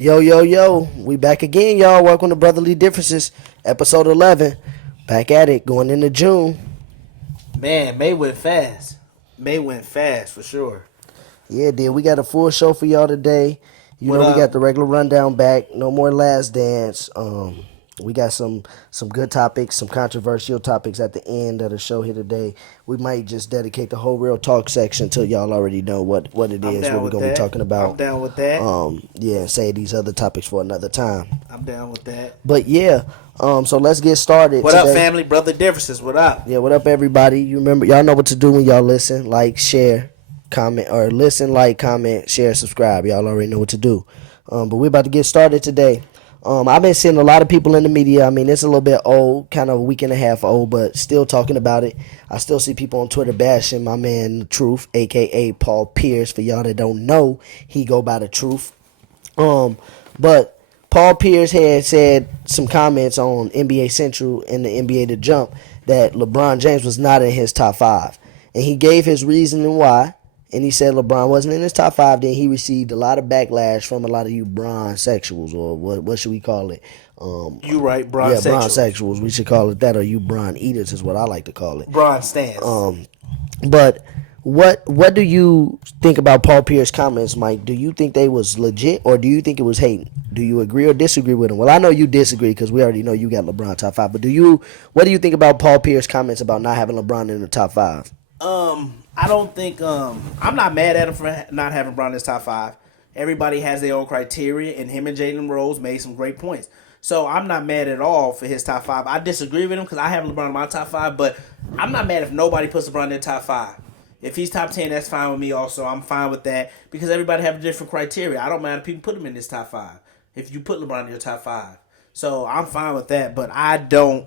Yo, yo, yo, we back again, y'all. Welcome to Brotherly Differences, episode 11. Back at it, going into June. Man, May went fast. May went fast for sure. Yeah, dude, we got a full show for y'all today. You What know, we got up? the regular rundown back. No more Last Dance. We got some good topics, some controversial topics at the end of the show here today. We might just dedicate the whole real talk section till y'all already know what it I'm is, what down we're with gonna be that. talking I'm about. down with that. Yeah, say these other topics for another time. I'm down with that. But yeah, so let's get started What up, today. family? Brother differences. What up? Yeah, what up, everybody? You remember, y'all know what to do when y'all listen, like, share, comment, or listen, like, comment, share, subscribe. Y'all already know what to do. But we're about to get started today. I've been seeing a lot of people in the media. I mean, it's a little bit old, kind of a week and a half old, but still talking about it. I still see people on Twitter bashing my man, The Truth, a.k.a. Paul Pierce. For y'all that don't know, he go by The Truth. But Paul Pierce had said some comments on NBA Central and the NBA The Jump that LeBron James was not in his top five. And he gave his reasoning why. And he said LeBron wasn't in his top five. Then he received a lot of backlash from a lot of you Bron sexuals, or what should we call it? You right, Bron Yeah, Bron sexual. sexuals. We should call it that, or you Bron eaters is what I like to call it. Bron stands. But what do you think about Paul Pierce's comments, Mike? Do you think they was legit, or do you think it was hating? Do you agree or disagree with him? Well, I know you disagree because we already know you got LeBron top five. But what do you think about Paul Pierce's comments about not having LeBron in the top five? I don't think I'm not mad at him for not having Bron in his top five. Everybody has their own criteria, and him and Jalen Rose made some great points. So I'm not mad at all for his top five. I disagree with him because I have LeBron in my top five, but I'm not mad if nobody puts LeBron in their top five. If he's top 10, that's fine with me also. I'm fine with that because everybody have a different criteria. I don't mind if people put him in this top five if you put LeBron in your top five. So I'm fine with that, but I don't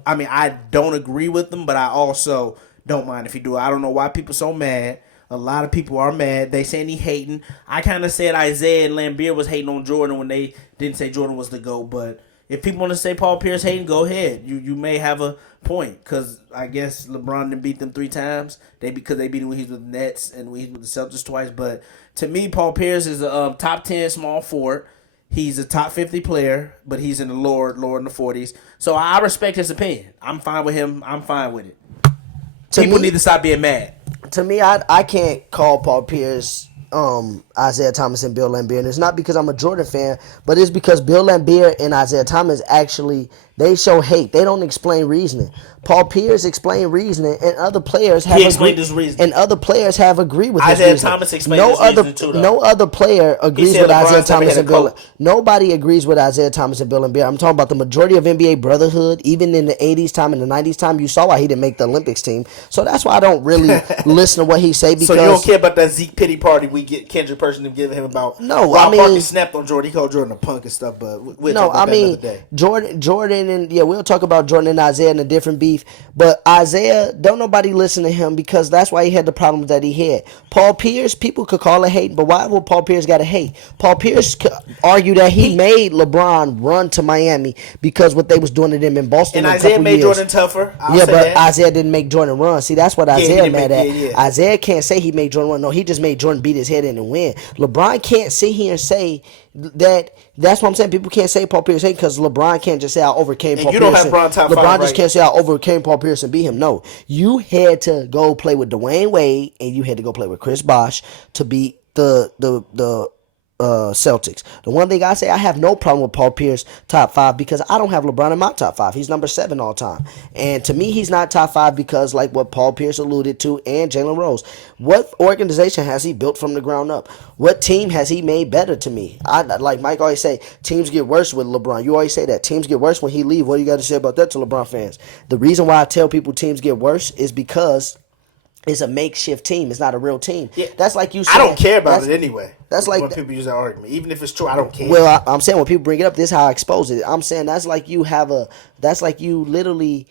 agree with them, but I also don't mind if he do it. I don't know why people so mad. A lot of people are mad. They saying he hating. I kind of said Isaiah and Lambeer was hating on Jordan when they didn't say Jordan was the GOAT, but if people want to say Paul Pierce hating, go ahead. You may have a point because I guess LeBron didn't beat them 3 times. Because they beat him when he was with the Nets and when he was with the Celtics twice. But to me, Paul Pierce is a top 10 small forward. He's a top 50 player, but he's in the lower in the 40s. So I respect his opinion. I'm fine with him. I'm fine with it. People need to stop being mad. To me, I can't call Paul Pierce Isaiah Thomas and Bill Laimbeer, and it's not because I'm a Jordan fan, but it's because Bill Laimbeer and Isaiah Thomas actually they show hate. They don't explain reasoning. Paul Pierce explained reasoning, and other players have explained his reasoning. And other players have agreed with Isaiah his reasoning. Thomas explained his reasoning too, though. No other player agrees said with LeBron's Isaiah never Thomas had a and Bill. coach. Nobody agrees with Isaiah Thomas and Bill Laimbeer. I'm talking about the majority of NBA brotherhood. Even in the '80s time and the '90s time, you saw why he didn't make the Olympics team. So that's why I don't really listen to what he say. Because So you don't care about that Zeke pity party we get Kendrick Person to give him about? No, Rob I mean- Parker snapped on Jordan. He called Jordan a punk and stuff, but we'll No, talk I about that mean another day. Jordan, and yeah, we'll talk about Jordan and Isaiah in a different beef. But Isaiah, don't nobody listen to him because that's why he had the problems that he had. Paul Pierce, people could call it hate, but why would Paul Pierce got to hate? Paul Pierce could argue that he made LeBron run to Miami because what they was doing to them in Boston. And in a Isaiah couple made years. Jordan tougher. I'll Yeah, say but that. Isaiah didn't make Jordan run. See, that's what he Isaiah didn't mad make- at. yeah. Isaiah can't say he made Jordan run. No, he just made Jordan beat his head in and win. LeBron can't sit here and say that. That's what I'm saying. People can't say Paul Pierce hate because LeBron can't just say I overcame And Paul you Pierce. don't have LeBron top LeBron five, just right? can't say I overcame Paul Pierce and beat him. No, you had to go play with Dwayne Wade and you had to go play with Chris Bosh to beat the Celtics. The one thing I say, I have no problem with Paul Pierce top five because I don't have LeBron in my top five. He's number 7 all time. And to me, he's not top five because like what Paul Pierce alluded to and Jalen Rose. What organization has he built from the ground up? What team has he made better to me? I like Mike always say, teams get worse with LeBron. You always say that. Teams get worse when he leaves. What do you got to say about that to LeBron fans? The reason why I tell people teams get worse is because it's a makeshift team. It's not a real team. Yeah. That's like you I saying, don't care about that's- it anyway. That's like when people use that argument, even if it's true, I don't care. well, I'm saying when people bring it up, this is how I expose it. I'm saying that's like you literally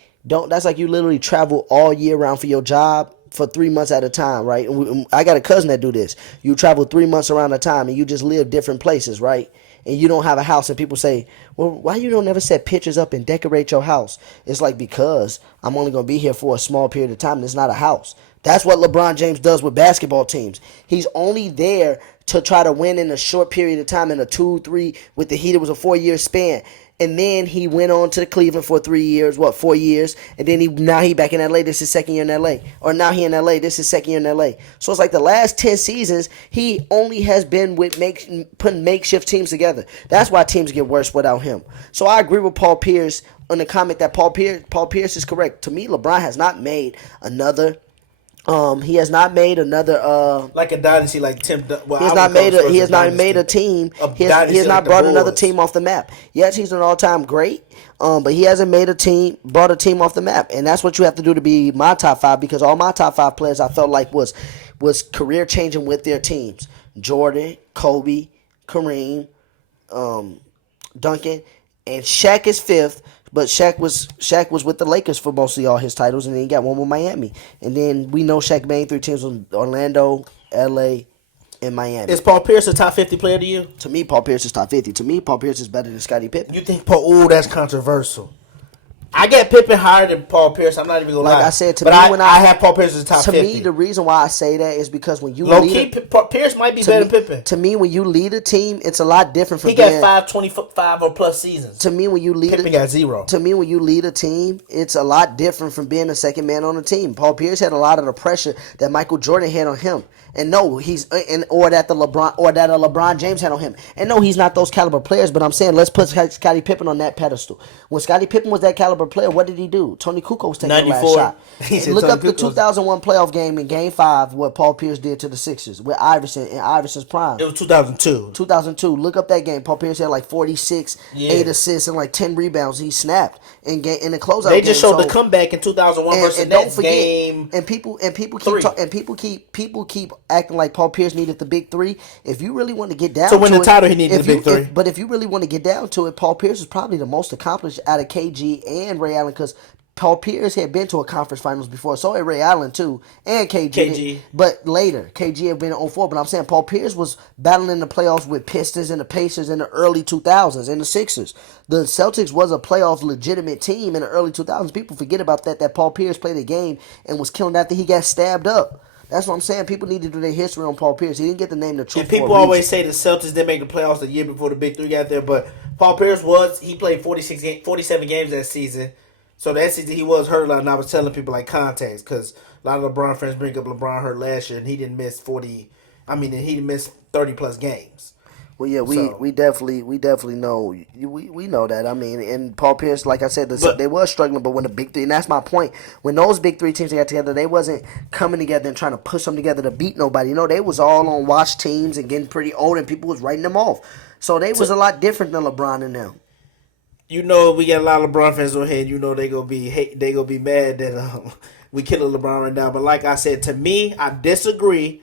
travel all year round for your job for 3 months at a time, right? I got a cousin that do this. You travel 3 months around a time and you just live different places, right? And you don't have a house, and people say, well, why you don't never set pictures up and decorate your house? It's like, because I'm only going to be here for a small period of time and it's not a house. That's what LeBron James does with basketball teams. He's only there to try to win in a short period of time in a 2-3 with the Heat. It was a 4-year span. And then he went on to Cleveland for 3 years, 4 years, and then now he back in LA. This is his second year in LA, or now he in LA. This is second year in LA. So it's like the last 10 seasons he only has been with putting makeshift teams together. That's why teams get worse without him. So I agree with Paul Pierce on the comment that Paul Pierce is correct. To me, LeBron has not made another. He has not made another like a dynasty like Tim. Well, he has not made a team. He has not brought another team off the map. Yes, he's an all-time great, but he hasn't brought a team off the map, and that's what you have to do to be my top 5. Because all my top 5 players I felt like was career changing with their teams: Jordan, Kobe, Kareem, Duncan, and Shaq is 5th. But Shaq was with the Lakers for mostly all his titles, and then he got one with Miami. And then we know Shaq made 3 teams with Orlando, LA, and Miami. Is Paul Pierce a top 50 player to you? To me, Paul Pierce is top 50. To me, Paul Pierce is better than Scottie Pippen. You think Paul? Ooh, that's controversial. I get Pippen higher than Paul Pierce. I'm not even gonna lie. Like I said, I have Paul Pierce as top 50. To me, the reason why I say that is because when you Pierce might be better than Pippen. To me, when you lead a team, it's a lot different from he got 5 25 or plus seasons. To me, when you lead Pippen got 0. To me, when you lead a team, it's a lot different from being the second man on the team. Paul Pierce had a lot of the pressure that Michael Jordan had on him. And no, or that LeBron James had on him. And no, he's not those caliber players. But I'm saying let's put Scottie Pippen on that pedestal. When Scottie Pippen was that caliber player, what did he do? Tony Kukoc was taking the last shot. Look up the 2001 playoff game in Game 5, what Paul Pierce did to the Sixers with Iverson in Iverson's prime. It was 2002. 2002. Look up that game. Paul Pierce had like 46, 8 assists, and like 10 rebounds. He snapped in the closeout. They just showed the comeback in 2001 versus and Nets game. And people keep acting like Paul Pierce needed the big 3. If you really want to get down to win the title, he needed the big 3. But if you really want to get down to it, Paul Pierce is probably the most accomplished out of KG and Ray Allen, because Paul Pierce had been to a conference finals before. So had Ray Allen too, and KG. But later, KG had been in 04. But I'm saying Paul Pierce was battling in the playoffs with Pistons and the Pacers in the early 2000s and the Sixers. The Celtics was a playoff legitimate team in the early 2000s. People forget about that Paul Pierce played a game and was killing after he got stabbed up. That's what I'm saying. People need to do their history on Paul Pierce. He didn't get the name the truth. And people always say the Celtics didn't make the playoffs the year before the Big 3 got there, but Paul Pierce he played 47 games that season. So that season he was hurt a lot, and I was telling people like context, because a lot of LeBron fans bring up LeBron hurt last year, and he didn't miss 30 plus games. Well, yeah, we definitely know we know that. I mean, and Paul Pierce, like I said, they were struggling, but when the Big 3, and that's my point, when those Big 3 teams got together, they wasn't coming together and trying to push them together to beat nobody. You know, they was all on watch teams and getting pretty old, and people was writing them off. So they was a lot different than LeBron and them. You know, we got a lot of LeBron fans on here, and you know they gonna be mad that we killing LeBron right now. But like I said, to me, I disagree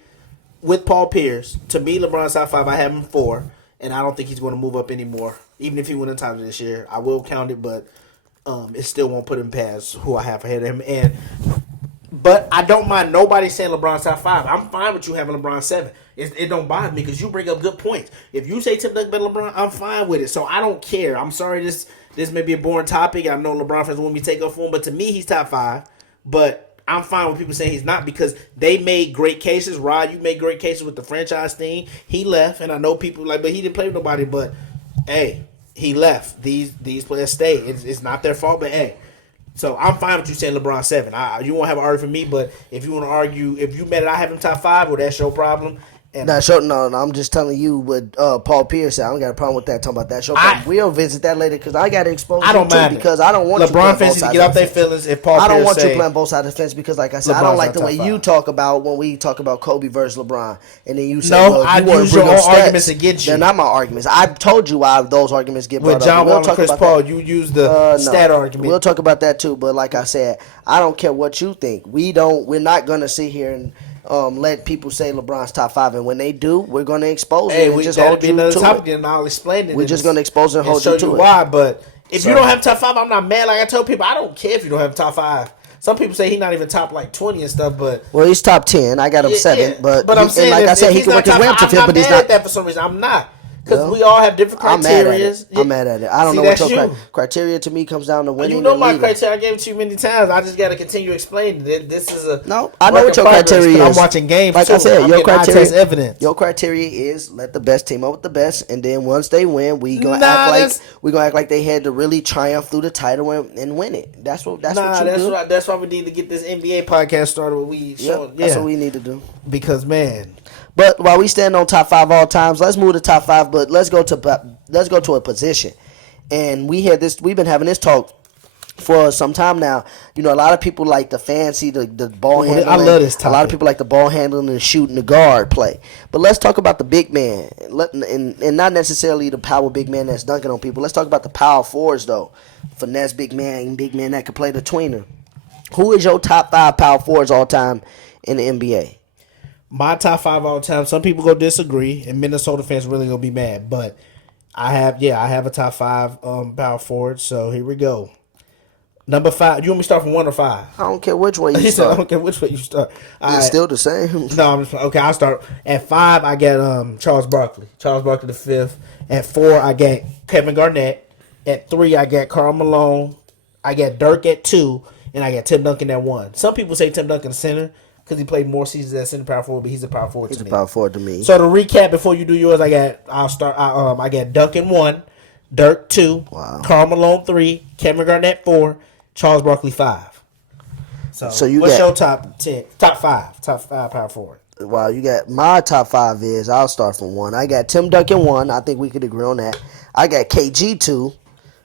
with Paul Pierce. To me, LeBron's top 5. I have him 4, and I don't think he's going to move up anymore. Even if he win a title this year, I will count it, but it still won't put him past who I have ahead of him. But I don't mind nobody saying LeBron's top 5. I'm fine with you having LeBron 7. It don't bother me because you bring up good points. If you say Tim Duncan better than LeBron, I'm fine with it. So I don't care. I'm sorry this may be a boring topic. I know LeBron fans want me to take up for him, but to me he's top 5. But I'm fine with people saying he's not because they made great cases. Rod, you made great cases with the franchise thing. He left, and I know people but he didn't play with nobody. But hey, he left. These players stay. It's not their fault, but hey. So I'm fine with you saying LeBron 7. You won't have an argument for me, but if you want to argue, if you mad that I have him top 5, well, that's your problem. No, I'm just telling you what Paul Pierce said. I don't got a problem with that. Talking about that show. We'll visit that later because I got to expose you too because I don't want LeBron fans to get out their feelings. If Paul I don't Pierce want you playing both sides of the fence because, like I said, I don't like the way you talk about when we talk about Kobe versus LeBron, and then you say, "No, I use your own arguments against you." They're not my arguments. I've told you why those arguments get brought up. With John Wall and Chris Paul, you use the stat argument. We'll talk about that too. But like I said, I don't care what you think. We're not gonna sit here and let people say LeBron's top 5, and when they do, we're going to expose it and just hold you to it. And I'll explain it. We're just going to expose it and hold you to it. Why? But if you don't have top 5, I'm not mad. Like I tell people, I don't care if you don't have top 5. Some people say he's not even top 20 and stuff, but he's top 10. I got him 7, but I'm saying, like I said, he can work his way up to 5, but he's not. That for some reason, I'm not. Because Well, we all have different I'm mad at criteria. it. I'm mad at it. I don't See, know what that's your you. criteria to me comes down to winning. You know and my leading. criteria. I gave it to you many times. I just got to continue explaining it. This is a No, I know work what in your progress, criteria 'cause is. I'm watching games Like too. I said, I'm your getting eye criteria test evidence. Your criteria is let the best team up with the best, and then once they win, we gonna Nah, act like they had to really triumph through the title and win it. That's what you do. That's why we need to get this NBA podcast started. That's what we need to do. Because man, But while we stand on top 5 all times, let's move to top 5. But let's go to a position, and we've been having this talk for some time now. You know, a lot of people like the fancy, the ball handling. I love this topic. A lot of people like the ball handling and shooting, the guard play. But let's talk about the big man, and not necessarily the power big man that's dunking on people. Let's talk about the power forwards though. Finesse big man that can play the tweener. Who is your top 5 power forwards all time in the NBA? my top 5 all time. Some people go disagree, and Minnesota fans really gonna be mad. But I have a top 5 power forward. So here we go. Number 5. You want me to start from 1 or 5? I don't care which way you He said, I start. don't care which way you start. It's still the same. No, okay. I'll start at 5. I got Charles Barkley the 5th. At 4, I got Kevin Garnett. At 3, I got Karl Malone. I got Dirk at 2, and I got Tim Duncan at 1. Some people say Tim Duncan center because he played more seasons as center power forward, but he's a power forward. He's to a me. power forward to me. So to recap, before you do yours, I got Duncan 1, Dirk 2, Wow. Karl Malone 3, Kevin Garnett 4, Charles Barkley 5. So what's your top 5 power forward? Wow, you got my top 5 is, I'll start from 1. I got Tim Duncan 1. I think we could agree on that. I got KG 2.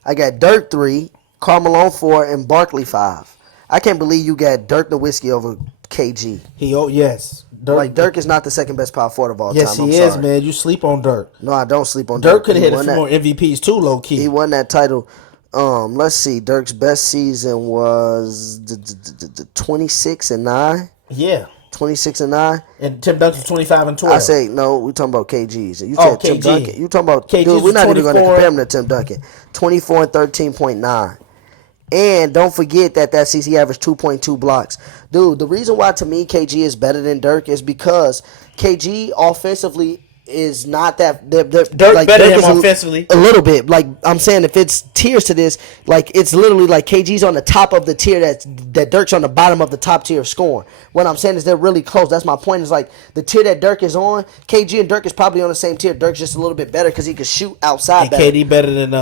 I got Dirk 3, Karl Malone 4, and Barkley 5. I can't believe you got Dirk Nowitzki over KG. Yes. Dirk is not the second best power forward of all Yes, time. he is, man. You sleep on Dirk. No, I don't sleep on Dirk. Dirk could have He hit a won few that- more MVPs too, low key. He won that title. Let's see. Dirk's best season was 26-9. Yeah. 26-9. And Tim Duncan's 25 and 12. I say no. We talking about KGs. You Oh, said Tim KG. Duncan. You talking about KG's dude? We're not even going to 24. compare him to Tim Duncan. 24 and 13.9. And don't forget that season he averaged 2.2 blocks. Dude, the reason why to me KG is better than Dirk is because KG offensively is not that. Dirk better than him offensively. A little bit. Like I'm saying, if it's tiers to this, like it's literally like KG's on the top of the tier that Dirk's on the bottom of the top tier of scoring. What I'm saying is they're really close. That's my point. Is like the tier that Dirk is on, KG and Dirk is probably on the same tier. Dirk's just a little bit better because he can shoot outside. And better. KD better than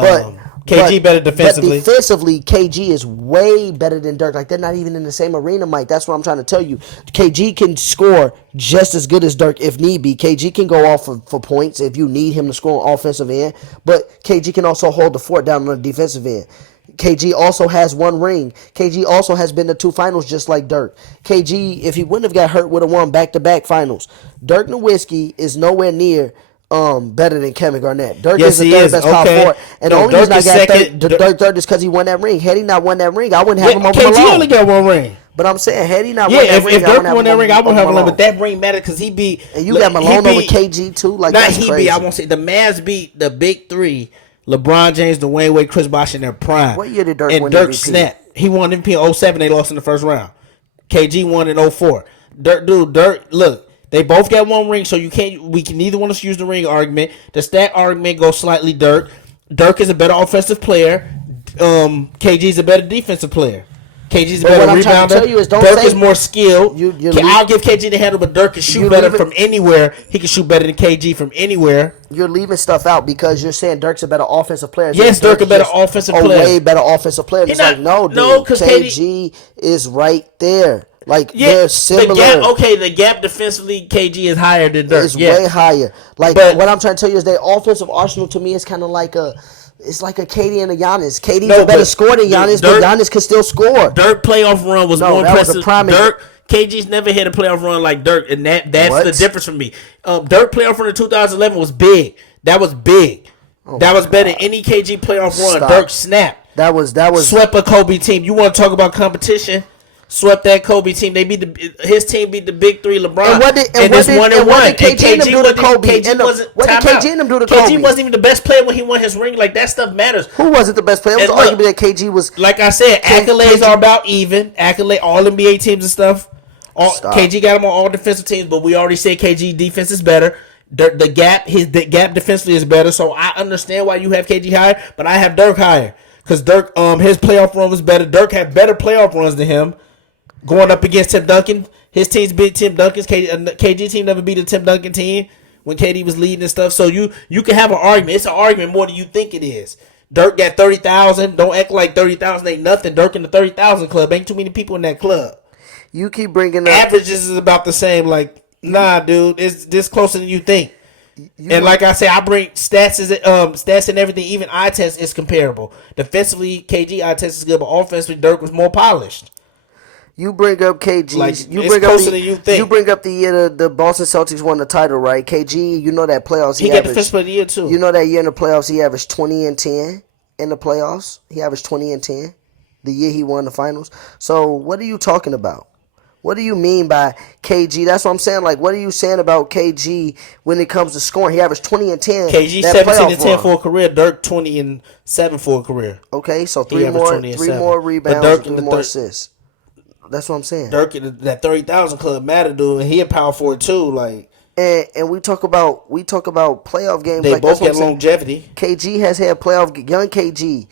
KG better defensively. But defensively, KG is way better than Dirk. Like, they're not even in the same arena, Mike. That's what I'm trying to tell you. KG can score just as good as Dirk if need be. KG can go off for points if you need him to score on offensive end. But KG can also hold the fort down on the defensive end. KG also has 1 ring. KG also has been to 2 finals just like Dirk. KG, if he wouldn't have got hurt, would have won back-to-back finals. Dirk Nowitzki is nowhere near better than Kevin Garnett. Dirk is the third best power forward. And the only reason I got Dirk third is because he won that ring. Had he not won that ring, I wouldn't have him over KG Malone. only got 1 ring. But I'm saying, had he not won that ring, if Dirk won that ring, I wouldn't have Malone. But that ring mattered because he beat. And you got Malone over KG too? Like, not that's he crazy. beat. I won't say the Mavs beat the big 3: LeBron James, Dwayne Wade, Chris Bosh in their prime. What year did Dirk and win Dirk MVP? snapped. He won MVP in 07. They lost in the first round. KG won in 04. Dirk, look. They both got 1 ring, so we can neither one of us use the ring argument. The stat argument goes slightly Dirk. Dirk is a better offensive player. KG is a better defensive player. KG's a better what I'm trying to rebounder. tell you is don't Dirk say- is more skilled. I'll give KG the handle, but Dirk can shoot better from anywhere. He can shoot better than KG from anywhere. You're leaving stuff out because you're saying Dirk's a better offensive player. Yes, Dirk a better offensive player. A way better offensive player. It's like, no, dude. No, 'cause KG is right there. Like, they're similar. The gap defensively, KG is higher than Dirk. It's way higher. Like, But- what I'm trying to tell you is their offensive arsenal to me is kind of like it's like a KD and a Giannis. KD's No, a better but scorer than Giannis, but Giannis can still score. Dirk playoff run was more that was a impressive. prime KG's never hit a playoff run like Dirk, and that's What? the difference for me. Dirk playoff run in 2011 was big. That was big. That was better than any KG playoff run. Stop. Dirk snapped. That was Swept a Kobe team. You want to talk about competition? Swept that Kobe team. They beat his team beat the big 3 LeBron. And what did KG and them do to Kobe? What did KG and them do to Kobe? KG wasn't even the best player when he won his ring. Like, that stuff matters. Who wasn't the best player? It was arguably that KG was. Like I said, accolades are about even. All NBA teams and stuff. KG got him on all defensive teams, but we already said KG defense is better. The gap defensively is better. So I understand why you have KG higher, but I have Dirk higher because Dirk his playoff run was better. Dirk had better playoff runs than him going up against Tim Duncan. His teams beat Tim Duncan's. KG team never beat a Tim Duncan team when KD was leading and stuff. So you can have an argument. It's an argument more than you think it is. Dirk got 30,000. Don't act like 30,000 ain't nothing. Dirk in the 30,000 club. Ain't too many people in that club. You keep bringing up Averages is about the same. Like, nah, dude, it's this closer than you think. And like I say, I bring stats and everything. Even eye test is comparable. Defensively, KG eye test is good, but offensively, Dirk was more polished. You bring up KG. Like, you it's bring closer up than you think. You bring up the year the Boston Celtics won the title, right? KG, you know that playoffs He got the first player of the year too. You know that year in the playoffs he averaged 20 and 10 in the playoffs. He averaged 20 and 10 the year he won the finals. So what are you talking about? What do you mean by KG? That's what I'm saying. Like, what are you saying about KG when it comes to scoring? He averaged 20 and 10. KG 17 and 10 for a career. Dirk 20 and 7 for a career. Okay, so three more rebounds, Dirk 3 more assists. That's what I'm saying. Dirk in that 30,000 club matter, dude, and he a power forward too. Like, and we talk about playoff games. They like, both get longevity. KG has had young KG,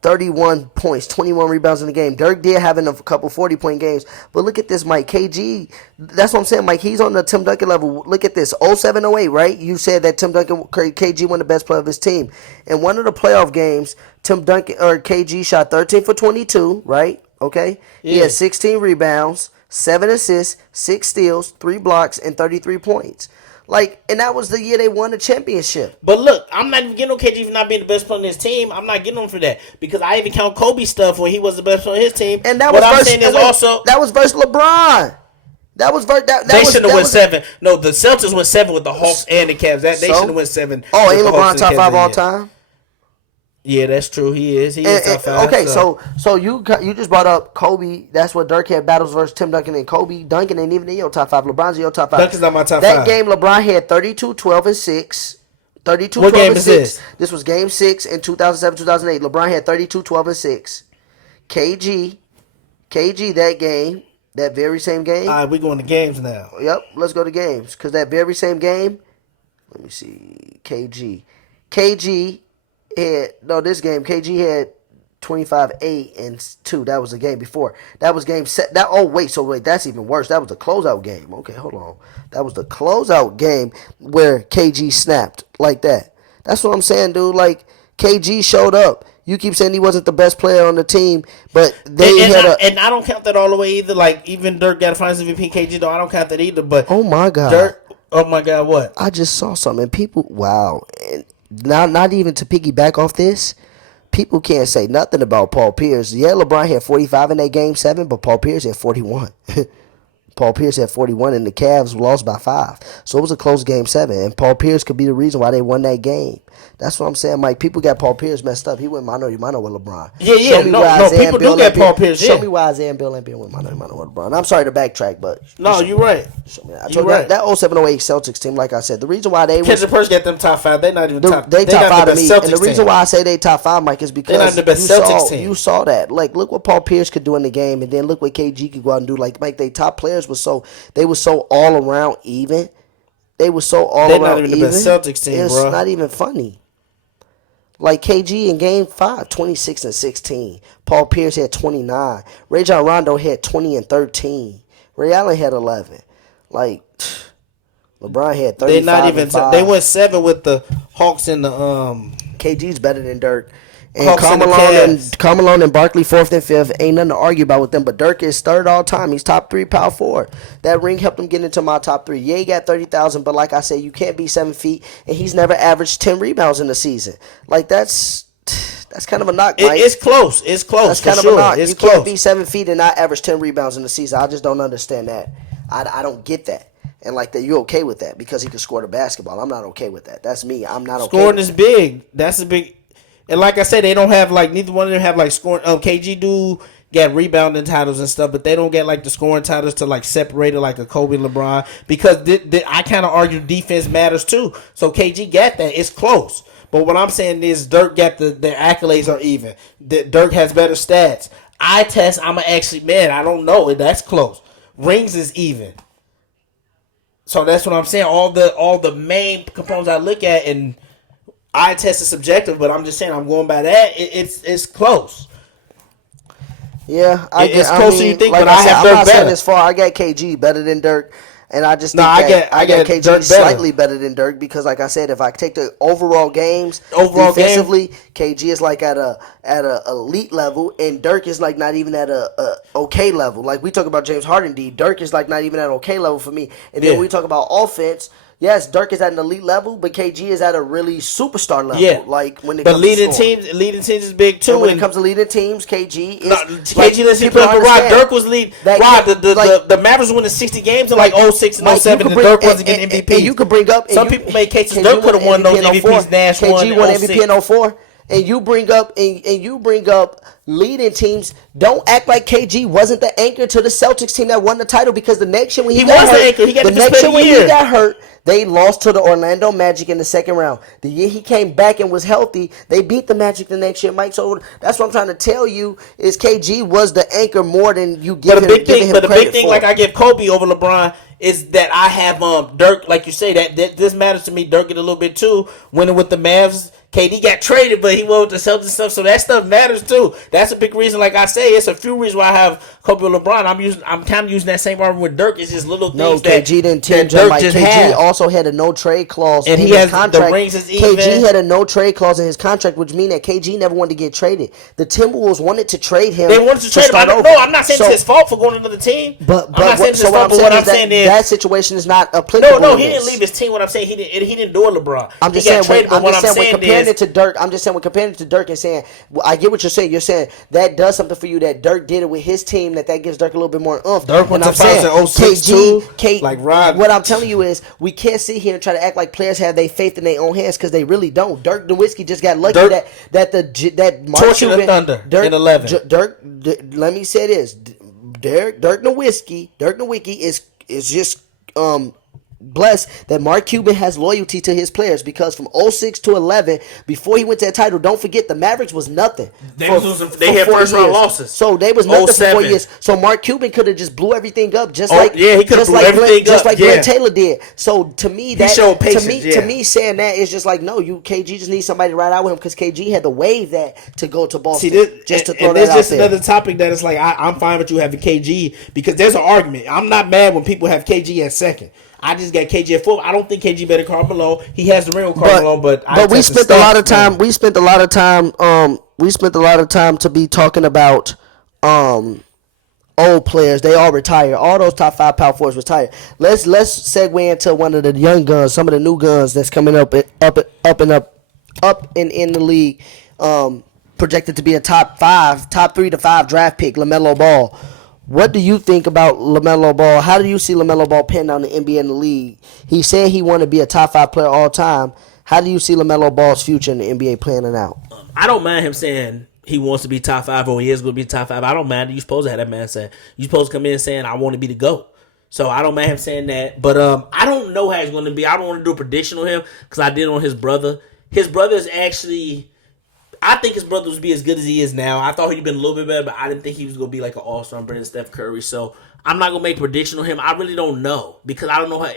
31 points, 21 rebounds in the game. Dirk did having a couple 40-point games, but look at this, Mike. KG, that's what I'm saying, Mike. He's on the Tim Duncan level. Look at this, 07-08, right? You said that Tim Duncan, KG won the best player of his team. In one of the playoff games, KG shot 13 for 22, right? Okay, yeah. He had 16 rebounds, 7 assists, 6 steals, 3 blocks, and 33 points. Like, and that was the year they won the championship. But look, I'm not even getting on KG for not being the best player on his team. I'm not getting on for that because I even count Kobe stuff when he was the best player on his team. And that what was I'm saying is also that was versus LeBron. That was they should have went 7. No, the Celtics went 7 with the Hawks and the Cavs. They should have went 7. Oh, ain't LeBron top 5 all time? Yeah, that's true. He is. He is top 5. Okay, so you just brought up Kobe. That's what Dirk had battles versus Tim Duncan and Kobe. Duncan ain't even in your top 5. LeBron's in your top 5. Duncan's not my top 5. That game, LeBron had 32, 12, and 6. 32, what 12, game and is 6. This? This was game 6 in 2007, 2008. LeBron had 32, 12, and 6. KG, that game, that very same game. All right, we going to games now. Yep, let's go to games. Because that very same game, let me see, KG this game, KG had 25, 8, and 2. That was the game before. That was game set. That's even worse. That was the closeout game. Okay, hold on. That was the closeout game where KG snapped like that. That's what I'm saying, dude. Like, KG showed up. You keep saying he wasn't the best player on the team, but and I don't count that all the way either. Like, even Dirk got a Finals MVP, KG, though, I don't count that either. But oh my God, Dirk. Oh my God, what? I just saw something. People, wow. And not even to piggyback off this, people can't say nothing about Paul Pierce. Yeah, LeBron had 45 in that game 7, but Paul Pierce had 41. Paul Pierce had 41, and the Cavs lost by 5. So it was a close game 7, and Paul Pierce could be the reason why they won that game. That's what I'm saying, Mike. People got Paul Pierce messed up. He went mano with LeBron. Yeah. No, people do get Paul Pierce. Show me why Isaiah and Bill Laimbeer went mano with LeBron. I'm sorry to backtrack, but no, you're right. I told you that 07-08 Celtics team, like I said, the reason why they Kendrick Perkins got them top 5. They not even top. They top 5 to me. And the reason why I say they top 5, Mike, is because they're not the best Celtics team. You saw that. Like, look what Paul Pierce could do in the game, and then look what KG could go out and do. Like they top players were so all around even. They were so all they're around not even even. The best Celtics team, it's bro. Not even funny. Like KG in game 5, 26 and 16. Paul Pierce had 29. Rajon Rondo had 20 and 13. Ray Allen had 11. Like, LeBron had 35 They're not even. and 5. They went 7 with the Hawks and the KG's better than Dirk. And Hawks Carmelo and Barkley 4th and 5th. Ain't nothing to argue about with them. But Dirk is 3rd all time. He's top 3 power forward. That ring helped him get into my top 3. Yeah, he got 30,000. But like I said, you can't be 7 feet. And he's never averaged 10 rebounds in the season. Like, that's kind of a knock, Mike. It's close. It's close. That's kind of a knock. You can't be 7 feet and not average 10 rebounds in the season. I just don't understand that. I don't get that. And like that, you're okay with that because he can score the basketball. I'm not okay with that. That's me. I'm not okay. Scoring is big. That's a big. And like I said, they don't have like neither one of them have like scoring. KG do get rebounding titles and stuff, but they don't get like the scoring titles to like separate it like a Kobe and LeBron because I kind of argue defense matters too. So KG got that. It's close. But what I'm saying is Dirk got the accolades are even. Dirk has better stats. Eye test, I don't know. That's close. Rings is even. So that's what I'm saying. All the main components I look at, and eye test is subjective, but I'm just saying I'm going by that. It's close. Yeah, it's closer than you think, like but I have I'm Dirk not better. saying as far. I got KG better than Dirk, and I just think I got KG Dirk slightly better than Dirk because, like I said, if I take the overall games defensively, KG is like at a elite level, and Dirk is like not even at a okay level. Like we talk about James Harden, Dirk is like not even at an okay level for me. And then we talk about offense. Yes, Dirk is at an elite level, but KG is at a really superstar level. Yeah, like when it but comes leading to teams is big too. And when it comes to leading teams, KG is KG. Let's see, but Rod Dirk was lead. Rod, the Mavericks winning 60 games in like 06 and 07, and Dirk wasn't getting MVP. And you could bring up some people make cases Dirk could have won those MVPs. Nash won. KG won MVP in 04. And you bring up leading teams. Don't act like KG wasn't the anchor to the Celtics team that won the title, because the next year when he got hurt, the anchor. He got hurt, they lost to the Orlando Magic in the second round. The year he came back and was healthy, they beat the Magic the next year, Mike. So that's what I'm trying to tell you is KG was the anchor more than you give him credit for. But the big thing, like I give Kobe over LeBron, is that I have Dirk, like you say, that this matters to me. Dirk get a little bit too, winning with the Mavs. KD got traded, but he went with the Celtics stuff, so that stuff matters too. That's a big reason. Like I say, it's a few reasons why I have Kobe or LeBron. I'm kind of using that same argument with Dirk. It's just little things. No, KG didn't tinge him. Like KG also had a no trade clause and in his contract. The rings is even. KG had a no trade clause in his contract, which means that KG never wanted to get traded. The Timberwolves wanted to trade him. They wanted to trade him. No, I'm not saying it's his fault for going to another team. But I'm not saying it's his fault. But what I'm saying is that situation is not applicable. No, he didn't leave his team. What I'm saying, he didn't do it, LeBron. I'm just saying when comparing it to Dirk, we're comparing it to Dirk and saying, well, I get what you're saying. You're saying that does something for you, that Dirk did it with his team, that gives Dirk a little bit more oomph. Dirk went to finals in 06 too. Like Rod. What I'm telling you is we can't sit here and try to act like players have their faith in their own hands, because they really don't. Dirk Nowitzki just got lucky that Mark Cuban, Thunder in 11. Let me say this: Dirk Nowitzki is just blessed that Mark Cuban has loyalty to his players, because from 06 to 11, before he went to that title, don't forget the Mavericks was nothing. They had first round losses, so they was nothing for 4 years. So Mark Cuban could have just blew everything up, just like Glenn Taylor did. So to me, that showed patience. To me, saying that is just like, no, KG just needs somebody to ride out with him, because KG had to waive that to go to Boston. See, to throw that out there. There's just another topic that is like I'm fine with you having KG, because there's an argument. I'm not mad when people have KG at second. I just got KG at 4. I don't think KG better Karl Malone. He has the ring with Karl Malone, but we spent a lot of time. We spent a lot of time to be talking about old players. They all retired. All those top 5 power forwards retired. Let's segue into one of the young guns, some of the new guns that's coming up in the league. Projected to be a top 3 to 5 draft pick, LaMelo Ball. What do you think about LaMelo Ball? How do you see LaMelo Ball panning out in the NBA and the league? He said he wanted to be a top 5 player all time. How do you see LaMelo Ball's future in the NBA panning out? I don't mind him saying he wants to be top 5 or he is going to be top 5. I don't mind. You're supposed to have that man say. You're supposed to come in saying, I want to be the GOAT. So I don't mind him saying that. But I don't know how he's going to be. I don't want to do a prediction on him because I did on his brother. His brother is actually... I think his brother would be as good as he is now. I thought he'd been a little bit better, but I didn't think he was going to be like an all-star better than Steph Curry. So I'm not going to make a prediction on him. I really don't know, because I don't know how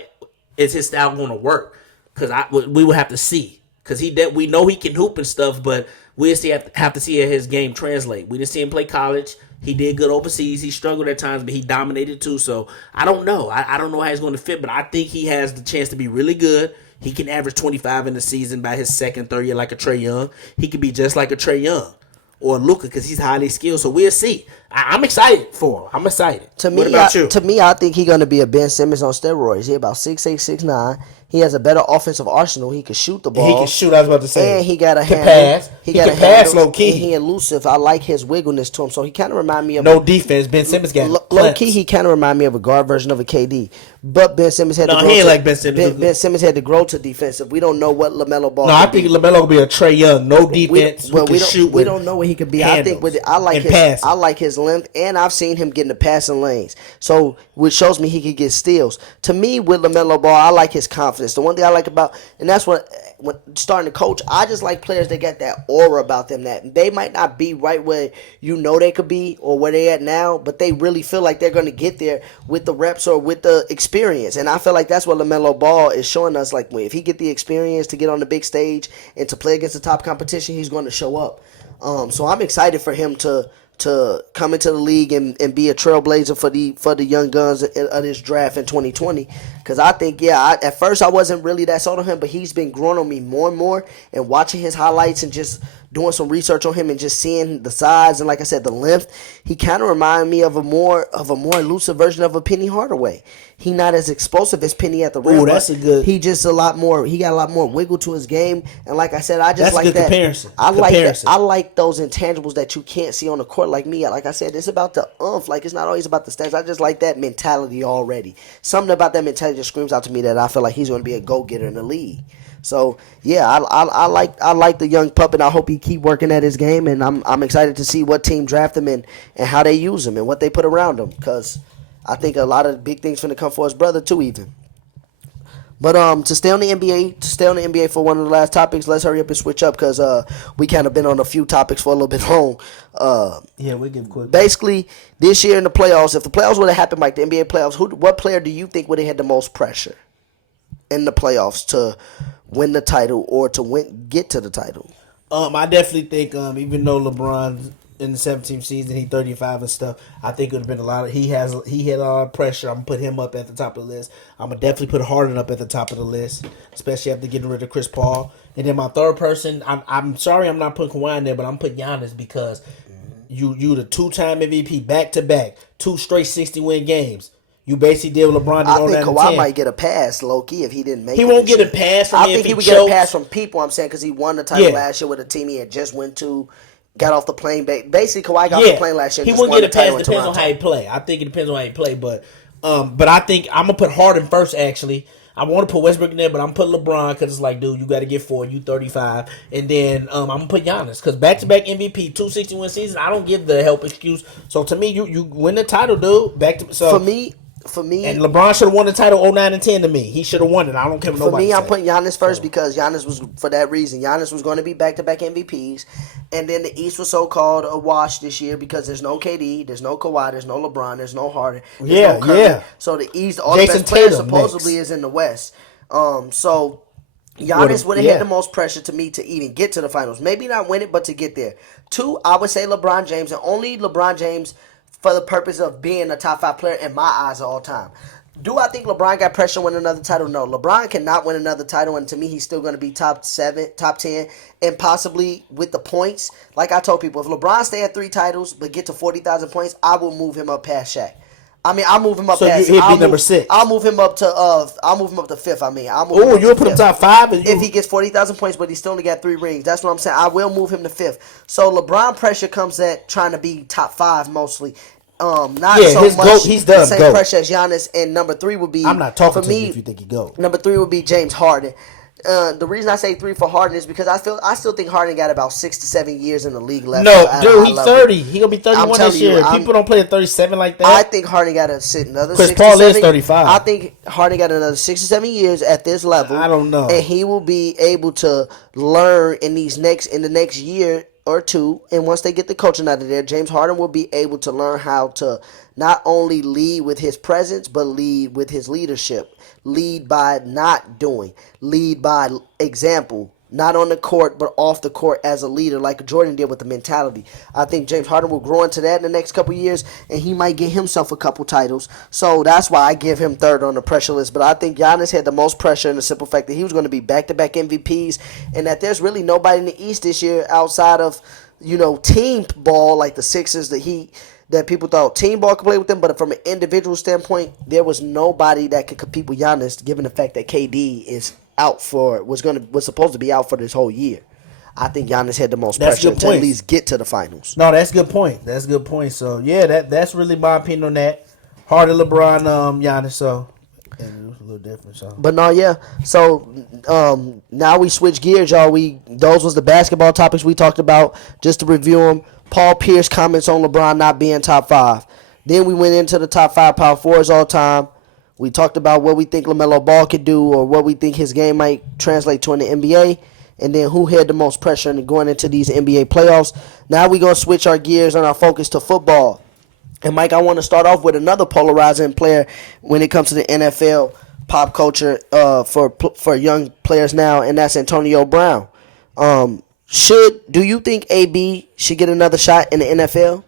is his style going to work, because we will have to see. Because we know he can hoop and stuff, but we'll have to see his game translate. We didn't see him play college. He did good overseas. He struggled at times, but he dominated too. So I don't know. I don't know how he's going to fit, but I think he has the chance to be really good. He can average 25 in the season by his second, third year like a Trae Young. He could be just like a Trae Young or Luka, because he's highly skilled. So we'll see. I'm excited for him. I'm excited. What about you? To me, I think he's going to be a Ben Simmons on steroids. He's about 6'8", 6'9". He has a better offensive arsenal. He can shoot the ball. He can shoot, I was about to say. And he got a handle. Pass. He can pass low key. And he elusive. I like his wiggleness to him. So he kind of remind me of... No defense. Ben Simmons got low key, he kind of remind me of a guard version of a KD. But Ben Simmons had to grow... he ain't like Ben Simmons. Ben Simmons had to grow to defensive. We don't know what LaMelo Ball I think LaMelo will be a Trae Young. No defense. We don't know what he could be. I think I like his length, and I've seen him get in the passing lanes. So, which shows me he could get steals. To me, with LaMelo Ball, I like his confidence. confidence. The one thing I like about, and that's when starting to coach, I just like players that get that aura about them, that they might not be right where you know they could be or where they at now, but they really feel like they're going to get there with the reps or with the experience. And I feel like that's what LaMelo Ball is showing us. Like, if he get the experience to get on the big stage and to play against the top competition, he's going to show up. So I'm excited for him to come into the league and be a trailblazer for the young guns of this draft in 2020. Because I think, at first I wasn't really that sold on him, but he's been growing on me more and more, and watching his highlights and just doing some research on him and just seeing the size and, like I said, the length, he kind of reminded me of a more elusive version of a Penny Hardaway. He not as explosive as Penny at the rim. Ooh, that's a good. He just a lot more. He got a lot more wiggle to his game, and like I said, I just That's like a good that. comparison. I like that. I like those intangibles that you can't see on the court. Like me, like I said, it's about the oomph. Like, it's not always about the stats. I just like that mentality already. Something about that mentality just screams out to me that I feel like he's going to be a go getter in the league. So yeah, I like the young pup, and I hope he keep working at his game. And I'm excited to see what team draft him and how they use him and what they put around him, because I think a lot of big things finna come for his brother too, even. But to stay on the NBA for one of the last topics, let's hurry up and switch up, because we kind of been on a few topics for a little bit long. Yeah, we give quick. Basically, this year in the playoffs, if the playoffs would have happened like the NBA playoffs, what player do you think would have had the most pressure in the playoffs to win the title or to get to the title? I definitely think even though LeBron in the 17th season, he 35 and stuff, I think it would have been a lot of, he had a lot of pressure. I'm gonna put him up at the top of the list. I'm gonna definitely put Harden up at the top of the list, especially after getting rid of Chris Paul. And then my third person, I'm sorry I'm not putting Kawhi in there, but I'm putting Giannis, because you the 2-time MVP back to back, 2 straight 60-win games. You basically did with LeBron. I think Kawhi might get a pass, low-key, if he didn't make it. He won't get a pass from me. I think he would get a pass from people, I'm saying, because he won the title last year with a team he had just went to, got off the plane. Basically, Kawhi got off the plane last year. He won't get a pass. Depends on how he play. I think it depends on how he play. But I think I'm going to put Harden first, actually. I want to put Westbrook in there, but I'm going to put LeBron, because it's like, dude, you got to get 4. You 35. And then I'm going to put Giannis, because back-to-back MVP, 261 seasons, I don't give the help excuse. So, to me, you win the title, dude. For me, and LeBron should have won the title 09 and 10 to me. He should have won it. I don't care what nobody says. For me, I'm putting Giannis first, because Giannis was, for that reason, Giannis was going to be back-to-back MVPs. And then the East was so-called a wash this year, because there's no KD, there's no Kawhi, there's no LeBron, there's no Harden, there's no Curry. So the East, all the best players supposedly is in the West. So Giannis would have had the most pressure to me to even get to the finals. Maybe not win it, but to get there. 2, I would say LeBron James, and only LeBron James for the purpose of being a top 5 player in my eyes of all time. Do I think LeBron got pressure to win another title? No. LeBron cannot win another title, and to me, he's still going to be top 7, top 10, and possibly with the points. Like I told people, if LeBron stay at 3 titles but get to 40,000 points, I will move him up past Shaq. I mean, I'll move him up past. So he'd be number 6. I'll move him up to 5th. I mean, you'll put him top 5 if he gets 40,000 points, but he still only got 3 rings. That's what I'm saying. I will move him to 5th. So LeBron pressure comes at trying to be top 5 mostly. Not so much the same pressure as Giannis, and number 3 would be. I'm not talking to you if you think he go. Number 3 would be James Harden. The reason I say 3 for Harden is because I still think Harden got about 6 to 7 years in the league left. No, dude, he's 30. He gonna be 31 this year. People don't play at 37 like that. I think Harden got another. Chris 6 Paul to 7, is 35. I think Harden got another 6 to 7 years at this level. I don't know, and he will be able to learn in the next year or 2, and once they get the coaching out of there, James Harden will be able to learn how to not only lead with his presence, but lead with his leadership. Lead by not doing. Lead by example. Not on the court, but off the court as a leader, like Jordan did with the mentality. I think James Harden will grow into that in the next couple years, and he might get himself a couple titles. So that's why I give him 3rd on the pressure list. But I think Giannis had the most pressure in the simple fact that he was going to be back-to-back MVPs, and that there's really nobody in the East this year outside of, team ball like the Sixers, the Heat, that people thought team ball could play with them, but from an individual standpoint, there was nobody that could compete with Giannis, given the fact that KD is was supposed to be out for this whole year. I think Giannis had the most pressure to at least get to the finals. No, that's a good point. So yeah, that's really my opinion on that. Harden, LeBron, Giannis. So and it was a little different. So, but no, yeah. So now we switch gears, y'all. Those was the basketball topics we talked about. Just to review them. Paul Pierce comments on LeBron not being top 5. Then we went into the top 5 power forwards all time. We talked about what we think LaMelo Ball could do or what we think his game might translate to in the NBA. And then who had the most pressure in going into these NBA playoffs. Now we're going to switch our gears and our focus to football. And, Mike, I want to start off with another polarizing player when it comes to the NFL pop culture for young players now, and that's Antonio Brown. Do you think AB should get another shot in the NFL?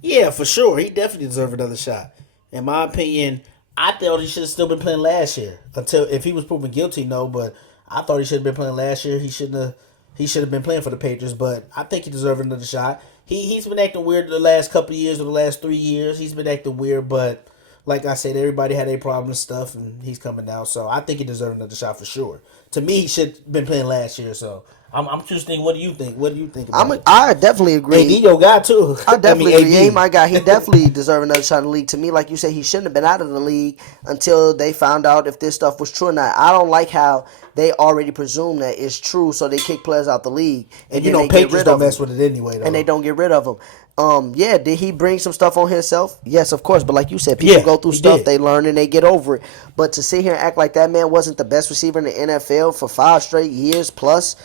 Yeah, for sure. He definitely deserves another shot. In my opinion, I thought he should have still been playing last year. Until if he was proven guilty, no, but I thought he should have been playing last year. He should have been playing for the Patriots, but I think he deserves another shot. He's been acting weird the last couple of years or the last 3 years. He's been acting weird, but like I said, everybody had their problems and stuff, and he's coming out. So I think he deserves another shot for sure. To me, he should have been playing last year. So I'm just thinking, what do you think? What do you think about it? I definitely agree. AD your guy too. I definitely agree. AB. Yeah, my guy. He definitely deserves another shot in the league. To me, like you said, he shouldn't have been out of the league until they found out if this stuff was true or not. I don't like how they already presume that it's true, so they kick players out the league. And you know, Patriots don't mess with it anyway, though. And they don't get rid of them. Yeah, did he bring some stuff on himself? Yes, of course. But like you said, people go through stuff, they learn, and they get over it. But to sit here and act like that man wasn't the best receiver in the NFL for 5 straight years plus,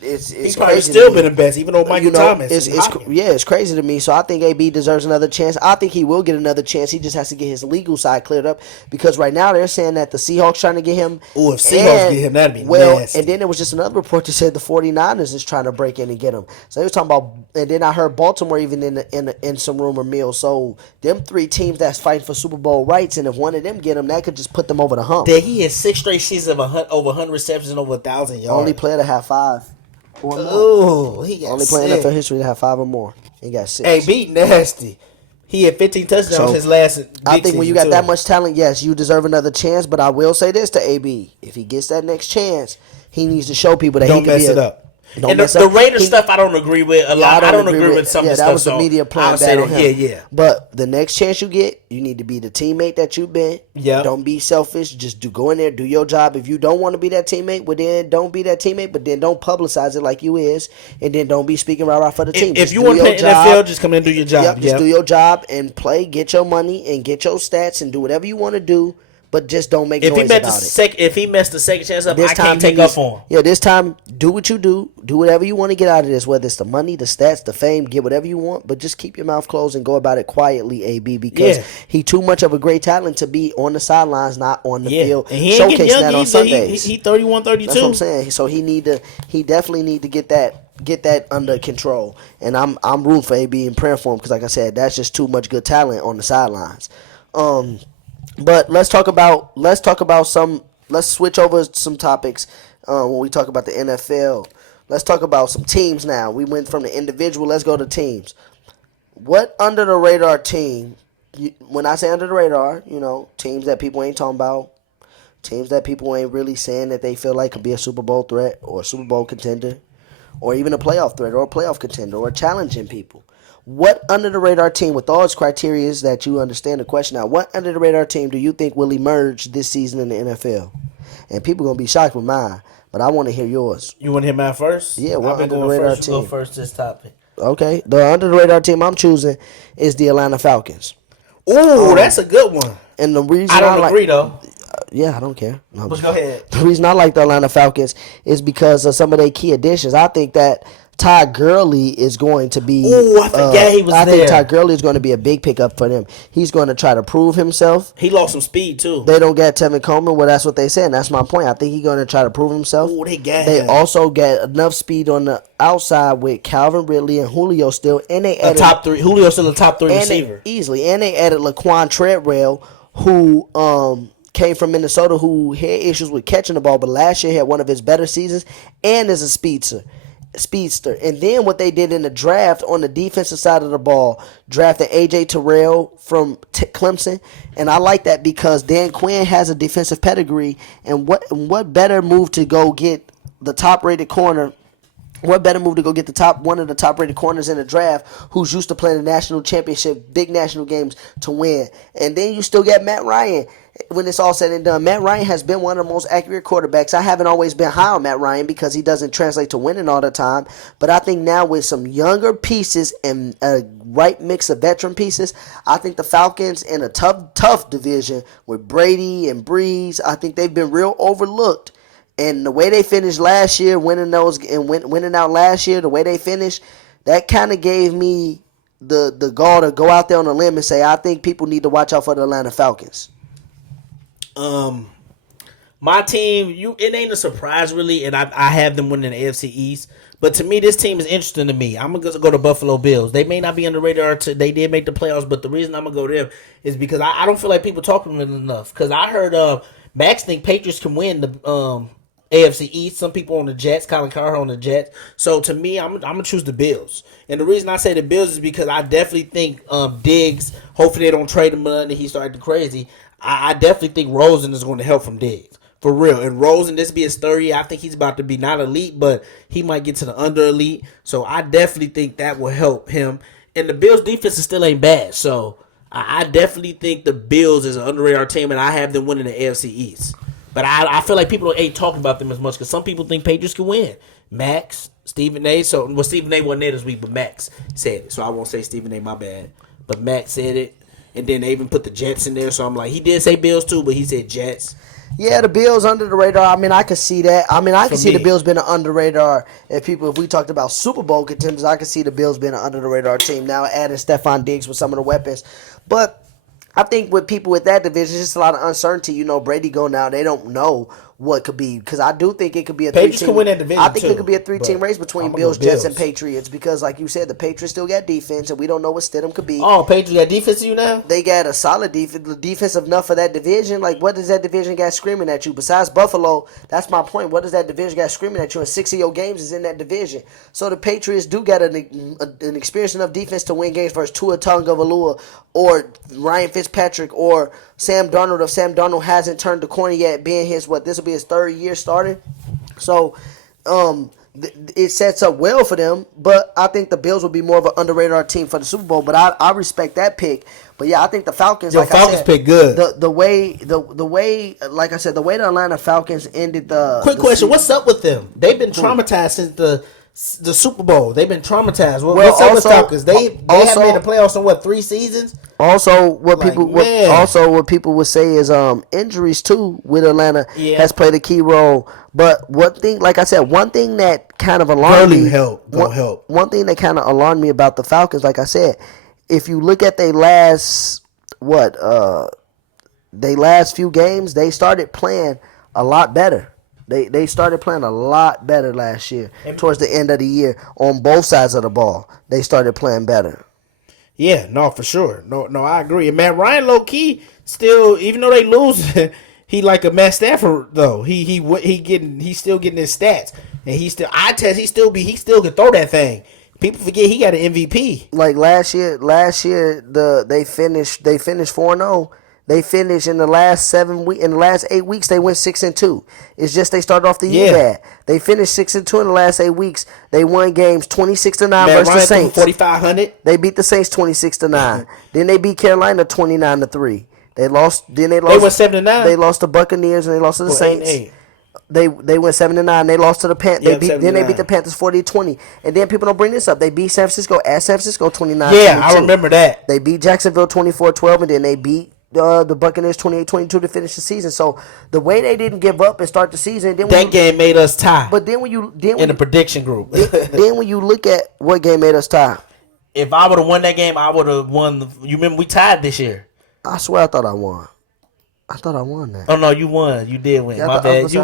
it's he's crazy. probably still been the best, even though Michael Thomas. It's crazy to me. So I think AB deserves another chance. I think he will get another chance. He just has to get his legal side cleared up because right now they're saying that the Seahawks trying to get him. Oh, if Seahawks get him, that'd be nasty. And then there was just another report that said the 49ers is trying to break in and get him. So they was talking about, and then I heard Baltimore even in some rumor mill. So them 3 teams that's fighting for Super Bowl rights, and if one of them get him, that could just put them over the hump. He had 6 straight seasons of over 100 receptions and over 1,000 yards. Only player to have 5. Oh, he got only sick. player in NFL history to have 5 or more. He got 6. AB nasty. He had 15 touchdowns his last big I think when you got too. that much talent, yes, you deserve another chance. But I will say this to AB: if he gets that next chance, he needs to show people that don't he can mess be it up. Don't and mess the up. Raiders stuff, I don't agree with a lot. I don't agree with some of the stuff. That was the media playing bad on him. Yeah. But the next chance you get, you need to be the teammate that you've been. Yeah. Don't be selfish. Just go in there, do your job. If you don't want to be that teammate, well then don't be that teammate. But then don't publicize it like you is, and then don't be speaking rah for the team. If you want to play NFL, just come in and do your job. Yep, just do your job and play, get your money, and get your stats, and do whatever you want to do. But just don't make noise about it. If he messed the second chance up, This I time can't take up for him. Yeah, this time, do what you do. Do whatever you want to get out of this, whether it's the money, the stats, the fame, get whatever you want. But just keep your mouth closed and go about it quietly, AB, because he too much of a great talent to be on the sidelines, not on the field, and he ain't showcasing that on Sundays. He 31, 32. That's what I'm saying. So he definitely need to get that under control. And I'm rooting for AB and praying for him because, like I said, that's just too much good talent on the sidelines. But let's switch over some topics when we talk about the NFL. Let's talk about some teams now. We went from the individual, let's go to teams. What under the radar team, when I say under the radar, teams that people ain't talking about, teams that people ain't really saying that they feel like could be a Super Bowl threat or a Super Bowl contender or even a playoff threat or a playoff contender or challenging people. What under the radar team, with all its criteria that you understand the question now, what under the radar team do you think will emerge this season in the NFL? And people are going to be shocked with mine, but I want to hear yours. You want to hear mine first? Yeah, what I've been under the going radar first. team? You go first this topic. Okay, the under the radar team I'm choosing is the Atlanta Falcons. Ooh, that's a good one. And the reason I don't agree, though. Yeah, I don't care. No. But go ahead. The reason I like the Atlanta Falcons is because of some of their key additions. I think that Todd Gurley is going to be. Ooh, I forgot he was there. I think Todd Gurley is going to be a big pickup for them. He's going to try to prove himself. He lost some speed too. They don't get Tevin Coleman. Well, that's what they said. And that's my point. I think he's going to try to prove himself. Ooh, They also get enough speed on the outside with Calvin Ridley and Julio still, and they added top 3. Julio's still a top 3 receiver easily. And they added Laquan Treadwell, who came from Minnesota, who had issues with catching the ball, but last year had one of his better seasons, and is a speedster. And then what they did in the draft on the defensive side of the ball, drafted A.J. Terrell from Clemson, and I like that because Dan Quinn has a defensive pedigree, and what better move to go get the top-rated corner What better move to go get one of the top rated corners in the draft who's used to playing the national championship, big national games to win. And then you still get Matt Ryan when it's all said and done. Matt Ryan has been one of the most accurate quarterbacks. I haven't always been high on Matt Ryan because he doesn't translate to winning all the time. But I think now with some younger pieces and a right mix of veteran pieces, I think the Falcons in a tough division with Brady and Breeze, I think they've been real overlooked. And the way they finished last year, winning out last year, the way they finished, that kind of gave me the gall to go out there on a limb and say, I think people need to watch out for the Atlanta Falcons. My team, it ain't a surprise really, and I have them winning the AFC East. But to me, this team is interesting to me. I'm gonna go to Buffalo Bills. They may not be on the radar. They did make the playoffs, but the reason I'm gonna go there is because I don't feel like people talking about it enough. Because I heard Max think Patriots can win the AFC East. Some people on the Jets, Colin Cowherd on the Jets. So to me, I'm gonna choose the Bills. And the reason I say the Bills is because I definitely think Diggs. Hopefully they don't trade him and he started crazy. I definitely think Rosen is going to help from Diggs for real. And Rosen, this be his third year. I think he's about to be not elite, but he might get to the under elite. So I definitely think that will help him. And the Bills defense still ain't bad. So I definitely think the Bills is an underrated team, and I have them winning the AFC East. But I feel like people ain't talking about them as much because some people think Patriots can win. Max, Stephen A. Stephen A. wasn't there this week, but Max said it. So I won't say Stephen A. My bad. But Max said it. And then they even put the Jets in there. So I'm like, he did say Bills too, but he said Jets. Yeah, the Bills under the radar. I mean, I could see that. I mean, I could see the Bills being an under the radar. If we talked about Super Bowl contenders, I could see the Bills being an under the radar team. Now adding Stephon Diggs with some of the weapons. But I think with people with that division, it's just a lot of uncertainty. You know, Brady go now. They don't know what could be. Because I do think it could be a Patriots can win that division I think too, it could be a three-team race between Bills, Jets, and Patriots. Because, like you said, the Patriots still got defense, and we don't know what Stidham could be. Oh, Patriots got defense to you now? They got a solid defensive enough for that division. Like, what does that division got screaming at you? Besides Buffalo, that's my point. What does that division got screaming at you? And 6 of your games is in that division. So the Patriots do got an experienced enough defense to win games versus Tua Tagovailoa or Ryan Fitzpatrick or Sam Darnold. If Sam Darnold hasn't turned the corner yet, being this will be his third year starting. So, it sets up well for them, but I think the Bills will be more of an underrated team for the Super Bowl. But I respect that pick. But yeah, I think the Falcons. Falcons pick good. The way, like I said, the way the Atlanta Falcons ended the. Quick question: season. What's up with them? They've been traumatized since the Super Bowl. They've been traumatized. What's up with Falcons? They haven't made the playoffs in 3 seasons. Also, what people would say is injuries too with Atlanta has played a key role. But one thing, like I said, one thing that kind of alarmed me. One thing that kind of alarmed me about the Falcons, like I said, if you look at their last few games, they started playing a lot better. They started playing a lot better last year. Towards the end of the year, on both sides of the ball, they started playing better. Yeah, no, for sure. No, I agree. And Matt Ryan, low key, still, even though they lose, he like a Matt Stafford though. He's still getting his stats, and he still can throw that thing. People forget he got an MVP. Like last year, they finished 4-0. They finished in the last 8 weeks. They went 6-2. It's just they started off the year bad. They finished 6-2 in the last 8 weeks. They won games 26-9 versus the Saints. 4,500. They beat the Saints 26-9. Then they beat Carolina 29-3. They went 7-9. They lost to Buccaneers and they lost to the Saints. 8-8. They went 7-9. They lost to the Panthers. Then they beat the Panthers 40-20. And then people don't bring this up. They beat San Francisco at San Francisco 29-22. Yeah, I remember that. They beat Jacksonville 24-12, and then they beat the Buccaneers 28-22 to finish the season. So the way they didn't give up and start the season, game made us tie. But then when you in the prediction group, then when you look at what game made us tie, if I would have won that game, I would have won. You remember we tied this year? I swear I thought I won. I thought I won that. Oh no, you won. You did win. Yeah, my bad. You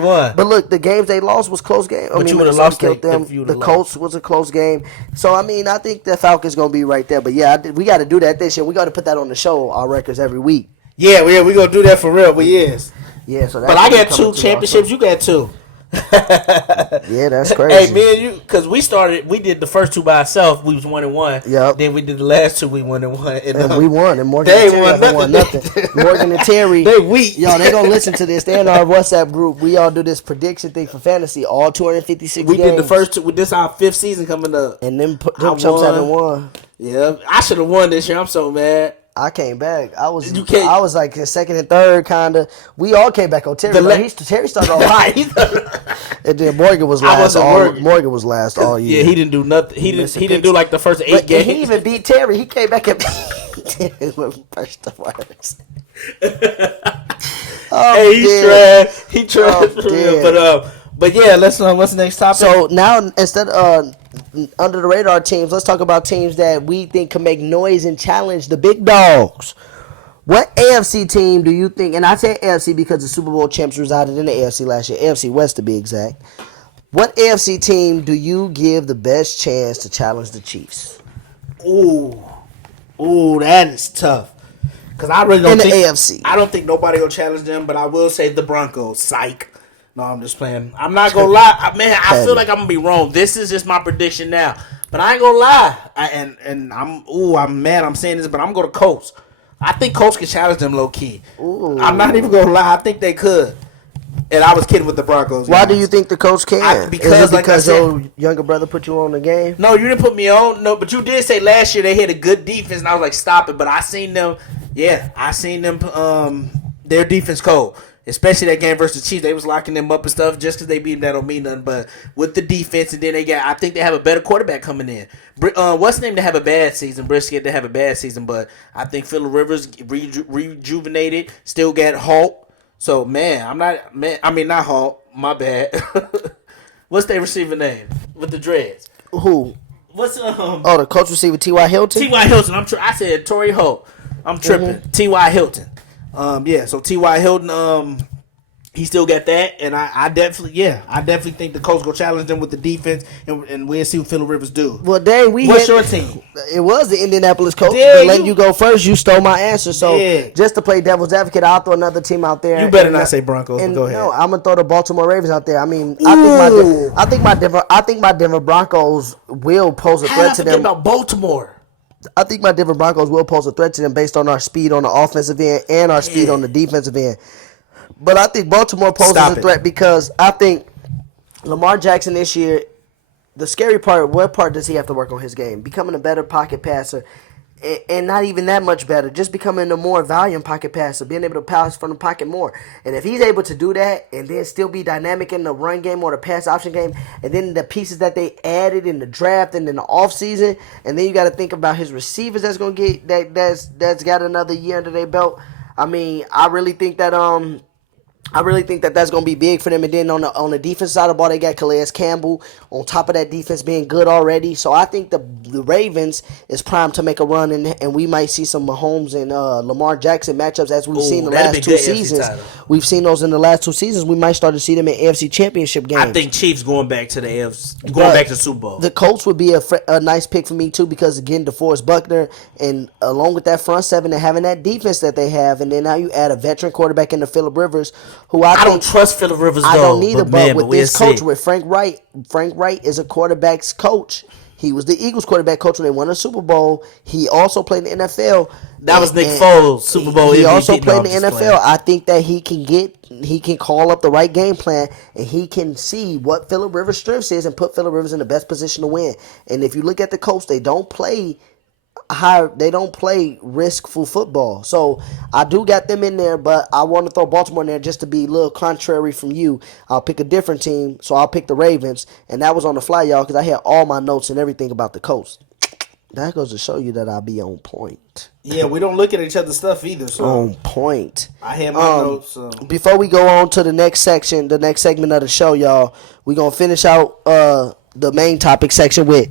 won. But look, the games they lost was close game. But you would have lost them. The Colts was a close game. So I mean, I think the Falcons gonna be right there. But yeah, we got to do that this year. We got to put that on the show, our records every week. Yeah, we gonna do that for real. But yes. Yeah. So. But I got 2 championships. You got 2. Yeah, that's Hey, crazy. me and you, because we did the first two by ourselves. We was 1-1. Yep. Then we did the last two. We 1-1, And we won. And Morgan they and Terry won haven't won nothing. nothing. Morgan and Terry, They weak. Yo, they gonna listen to this. They're in our WhatsApp group. We all do this prediction thing for fantasy. All 256 We games. did the first two. This our 5th season coming up. And them I chumps won. haven't won. Yeah, I should have won this year. I'm so mad. I came back. I was You can't- I was like in second and third kind of. We all came back on Terry. Terry started off hot, and then Morgan was I last. wasn't All working. Morgan was last all year. Yeah, he didn't do nothing. He didn't. missing He didn't picks. do like the first 8 But games. he even beat Terry. He came back and beat Terry with first of worst. Hey, he's trash. He trash Oh, for real. dead. But yeah, let's. What's the next topic? So now instead of under the radar teams, let's talk about teams that we think can make noise and challenge the big dogs. What AFC team do you think? And I say AFC because the Super Bowl champs resided in the AFC last year, AFC West to be exact. What AFC team do you give the best chance to challenge the Chiefs Ooh, that is tough. Cause I really don't in the think AFC? I don't think nobody will challenge them, but I will say the Broncos. Psych. No, I'm just playing. I'm not gonna lie, man. I feel like I'm gonna be wrong. This is just my prediction now, but I ain't gonna lie. I'm mad. I'm saying this, but I'm gonna Colts. I think Colts can challenge them low key. I'm not even gonna lie. I think they could. And I was kidding with the Broncos. Why guys. do you think the coach can? Because, Is it like I because said- your younger brother put you on the game? No, you didn't put me on. No, but you did say last year they had a good defense, and I was like, stop it. But I seen them. Yeah, I seen them. Their defense cold, especially that game versus the Chiefs. They was locking them up and stuff. Just because they beat them, that don't mean nothing. But with the defense, and then I think they have a better quarterback coming in. What's the name to have a bad season? Brisket to have a bad season, but I think Phillip Rivers rejuvenated. Still got Hulk. So man, not Hulk. My bad. What's their receiver name with the dreads? Who? What's Oh, the coach receiver T.Y. Hilton? T.Y. Hilton. I said Torrey Holt. I'm tripping. T.Y. Hilton. Yeah. So T.Y. Hilton. He still got that, and I definitely think the Colts go challenge them with the defense, and we'll see what Phillip Rivers do. Well, dang, What's your team? It was the Indianapolis Colts. Yeah, But letting you go first, you stole my answer. So Yeah. just to play devil's advocate, I'll throw another team out there. You better And, not say Broncos, but And go ahead. no, I'm gonna throw the Baltimore Ravens out there. I mean, Ooh. I think my Denver Broncos will pose a How did I threat to forget them. about Baltimore? I think my Denver Broncos will pose a threat to them based on our speed on the offensive end and our speed Yeah. on the defensive end. But I think Baltimore poses Stop a it. threat because I think Lamar Jackson this year, the scary part, what part does he have to work on his game? Becoming a better pocket passer, and not even that much better, just becoming a more valiant pocket passer, being able to pass from the pocket more. And if he's able to do that and then still be dynamic in the run game or the pass option game, and then the pieces that they added in the draft and in the offseason, and then you got to think about his receivers that's going to get that's got another year under their belt. I mean, I really think that that's going to be big for them. And then on the defense side of the ball, they got Calais Campbell on top of that defense being good already. So I think the Ravens is primed to make a run, and we might see some Mahomes and Lamar Jackson matchups as we've seen the that'd last be two good AFC seasons. title. We've seen those in the last 2 seasons. We might start to see them in AFC Championship games. I think Chiefs going back to the AFC, going But back to the Super Bowl. The Colts would be a nice pick for me too because again, DeForest Buckner and along with that front seven and having that defense that they have, and then now you add a veteran quarterback into Phillip Rivers, who I I don't think trust Phillip Rivers. I don't either. But with we'll this coach, see. with Frank Wright is a quarterback's coach. He was the Eagles quarterback coach when they won a Super Bowl. He also played in the NFL. That was Nick Foles, Super Bowl He MVP. also No, played I'm in the just NFL. playing. I think that he can call up the right game plan, and he can see what Phillip Rivers' strengths is and put Phillip Rivers in the best position to win. And if you look at the Colts, they don't play riskful football. So I do got them in there, but I want to throw Baltimore in there just to be a little contrary from you. I'll pick a different team, so I'll pick the Ravens, and that was on the fly, y'all, because I had all my notes and everything about the Colts. That goes to show you that I'll be on point. Yeah, we don't look at each other's stuff either. So On point. I had my notes. Before we go on to the next section, the next segment of the show, y'all, we're going to finish out the main topic section with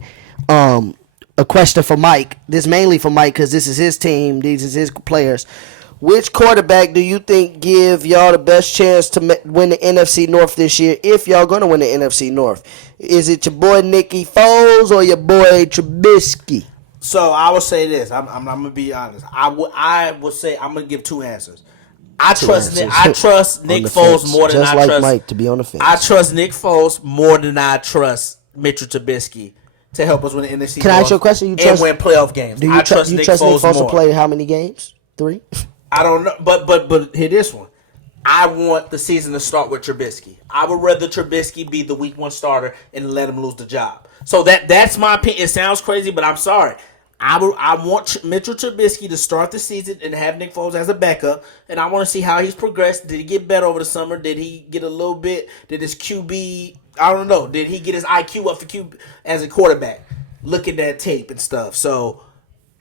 a question for Mike. This mainly for Mike because this is his team. These is his players. Which quarterback do you think give y'all the best chance to win the NFC North this year if y'all going to win the NFC North? Is it your boy Nicky Foles or your boy Trubisky? So I will say this. I'm gonna be honest. I would say I'm gonna give two answers. I trust Nick Foles more than just I like trust Mike to be on the fence. I trust Nick Foles more than I trust Mitchell Trubisky to help us win the NFC. Can I ask you a question? You and trust, win playoff games. do you I trust Nick Foles to more. play how many games? 3? I don't know, but hear this one. I want the season to start with Trubisky. I would rather Trubisky be the week 1 starter and let him lose the job. So that's my opinion. It sounds crazy, but I'm sorry. I want Mitchell Trubisky to start the season and have Nick Foles as a backup, and I want to see how he's progressed. Did he get better over the summer? Did he get a little bit? Did his QB, I don't know, did he get his IQ up for QB as a quarterback? Look at that tape and stuff. So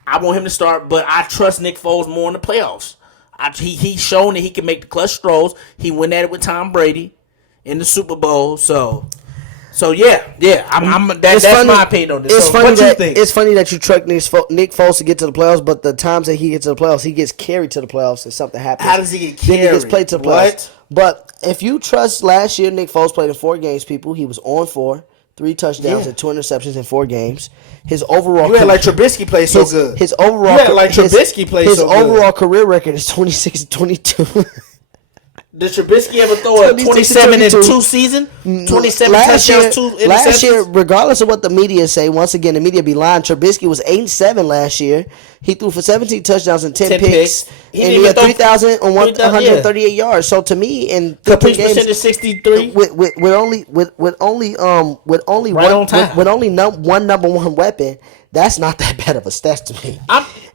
I want him to start, but I trust Nick Foles more in the playoffs. He's shown that he can make the clutch throws. He went at it with Tom Brady in the Super Bowl. So yeah. That's my opinion on this. It's so funny what that, you think? It's funny that you truck Nick Foles to get to the playoffs, but the times that he gets to the playoffs, he gets carried to the playoffs and something happens. How does he get Then he gets carried? played to the playoffs. What? But if you trust last year, Nick Foles played in 4 games, people. He was on 4, 3 touchdowns and 2 interceptions in 4 games. His overall You had like Trubisky play so good. His overall You had like Trubisky play his so good. overall career record is 26-22. Did Trubisky ever throw a 27 in 2 season? 27 touchdowns, 2 interceptions? Last year, regardless of what the media say, once again, the media be lying. Trubisky was 8-7 last year. He threw for 17 touchdowns and 10 picks. And he had 3,138 yards. So to me, in 13 completion games, percentage 63. with only Right on time. with only one number 1 weapon, that's not that bad of a stat to me.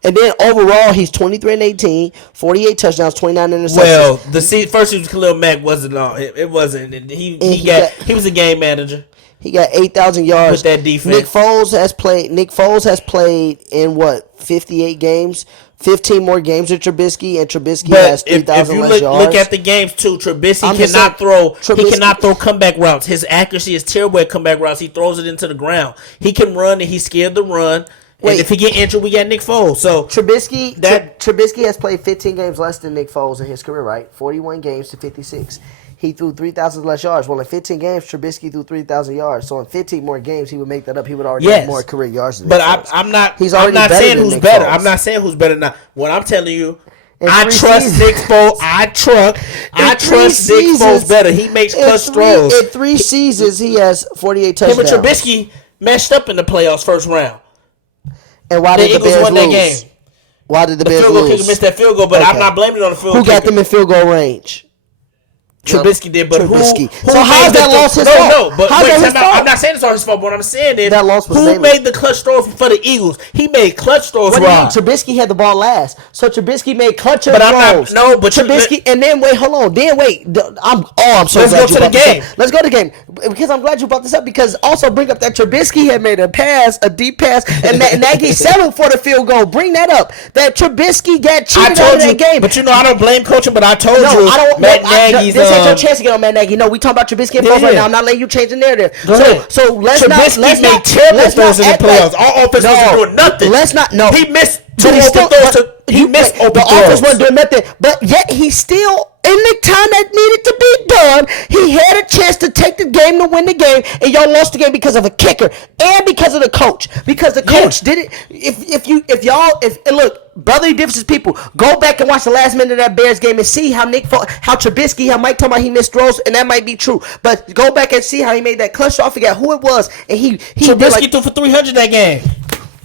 And then overall, he's 23-18, 48 touchdowns, 29 interceptions. Well, first season Khalil Mack wasn't all. It wasn't. He was a game manager. He got 8,000 yards. With that defense. Nick Foles has played in what, 58 games? 15 more games with Trubisky, and Trubisky has 3,000 less yards. Look at the games too, Trubisky cannot throw. He cannot throw comeback routes. His accuracy is terrible at comeback routes. He throws it into the ground. He can run, and he's scared to run. And if he get injured, we got Nick Foles. So Trubisky has played 15 games less than Nick Foles in his career, right? 41 games to 56. He threw 3,000 less yards. Well, in 15 games, Trubisky threw 3,000 yards. So in 15 more games, he would make that up. He would already have more career yards than Nick Foles. I'm not. He's I'm already not better saying than who's Nick better. Foles. I'm not saying who's better now. What I'm telling you, In I 3 trust seasons. Nick Foles. I trust Nick Foles better. He makes clutch throws. In 3 seasons, he has 48 Him touchdowns. and Trubisky messed up in the playoffs first round. And why The did the Eagles Bears won lose? that game. Why did the The Bears field goal kicker lose? missed that field goal, but I'm Okay. not blaming it on the field Who kicker. got them in field goal range? Trubisky did, but Trubisky. who So how's made that loss his fault? No, but How's wait, that his time out. fault? I'm not saying it's all his fault. But what I'm saying is, That loss was who namely- made the clutch throws for the Eagles? He made clutch throws, What do you mean? Rob. Trubisky had the ball last, so Trubisky made clutcher But I'm not- throws. no, but Trubisky, and then wait, hold on, then wait. I'm so Let's glad go you to the brought this game. up. Let's go to the game because I'm glad you brought this up because also bring up that Trubisky had made a deep pass, and Nagy settled for the field goal. Bring that up. That Trubisky got I cheated out told of you, that game. but I don't blame coaching. But I told No, you, I don't. Matt No, Nagy's. this ain't your chance to get on Matt Nagy. No, we talking about Trubisky and Foles right Yeah. now. I'm not letting you change the narrative. Go ahead. So let's Trubisky not. made terrible throws in the act playoffs. like- Our offense wasn't doing nothing. Let's not. No, He missed But two he open still- throws. but He you- missed the open offense throws. wasn't doing nothing. But yet he still, in the time that needed to be done, he had a chance to take the game to win the game, and y'all lost the game because of a kicker and because of the coach. Because the coach did it. And look, brotherly differences, people, go back and watch the last minute of that Bears game and see how how Trubisky, how Mike talking about he missed throws, and that might be true. But go back and see how he made that clutch. I forgot who it was, and he Trubisky did like, threw for 300 that game.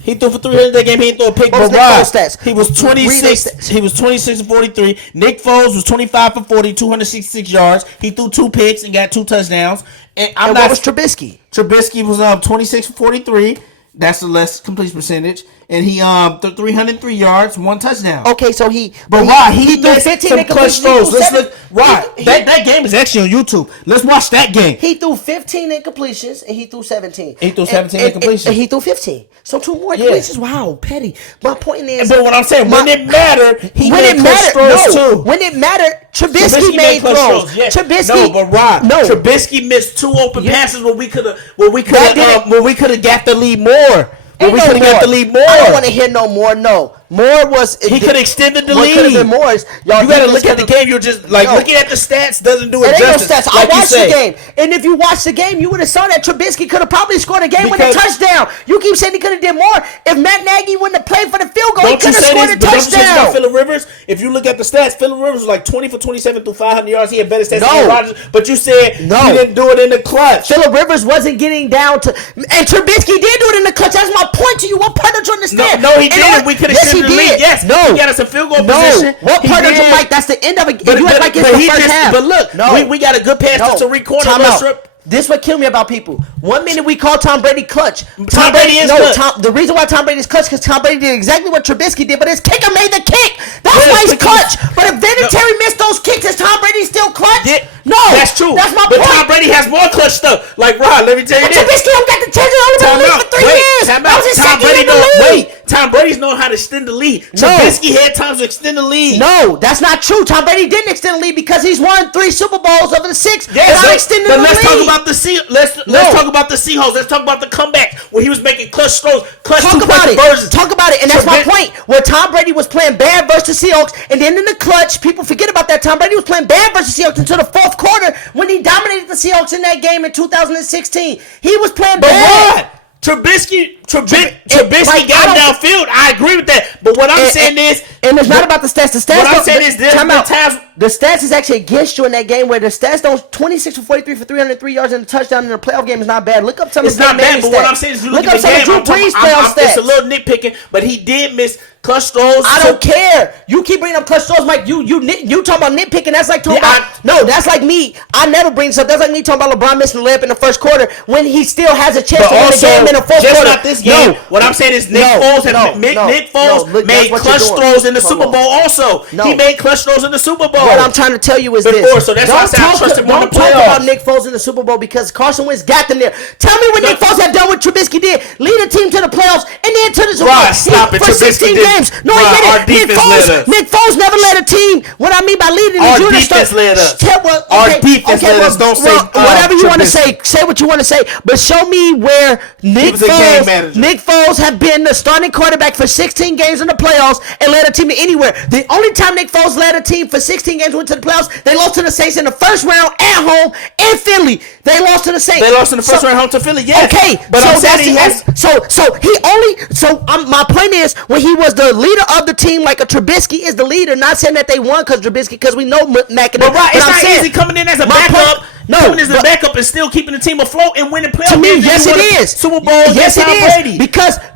He threw for 300 that game. He didn't throw a pick. What was But Nick Rob, Foles' stats? he was Read those 26. stats. He was 26 and 43. Nick Foles was 25 for 40, 266 yards. He threw 2 picks and got 2 touchdowns. And I'm and not. what was Trubisky? Trubisky was 26 for 43. That's the less completion percentage. And he threw 303 yards, 1 touchdown. Okay, so he. But why he threw missed 15 some clutch incompletions. throws. He threw Let's seven- look. Right, he- that game is actually on YouTube. Let's watch that game. He threw 15 incompletions and he threw 17. He threw 17 and incompletions. And he threw 15. So 2 more incompletions. Wow, petty. My point is. But what I'm saying, when it mattered, he when made it clutch mattered, throws no. too. When it mattered, Trubisky made clutch throws. Yeah. Trubisky. No, but Rob, No. Trubisky missed 2 open Yeah. passes where we could have That didn't- got the lead more. Where Ain't we no could have got the more. lead more. I don't want to hear no more. No. More was He could have extended the what lead. could have been more. Is, You got to look at the game. You're just like No. looking at the stats doesn't do It it ain't no justice. stats. Like I you watched the say. game, and if you watched the game, you would have saw that Trubisky could have probably scored a game-winning Because- touchdown. You keep saying he could have did more. If Matt Nagy wouldn't have played for the field goal, he Don't you could have say scored this? a But don't you say this about touchdown. Phillip Rivers? If you look at the stats, Phillip Rivers was like 20 for 27 through 500 yards. He had better stats No. than Aaron Rodgers. But you said No. he didn't do it in the clutch. Phillip Rivers wasn't getting down to, and Trubisky did do it in the clutch. That's my point to you. What part don't you understand? No, he And didn't. We could have yes, he extended the lead. did. Yes, no, he got us in field goal no. position. What He part don't you did. like? That's the end of it. You act like it's the first half. But look, no. we got a good pass to Tariq Corner. Time out. This what killed me about people. 1 minute we call Tom Brady clutch. Tom Brady is clutch. The reason why Tom Brady is clutch because Tom Brady did exactly what Trubisky did, but his kicker made the kick. That's Yeah, why he's kicker- clutch. But if Vinatieri missed those kicks, is Tom Brady still clutch? No, that's true. That's my but point. Tom Brady has more clutch stuff. Like Rod, let me tell you But this. Trubisky don't got the chance to only been in the league for 3 years. Time That out. was his Tom second Brady year in the don't league. wait. Tom Brady's know how to extend the lead. No. Trubisky had times to extend the lead. No, that's not true. Tom Brady didn't extend the lead because he's won 3 Super Bowls over the 6 Yes, without extending but the let's lead. talk about the let's talk about the Seahawks. Let's talk about the comeback where he was making clutch throws, clutch Talk two-point about it. conversions. Talk about it. And that's my Trubis- point. Where Tom Brady was playing bad versus the Seahawks, and then in the clutch, people forget about that. Tom Brady was playing bad versus the Seahawks until the 4th quarter when he dominated the Seahawks in that game in 2016. He was playing But bad. what? Trubisky like, got I him don't- downfield. I agree with that. But what I'm saying is, and it's not about the stats. The stats. What I'm don't- saying is there's time been out. times- The stats is actually against you in that game where the stats don't 26 for 43 for 303 yards and a touchdown in a playoff game is not bad. Look up some it's of the not bad. But what I'm stats. saying is, you look look up at some the of game. Drew Brees playoff It's a stats. little nitpicking, but he did miss clutch throws. I don't care. You keep bringing up clutch throws, Mike. You talking about nitpicking? That's like talking Yeah, about no. That's like me. I never bring this up. That's like me talking about LeBron missing the layup in the first quarter when he still has a chance But to win the also, game in the fourth just quarter. not this game. No. What I'm saying is Nick No, Foles no, no, Nick no, Foles look, that's made what you're clutch doing. throws in the Hold Super on. Bowl also. No. He made clutch throws in the Super Bowl. What I'm trying to tell you is Before, this. so that's why I said I trust him more in Don't the talk playoffs. about Nick Foles in the Super Bowl because Carson Wentz got them there. Tell me what No. Nick Foles had done what Trubisky did. Lead a team to the playoffs and then to the Super Rod, Bowl. stop it. For Trubisky 16 did- games. No, Rod, he our didn't. Nick defense led us. Foles, Nick Foles never led a team. What I mean by leading Our is you defense led us. Our defense led us. Don't say, whatever you want to Trubisky. say what you want to say, but show me where Nick was a game Foles, manager. Nick Foles have been the starting quarterback for 16 games in the playoffs and led a team to anywhere. The only time Nick Foles led a team for 16 games went to the playoffs, they lost to the Saints in the first round at home in Philly. They lost to the Saints. They lost in the first round home to Philly. Yes. Okay, but so I'm saying that's he has. my point is when he was the leader of the team, like a Trubisky is the leader. Not saying that they won because we know Mac and But right, it's I'm not saying, easy coming in as a my backup. point- no, coming as a but- backup and still keeping the team afloat and winning playoff To me, games. yes, You it won a is. Super Bowl. Yes, against it Tom is. Brady.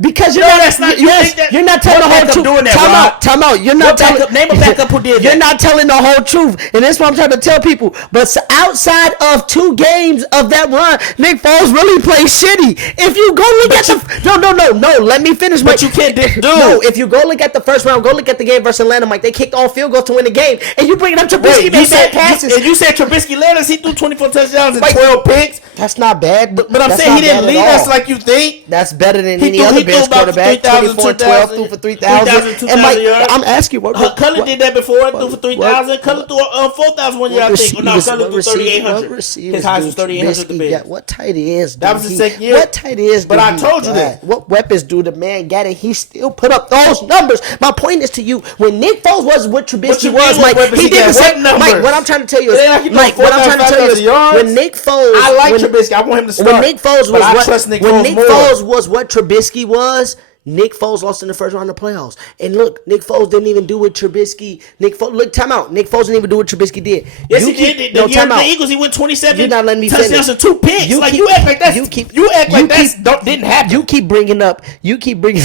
Because you're No, not. that's not- you Yes, think that- you're not telling what the whole backup truth. doing that, Time Rod? out. Time out. You're not What telling. backup- name a backup who did You're that. not telling the whole truth, and that's what I'm trying to tell people. But outside of 2 games of that run, Nick Foles really played shitty. If you go look at the no, let me finish. But you can't do. No, if you go look at the first round, go look at the game versus Atlanta, Mike. They kicked all field goals to win the game, and you bring it up to Trubisky Wait, made bad passes. you said Trubisky led us. He threw 24 touchdowns and Wait. 12 picks. That's not bad, But I'm that's saying he not didn't bad at lead us all. like you think. That's better than He any threw- other he threw Bears about quarterback. 24 12, threw for 3,000. 3,000, And Mike, 2,000 yards. I'm asking you, what Cullen did that before. Threw for 3,000. Cullen threw 4,000 one year, I think. No, Cullen threw 3,800. His highest was 3,800 at the Bears. Yeah, what tight ends? That was his second year. What tight ends? But I told you that. What weapons do the man got? And he still put up those numbers. My point is to you, when Nick Foles was what What Trubisky you was, mean, Mike, what weapons he he did got? the What same. numbers? Mike, what I'm trying to tell you It ain't like is, he threw Mike, what I'm trying to tell you is, 4,000 yards. when Nick Foles, I like when- Trubisky. I want him to start. when Nick Foles was but I what, trust Nick when Foles Nick more. Foles was what Trubisky was, Nick Foles lost in the first round of the playoffs. And look, Nick Foles didn't even do what Trubisky. Look, time out. Nick Foles didn't even do what Trubisky did. Yes, You he keep- did. no, The year time of the out. Eagles, he went 27 You're not letting me touchdowns finish. and 2 picks. You Like keep- you act like that's you keep- you act you like that's keep- didn't happen. You keep bringing up. You keep bringing.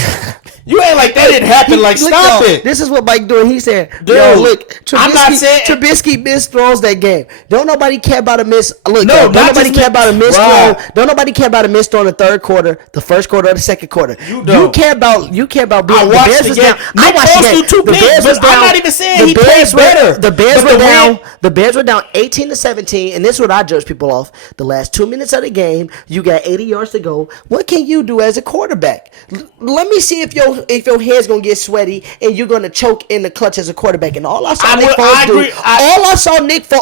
You act like that didn't happen. Like Look, stop yo, it. This is what Mike doing. He said, Dude, "Yo, look, I'm not saying- Trubisky missed throws that game. Don't nobody care about a miss. Look, No, yo, don't not nobody just care about a miss Right. throw. Don't nobody care about a miss throw in the third quarter, the first quarter, or the second quarter. You don't. You care about being. I The watched Bears the was game. down. I Nick watched Foles the game. threw 2 The picks, Bears was but I'm down. not even saying the he Bears played were- better. The Bears But were the down. win- The Bears were down 18-17, and this is what I judge people off. The last 2 minutes of the game, you got 80 yards to go. What can you do as a quarterback? Let me see if your head's gonna get sweaty and you're gonna choke in the clutch as a quarterback. And all I saw Nick Foles do,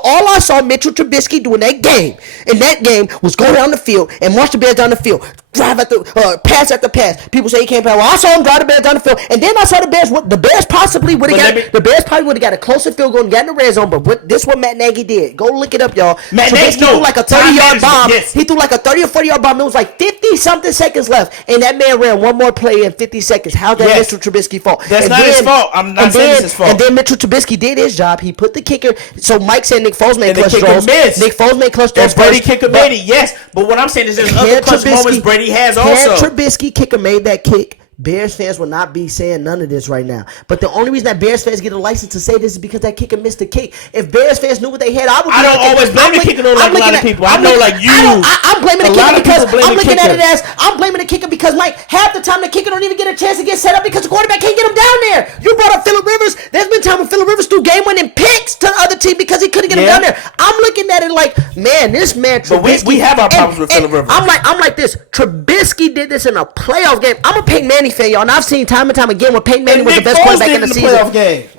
all I saw Mitchell Trubisky do in that game was go down the field and march the Bears down the field. drive after pass after pass. People say he can't pass. Well, I saw him drive the Bears down the field, and then I saw the Bears. The Bears possibly would have got. The Bears probably would have got a closer field goal and got in the red zone. But this what Matt Nagy did. Go look it up, y'all. Matt Nagy threw like a 30-yard bomb. Yes. He threw like a 30 or 40-yard bomb. It was like 50-something seconds left, and that man ran one more play in 50 seconds. How's that Mitchell Trubisky fault? That's not his fault. I'm not saying it's his fault. And then Mitchell Trubisky did his job. He put the kicker. So Mike said Nick Foles made clutch throws. Nick Foles made clutch throws. And Brady kicker made it, yes. But what I'm saying is there's other clutch moments Brady has also. Trubisky kicker made that kick, Bears fans will not be saying none of this right now. But the only reason that Bears fans get a license to say this is because that kicker missed the kick. If Bears fans knew what they had, I don't always blame the kicker. Like a lot of people, I know, like you. I'm blaming the kicker because I'm looking at it as I'm blaming the kicker because Mike, half the time the kicker don't even get a chance to get set up because the quarterback can't get him down there. You brought up Phillip Rivers. There's been time when Phillip Rivers threw game-winning picks to the other team because he couldn't get him down there. I'm looking at it like, man, this man Trubisky. But we have our problems with Phillip Rivers. I'm like this. Trubisky did this in a playoff game. I'm a Peyton Manning fan, y'all, and I've seen time and time again when Peyton Manning was the best quarterback in the season. Playoff game.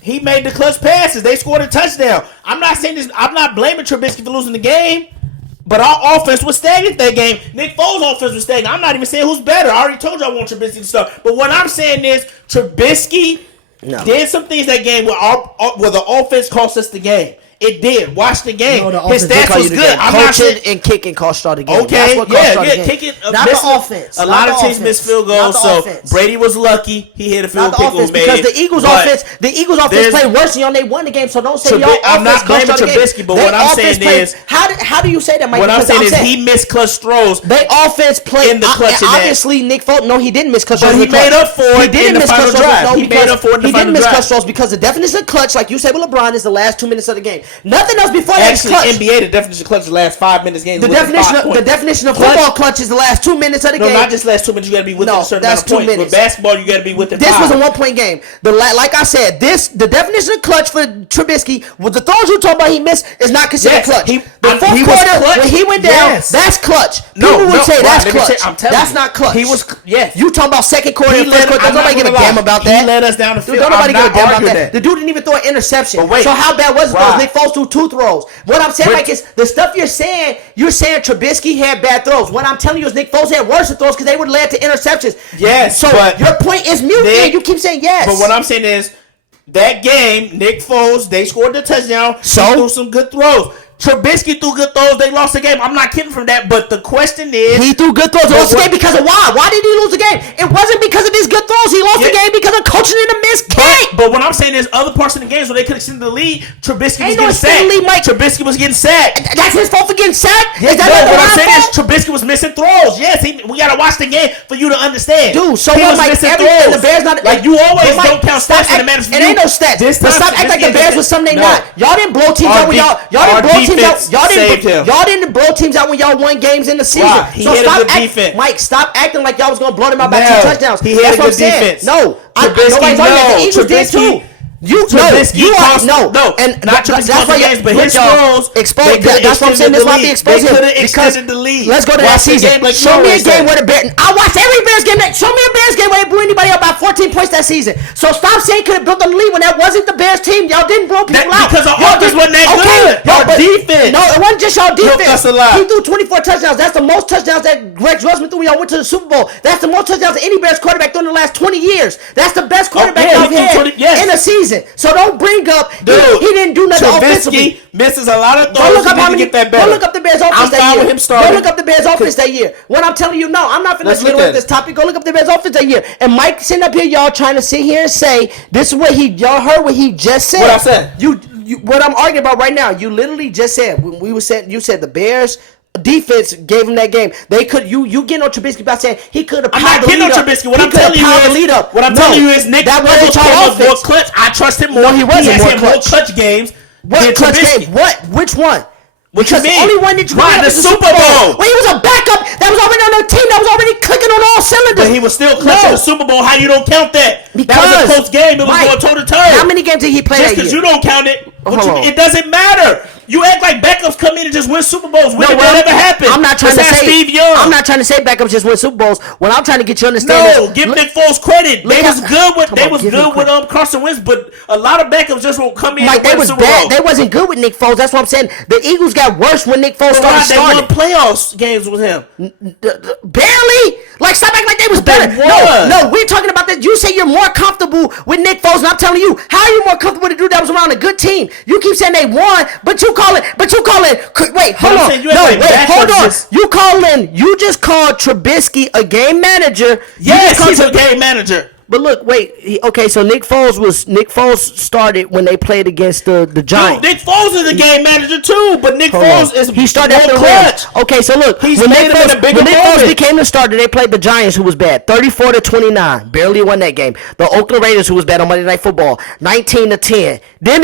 He made the clutch passes. They scored a touchdown. I'm not saying this. I'm not blaming Trubisky for losing the game. But our offense was stagnant that game. Nick Foles' offense was stagnant. I'm not even saying who's better. I already told you I want Trubisky to start. But what I'm saying is Trubisky did some things that game where the offense cost us the game. It did. Watch the game. His stats was good. I'm not saying and kicking cost y'all the game. Okay, kicking. Not the offense. A lot of teams missed field goals, so Brady was lucky. He hit a field goal made because the Eagles offense played worse than y'all. They won the game, so don't say y'all offense. I'm not blaming Trubisky, but what I'm saying is, how do you say that, Mike? What I'm saying is he missed clutch throws. They offense played in the clutch. Obviously, Nick Foles. No, he didn't miss clutch throws. But he made up for it in the final drive. He made up for it in the final drive. He didn't miss clutch throws because the definition of clutch, like you said with LeBron, is the last 2 minutes of the game. Nothing else before. Actually, NBA, the definition of clutch is the last 5 minutes game. The definition of football clutch is the last 2 minutes of the game. No, not just last 2 minutes. You got to be within a certain amount of points. With basketball, you got to be within 5. This was a 1-point game. Like I said, the definition of clutch for Trubisky with the throws you talking about he missed is not considered clutch. The fourth quarter when he went down, that's clutch. People would say that's clutch. That's not clutch. He was You talking about second quarter and first quarter? Don't nobody give a damn about that. He led us down the field. Don't nobody give a damn about that. The dude didn't even throw an interception. So how bad was it? Nick Foles threw 2 throws. What I'm saying, Mike, is the stuff you're saying Trubisky had bad throws. What I'm telling you is Nick Foles had worse throws because they would have led to interceptions. Yes. So your point is mute there. You keep saying yes. But what I'm saying is that game, Nick Foles, they scored the touchdown. So he threw some good throws. Trubisky threw good throws. They lost the game. I'm not kidding from that. But the question is, he threw good throws. He lost the game because of why? Why did he lose the game? It wasn't because of his good throws. He lost the game because of coaching in a missed kick. But what I'm saying is, other parts of the games where they could extend the lead, Trubisky was getting sacked. Trubisky was getting sacked. That's his fault for getting sacked. Is that what I'm saying is Trubisky was missing throws. Yes, we gotta watch the game for you to understand. Dude, so what? Like everything, the Bears not like you always don't count stats in the matters. It ain't no stats. But stop acting like the Bears was something they not. Y'all didn't blow teams out when y'all didn't blow teams out. Y'all didn't blow teams out when y'all won games in the season. Wow, so Mike, stop acting like y'all was gonna blow them out by 2 touchdowns. He had a good defense. No, nobody's talking about the Eagles did too. And not that's why games, but his throws exposed. That's what I'm saying. This might be exposed because the lead. Let's go to that season. Show me a game where the Bears. I watched every Bears game. Show me a Bears game where they blew anybody out by 14 points that season. So stop saying could have built on the lead when that wasn't the Bears team. Y'all didn't blow people out because our offense wasn't that good. Our defense. No, it wasn't just y'all defense. He threw 24 touchdowns. That's the most touchdowns that Greg Drusman threw when y'all went to the Super Bowl. That's the most touchdowns that any Bears quarterback threw in the last 20 years. That's the best quarterback y'all had in a season. So don't bring up he didn't do nothing offensively. Misses a lot of throws. Go look up how many. Go look up the Bears offense that year. Go look up the Bears offense that year. What I'm telling you, no, I'm not finna get with this topic. Go look up the Bears offense that year. And Mike sitting up here, y'all trying to sit here and say this is what y'all heard what he just said. What I said. What I'm arguing about right now. You literally just said when we were saying you said the Bears defense gave him that game. They could you getting on Trubisky by saying he could have. I'm not getting on Trubisky. What I'm telling you is Nick that wasn't your offense. More clutch. I trust him more. No, he wasn't more clutch games. What clutch game? What? Which one? Because the only one that you got was the Super Bowl. When he was a backup, that was already on the team. That was already clicking on all cylinders. But he was still clutching the Super Bowl. How you don't count that? Because that was a close game. It was going toe to toe. How many games did he play that year? Just because you don't count it. It doesn't matter. You act like backups come in and just win Super Bowls. When did that ever happen? I'm not trying to say Steve Young. I'm not trying to say backups just win Super Bowls. What I'm trying to get you to understand is give Nick Foles credit. They was good with Carson Wentz, but a lot of backups just won't come in. Like they was bad. They wasn't good with Nick Foles. That's what I'm saying. The Eagles got worse when Nick Foles started. They won playoffs games with him. Barely. Like stop acting like they was better. No, we're talking about this. You say you're more comfortable with Nick Foles, and I'm telling you, how are you more comfortable with a dude that was around a good team? You keep saying they won, but you call it. Wait, hold on. Hold on. You just called Trubisky a game manager. Yes, he's a game manager. But look, okay, so Nick Foles started when they played against the Giants. Dude, Nick Foles is a game manager too, but Nick Foles is he started more after clutch. Okay, so look, when Nick Foles became the starter, they played the Giants, who was bad, 34-29, barely won that game. The Oakland Raiders, who was bad on Monday Night Football, 19-10. Then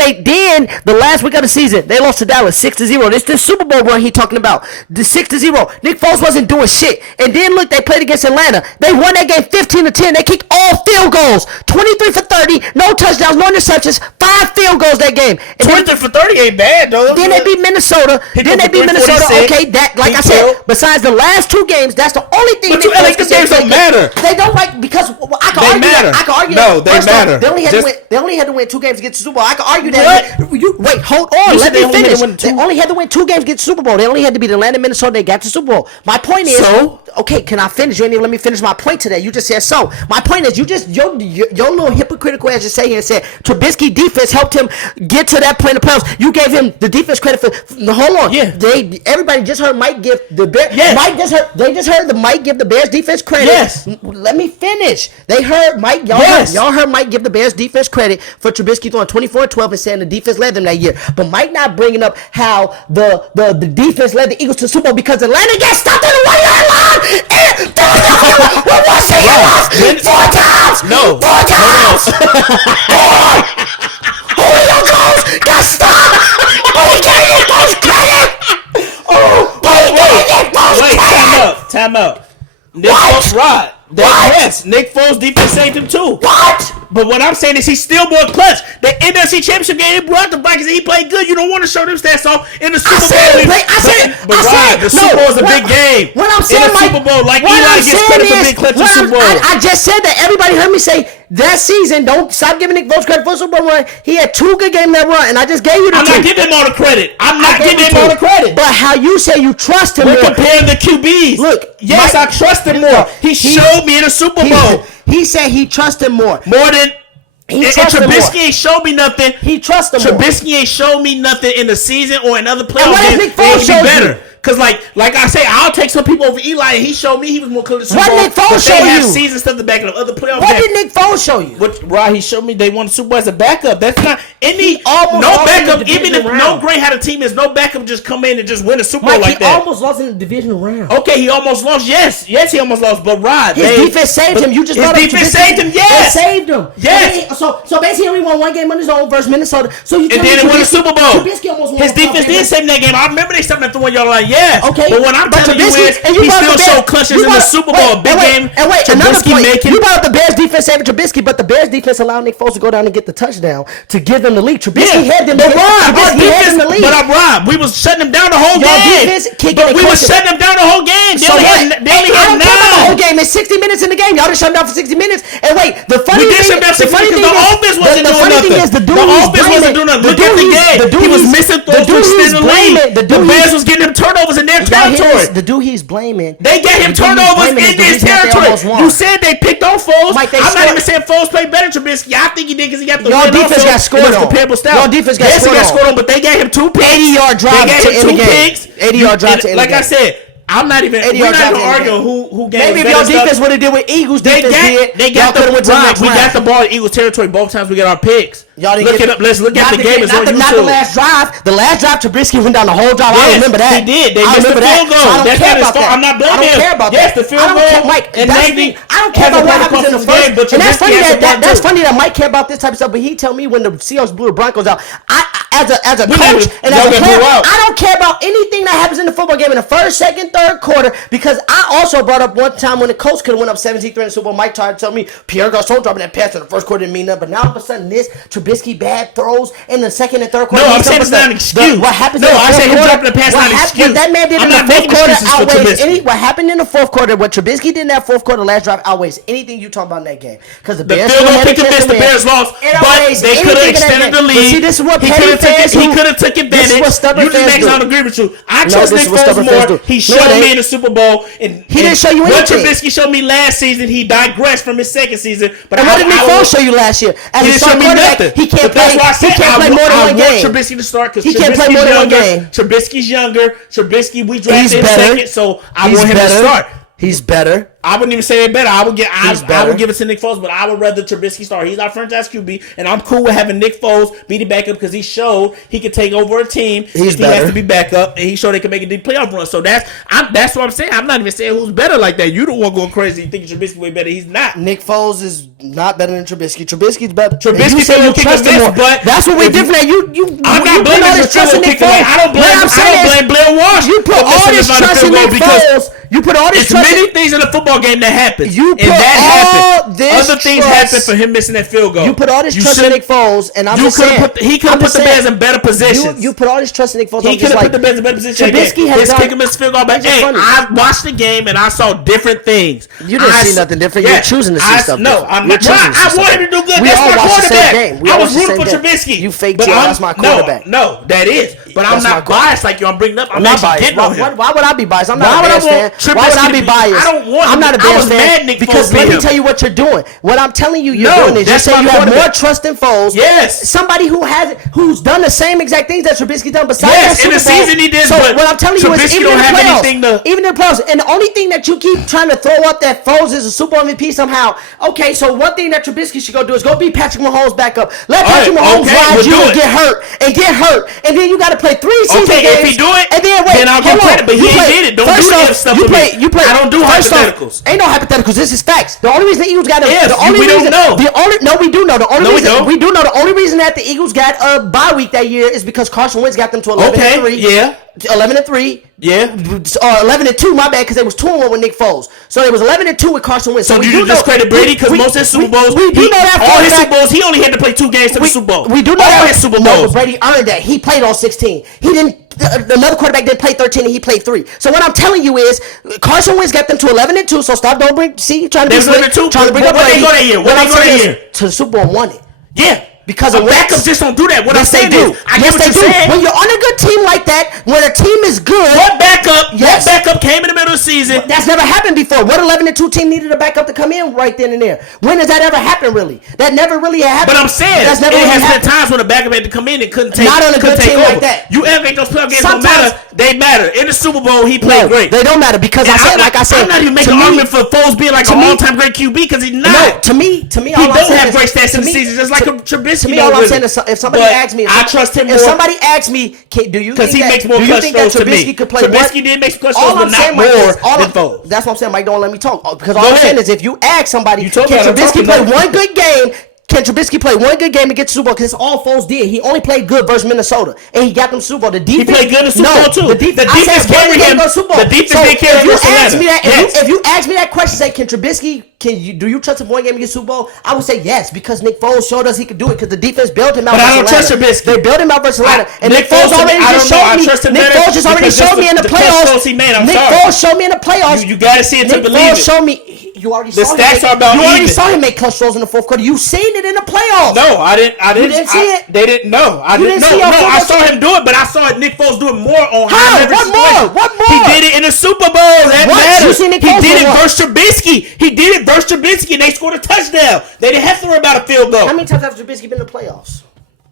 the last week of the season, they lost to Dallas 6-0. This the Super Bowl run he talking about, the 6-0. Nick Foles wasn't doing shit, and then look, they played against Atlanta. They won that game 15-10. They kicked all field goals, 23 for 30, no touchdowns, no interceptions, 5 field goals that game. And 23 for 30 ain't bad though. Then they beat Minnesota. Okay, that like I said, besides the last 2 games, that's the only thing. But the games don't matter. They don't because I can argue that. I can argue that. No, they matter. They only had to win 2 games to get to the Super Bowl. I can argue that. Wait, hold on. Let me finish. They only had to win 2 games to get to the Super Bowl. They only had to beat Atlanta, Minnesota. They got to the Super Bowl. My point is, okay, can I finish? You didn't even let me finish my point today. You just said so. My point is, you just your little hypocritical ass just say here and said Trubisky defense helped him get to that point of playoffs. You gave him the defense credit for. Hold on. Yeah. Everybody just heard Mike give the Bears. Yes. They just heard the Mike give the Bears defense credit. Yes. Let me finish. They heard Mike. Y'all heard Mike give the Bears defense credit for Trubisky throwing 24-12 and saying the defense led them that year. But Mike not bringing up how the defense led the Eagles to the Super Bowl because Atlanta got stopped on the 1-yard line. And 4 times. No. 4 times. 4. Julio Jones got stopped. But he can't get those credit. Wait, time out. Nick Foles, Rod. Yes, Nick Foles' defense saved him too. What? But what I'm saying is he's still more clutch. The NFC Championship game, he brought the Vikings and he played good. You don't want to show them stats off in the Super Bowl. The Super Bowl is a big game. What I'm saying, in the Super Bowl, like Eli gets credit for big clutch in the Super Bowl. I just said that. Everybody heard me say that season. Don't stop giving Nick Foles credit for the Super Bowl run. He had 2 good games that run, and I just gave you the 2. I'm not giving him all the credit. But how you say you trust him? We're comparing the QBs. Look, yes, I trust him more. He showed me in the Super Bowl. He said he trusts him more than. Trubisky ain't showed me nothing. He trusts him more. Trubisky ain't showed me nothing in the season or in other playoff games. Nick Foles showed better. Because, like I say, I'll take some people over Eli, and he showed me he was more clear to Super Bowl. What did Nick Foles show you? They have season stuff to back it up. Other playoff What did Nick Foles show you? Rod, he showed me they won the Super Bowl as a backup. That's not any no backup. Even if no great had a team, there's no backup just come in and just win a Super Bowl like that. He almost lost in the divisional round. Okay, he almost lost. Yes, he almost lost. But Rod, his defense saved him. You just his defense saved him. Yes, it saved him. Yes. So basically, he only won 1 game on his own versus Minnesota. So you and then he won the Super Bowl. Trubisky almost won. His defense did save him that game. I remember they stopped at the 1-yard line. Yes. Okay. But when I'm telling you is, he still showed clutches in the Super Bowl. Big game. And wait, another point. You brought up the Bears defense saving Trubisky, but the Bears defense allowed Nick Foles to go down and get the touchdown to give them the lead. Trubisky had them. But I'm Rob. We was shutting them down the whole game. But we was shutting them down the whole game. They only had 9. The whole game. It's 60 minutes in the game. Y'all just shut them down for 60 minutes. And wait, the funny thing is, the offense wasn't doing nothing. The offense wasn't doing nothing. Look at the game. He was missing throws to extend the lead. The Bears was getting them turnovers in their territory. The dude he's blaming. They gave him turnovers in his territory. You said they picked on Foles. I'm not even saying Foles played better than Trubisky. I think he did because he got the win. Your defense got scored on. Your defense got scored on, but they gave him 2 picks. 80-yard drive to end the game. 80-yard drive to end the game. Like I said, I'm not even. We're not even arguing who gave. Maybe if your defense would have did what Eagles defense did. They got the drive. We got the ball in Eagles territory both times. We got our picks. Y'all look it up. Let's look at the game. It's on YouTube. Not the last drive. The last drive, Trubisky went down the whole drive. I remember that. He did. They missed the field goal. That's not his fault. I'm not blaming him. I don't care about that. Yes, the field goal. Mike, and Navy. I don't care about what happens in the first. And that's funny that Mike care about this type of stuff. But he tell me when the Seahawks blew the Broncos out. as a We coach never- and y'all as a got player, blew out. I don't care about anything that happens in the football game in the first, second, third quarter, because I also brought up one time when the coach could have went up 17-3 in the Super Bowl. Mike tried to tell me Pierre Garçon dropping that pass in the first quarter didn't mean nothing, but now all of a sudden this Trubisky bad throws in the second and third quarter. No, I'm means saying it's something. not an excuse. What happens No, in the I fourth said him quarter- dropping the pass what not an happened- excuse. What that man did I'm in the not fourth making quarter excuses for outweighs Trubisky. what happened in the fourth quarter. What Trubisky did in that fourth quarter last drive outweighs anything you talk about in that game. Because the The Bears field still goal had a kick chance missed. to The win. Bears lost, It but outweighs they could have anything in that extended the game. But lead. see, this is what He petty could have fans taken. He who- could have took advantage. This is what stubborn You just fans make do. I don't agree with you. I No, trust this Nick is what Foles stubborn fans more. do. He No, showed it me ain't. in the Super Bowl, and He didn't show you what anything. Trubisky showed me last season. He digressed from his second season. But And what did Nick Foles show you last year? As He a didn't starting show me quarterback, nothing. he can't But play. that's why I He said can't play more than I one want game. Trubisky to start because He can't play more than one game. Trubisky's younger. Trubisky, we He's drafted him better. second, so I He's want him better. to start. He's better. I wouldn't even say it better. I would better. give it to Nick Foles, but I would rather Trubisky start. He's our franchise QB, and I'm cool with having Nick Foles be the backup because he showed he could take over a team He's if he has better. to be backup, and he showed he can make a deep playoff run. So that's what I'm saying. I'm not even saying who's better like that. You the one going crazy. You think Trubisky way better? He's not. Nick Foles is not better than Trubisky. Trubisky's better. Trubisky And you said say he'll you kick trust a him miss, more. but That's what we if you- different. You I'm you not put blaming all the this trust in field Nick goal kicker. Foles. I don't What I'm saying is, blame Blair Walsh. You put for all missing this the final trust field in goal Nick because Foles. You put all this it's trust. many things in a football game that happen. You and put that all happened. this Other things trust- happened for him missing that field goal. You put all this You trust in should- Nick Foles, and I'm You just could saying. have put. He could have put the Bears in better positions. You put all this trust in Nick Foles. He I'm could just have like, put the Bears in better position. Trubisky has his done- kick and miss field goal back. It's just Hey, funny. I watched the game and I saw different things. You didn't see nothing different. You're choosing to see stuff No, different. I'm You're not. choosing to see I stuff want him to different. do good. We That's all my watched the same quarterback. game. We I all was watched the rooting for same game. Trubisky. You fake But Joe. I'm- That's my quarterback. No, that is. But I'm That's my not biased like you. I'm bringing up. I'm not actually biased. getting on him. Why would I be biased? I'm Why not would a I Bears fan. want Why would Trubisky I to be be- biased? I don't want I'm him not a to- I Bears was fan mad Nick because Foles let beat me him. tell you what you're doing. What I'm telling you, you're No, doing is you're that's saying my you have more quarterback. trust in Foles. Yes. Somebody who's done the same exact things that Trubisky done besides Yes, that in the Super Bowl. season he did, So but what I'm telling you is Trubisky even in don't the have playoffs, anything to- even in the playoffs, and the only thing that you keep trying to throw up that Foles is a Super Bowl MVP somehow. Okay, so one thing that Trubisky should go do is go beat Patrick Mahomes back up. Let All Patrick right, Mahomes okay, ride we'll you do and it. get hurt, and then you got to play 3 season Okay, games. if he do it, and then wait, then I'll give hold on. credit, but he You ain't play- did it. Don't first do off, if stuff you with play, me. you play. I don't do first off, hypotheticals. ain't no hypotheticals. This is facts. The only reason the Eagles got a, If, the only we don't reason, know. we do know. The only No, we reason don't. we do know. The only reason that the Eagles got a bye week that year is because Carson Wentz got them to 11-3. Okay, yeah. 11-3. Yeah. Or 11-2, my bad, because they was 2-1 with Nick Foles. So it was 11-2 with Carson Wentz. So we do do you know- discredit Brady because we- most of his Super we- Bowls, we do know that all his quarterback- Super Bowls, he only had to play 2 games to the Super Bowl. We do know all that. his Super No, Bowls. but Brady earned that. He played all 16. He didn't. Another quarterback didn't play 13 and he played 3. So what I'm telling you is Carson Wentz got them to 11-2. So stop. Don't bring. See, you trying to They be was slick, 11-2, trying to bring but up where they Brady. go that year? Where What they I'm go that saying is year? to the Super Bowl and won it. Yeah. Because A of Wentz. backups just don't do that. What Yes, I'm saying they do. is, I Yes, get what they you're do. saying. When you're on a good team like that, when a team is good, What backup? Yes. What backup came in the middle of the season? that's never happened before. What 11-2 team needed a backup to come in right then and there? When has that ever happened? Really? That never really happened. But I'm saying, that's never it really has been happened. times when the backup had to come in and couldn't take Not on a couldn't good take team over. like that. You ever think those playoff games don't Sometimes- matter? They matter. In the Super Bowl, he played No, great. they don't matter because And I said, I'm not, like I said, I'm not even making to an me- argument for Foles being like to an me- all-time great QB because he's not. No, to me, He all I'm don't saying have is- great stats to in the me- season, just like a Trubisky. To me, don't all I'm really. saying is, if somebody But asks me, I trust him if more. somebody asks me, do you Because think he that, makes more do you clutch think that throws to me. Trubisky could play Trubisky one? did make some clutch All throws, I'm but saying, not Mike, more is all than Foles. That's what I'm saying, Mike. Don't let me talk because all Go I'm saying ahead. is, if you ask somebody, You told can me I don't Trubisky talk play enough. one good game? Can Trubisky play one good game to get to Super Bowl? Because all Foles did. He only played good versus Minnesota, and he got them Super Bowl. The defense, played good in the Super no, Bowl, too. The The I said defense one carried good game him. to Super Bowl. The defense So did carry if you versus ask Atlanta. me that, Yes. if you ask me that question, say, can Trubisky? Do you trust him one game to get Super Bowl? I would say yes because Nick Foles showed us he could do it because the defense bailed him out. But I versus don't trust Atlanta. Trubisky. They bailed him out versus Atlanta, and Nick Nick Foles Foles, already I just don't know. I showed me. trust him Nick better Foles just already because showed me in the the clutch playoffs. throws he made, I'm Nick sorry. Foles showed me in the playoffs. You gotta see it to Nick believe Foles it. showed me. You already The saw him stats make, are about You already even. saw him make clutch throws in the fourth quarter. You seen it in the playoffs. No, I didn't. didn't see it? They didn't know. I You didn't didn't know. see our No, I football saw him do it, but I saw Nick Foles do it more on How? high leverage What more? situations. What He more? did it in the Super Bowl. That What? matters. You seen Nick He Foles did do it what? versus Trubisky. He did it versus Trubisky, and they scored a touchdown. They didn't have to worry about a field goal. How many times have Trubisky been in the playoffs?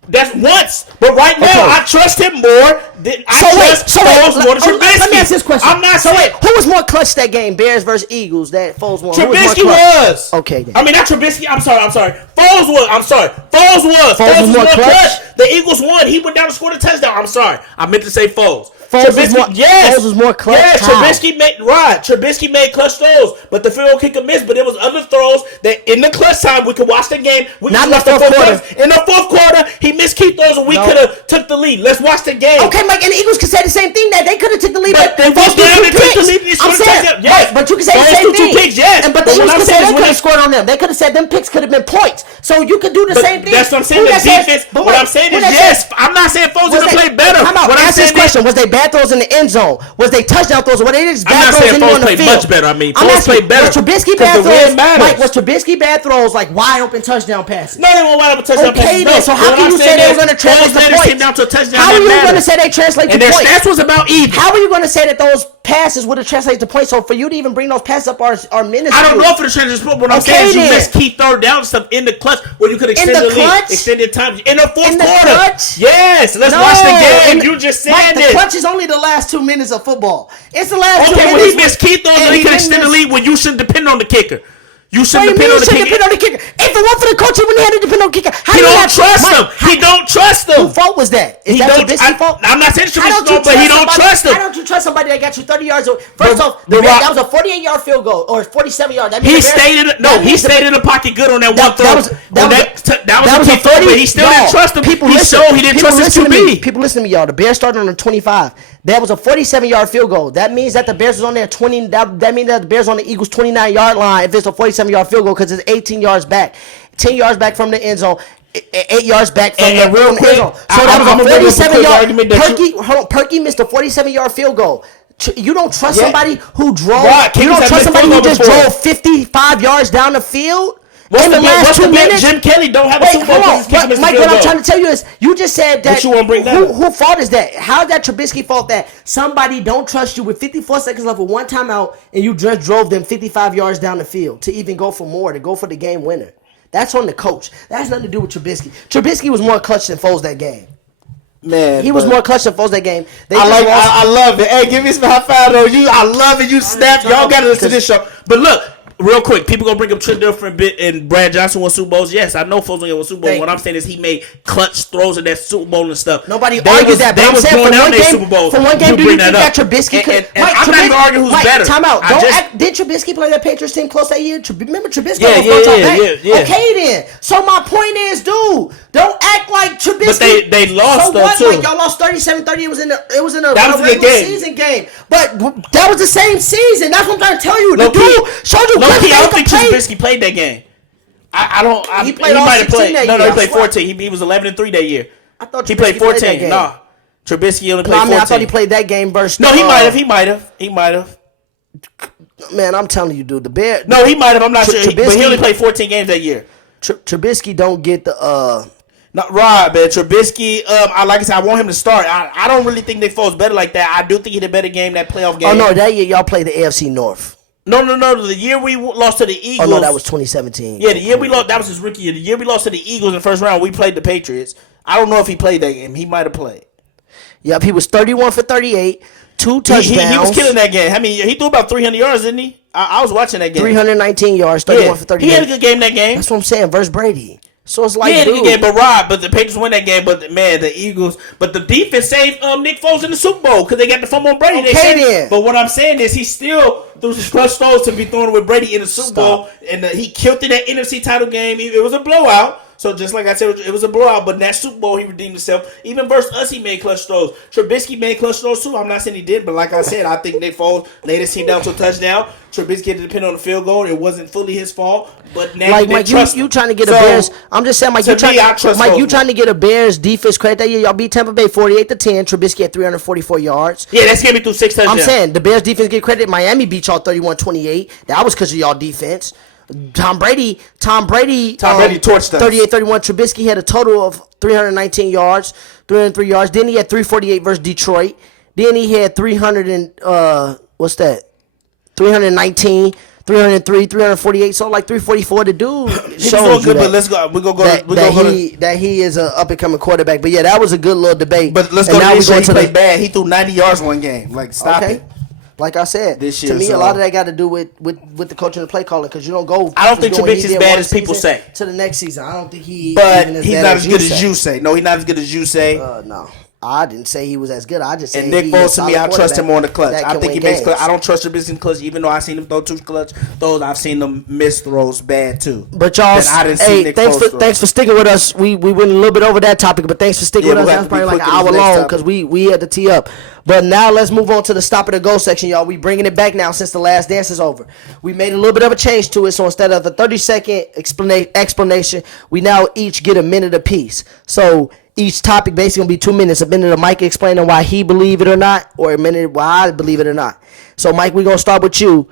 That's once. But right now, Okay. I trust him more trust Foles more than Trubisky. Let me ask this question. I'm not so saying. wait, who was more clutch that game? Bears versus Eagles that Foles won. Trubisky was. was. Okay, then. I mean, not Trubisky. I'm sorry. Foles was. Foles was more clutch. The Eagles won. He went down and scored a touchdown. I'm sorry. I meant to say Foles. Foles was more clutch. Yes, Trubisky made clutch throws, but the field goal kicker missed. But there was other throws that in the clutch time we could watch the game. Not in the fourth quarter. In the fourth quarter, he missed key throws, and we could have took the lead. Let's watch the game. Okay, Mike, and the Eagles could say the same thing that they could have took the lead, but they went down and took the lead. I'm saying, yes, but you can say the same thing. Picks, yes. But the Eagles could say they could have scored on them. They could have said them picks could have been points. So you could do the same thing. That's what I'm saying. The defense. What I'm saying is yes. I'm not saying Foles didn't play better. What I'm saying is, was they bad throws in the end zone? Was they touchdown throws? Or were they just bad throws on the field? Much better. I mean, Foles played better. Was Trubisky bad throws? Mike, was Trubisky bad throws like wide open touchdown passes? No, they weren't wide open touchdown passes. Okay, then. So how can you say they were going to translate the points? Came down to a touchdown. How are you going to say they translate to points? And their stats was about even. How are you going to say that those passes would have translated to points? So for you to even bring those passes up are minutes. I don't know for the transition, but what I'm saying is you missed key third down stuff in the clutch where you could extend the lead, extended time in the fourth quarter. Yes, let's watch the game. You just said it. The clutch is only the last 2 minutes of football. It's the last 2 minutes. Okay, well he missed key throws and he could extend the lead when you shouldn't depend on the kicker. You shouldn't depend on the kicker. If it weren't for the coach, he wouldn't have to depend on the kicker. He don't trust him. He don't trust him. Whose fault was that? Is that Trubisky's fault? I'm not saying Trubisky's fault, but he don't trust him. Why don't you trust somebody that got you 30 yards? First off, that was a 48-yard field goal or 47 yards. He stayed in the pocket good on that one throw. That was a 30, but he still didn't trust him. He showed he didn't trust his QB. People listen to me, y'all. The Bears started on the 25. That was a 47-yard field goal. That means that the Bears was on their 20. That means that the Bears on the Eagles' 29-yard line if it's a 47-yard field goal because it's 18 yards back, 10 yards back from the end zone, 8 yards back from the real end zone. So that was a 47-yard. Perky missed a 47-yard field goal. You don't trust somebody who drove. You don't trust somebody who just drove 55 yards down the field. In the last 2 minutes, Jim Kelly don't have a Super Bowl. Mike, what I'm trying to tell you is, you just said that. You won't bring that who fault is that? How's that Trubisky fault that somebody don't trust you with 54 seconds left with one timeout and you just drove them 55 yards down the field to even go for more, to go for the game winner? That's on the coach. That has nothing to do with Trubisky. Trubisky was more clutch than Foles that game. Man, he was more clutch than Foles that game. I love it. Hey, give me some high five though. I love it. You snap. Y'all got to listen to this show. But look. Real quick, people gonna bring up Trent Dilfer and Brad Johnson won Super Bowls. Yes, I know folks won Super Bowl. What I'm saying is he made clutch throws in that Super Bowl and stuff. Nobody argued that. But I'm saying for one game, do you think that Trubisky could? I'm not even arguing who's better. Time out. Did Trubisky play that Patriots team close that year? Remember Trubisky? Yeah. Okay then. So my point is, dude, don't act like Trubisky. But they lost though too. Like y'all lost 37-30. It was in a regular season game. But that was the same season. That's what I'm trying to tell you. The dude showed you. I don't think Trubisky played that game. He played all 16 that year. No, he played 14. He was 11-3 that year. I thought he played 14. No, Trubisky only played 14. I thought he played that game versus. No, he might have. Man, I'm telling you, dude, the Bears. No, he might have. I'm not sure. But he only played 14 games that year. Trubisky don't get the. Not right, man. Trubisky, like I said, I want him to start. I don't really think Nick Foles better like that. I do think he did a better game, that playoff game. Oh no, that year y'all played the AFC North. No. The year we lost to the Eagles. Oh, no, that was 2017. Yeah, the year we lost, that was his rookie year. The year we lost to the Eagles in the first round, we played the Patriots. I don't know if he played that game. He might have played. Yep, he was 31 for 38, 2 touchdowns. He was killing that game. I mean, he threw about 300 yards, didn't he? I was watching that game. 319 yards, 31 for 38. He had a good game that game. That's what I'm saying, versus Brady. So it's like, he had a good game, but the Patriots win that game. But man, the Eagles, but the defense saved Nick Foles in the Super Bowl because they got the fumble on Brady. Okay, then. But what I'm saying is, he still threw some clutch throws to be thrown with Brady in the Super Bowl, and he killed in that NFC title game. It was a blowout. So just like I said, it was a blowout, but in that Super Bowl, he redeemed himself. Even versus us, he made clutch throws. Trubisky made clutch throws too. I'm not saying he did, but like I said, I think Nick Foles laid his team down to a touchdown. Trubisky had to depend on the field goal. It wasn't fully his fault, but now like Mike, you trying to get a Bears. I'm just saying, Mike, you trying to get a Bears defense credit that year. Y'all beat Tampa Bay 48-10. Trubisky had 344 yards. Yeah, that's getting me through 6 touchdowns. I'm saying the Bears defense get credit. Miami beat y'all 31-28. That was because of y'all defense. Tom Brady torched us. 38-31. Trubisky had a total of 319 yards, 303 yards. Then he had 348 versus Detroit. Then he had 319, 303, 348, so like 344. The dude He shows was doing you good, that, but let's go. We're gonna go. that, We're that gonna go to. he that he is an up and coming quarterback. But yeah, that was a good little debate. But let's And go to now this we year. going He to played bad. He threw 90 yards one game. Like, stop it. Like I said, This to year, me, so- a lot of that got to do with the coaching and the play calling, because you don't go. I don't from think doing what Trubisky he is did bad one as people season say. to the next season. I don't think he. But even he's not as good as you say. No, he's not as good as you say. No, I didn't say he was as good. I just said And Nick he Foles, is to a me, I solid trust him more in the clutch. quarterback I that think can he win makes clutch. games. I don't trust Trubisky in clutch, even though I've seen him throw two clutch throws. I've seen him miss throws bad too. But y'all, That I didn't see hey, Nick thanks Foles for throw. thanks for sticking with us. We went a little bit over that topic, but thanks for sticking Yeah, with us. we'll That have was to be probably like quick an in this hour next long topic. because we had to tee up. But now let's move on to the stop of the go section, y'all. We bringing it back now since the last dance is over. We made a little bit of a change to it, so instead of the 30-second explanation, we now each get a minute apiece. So each topic basically gonna be 2 minutes. A minute of Mike explaining why he believe it or not, or a minute why I believe it or not. So Mike, we're gonna start with you.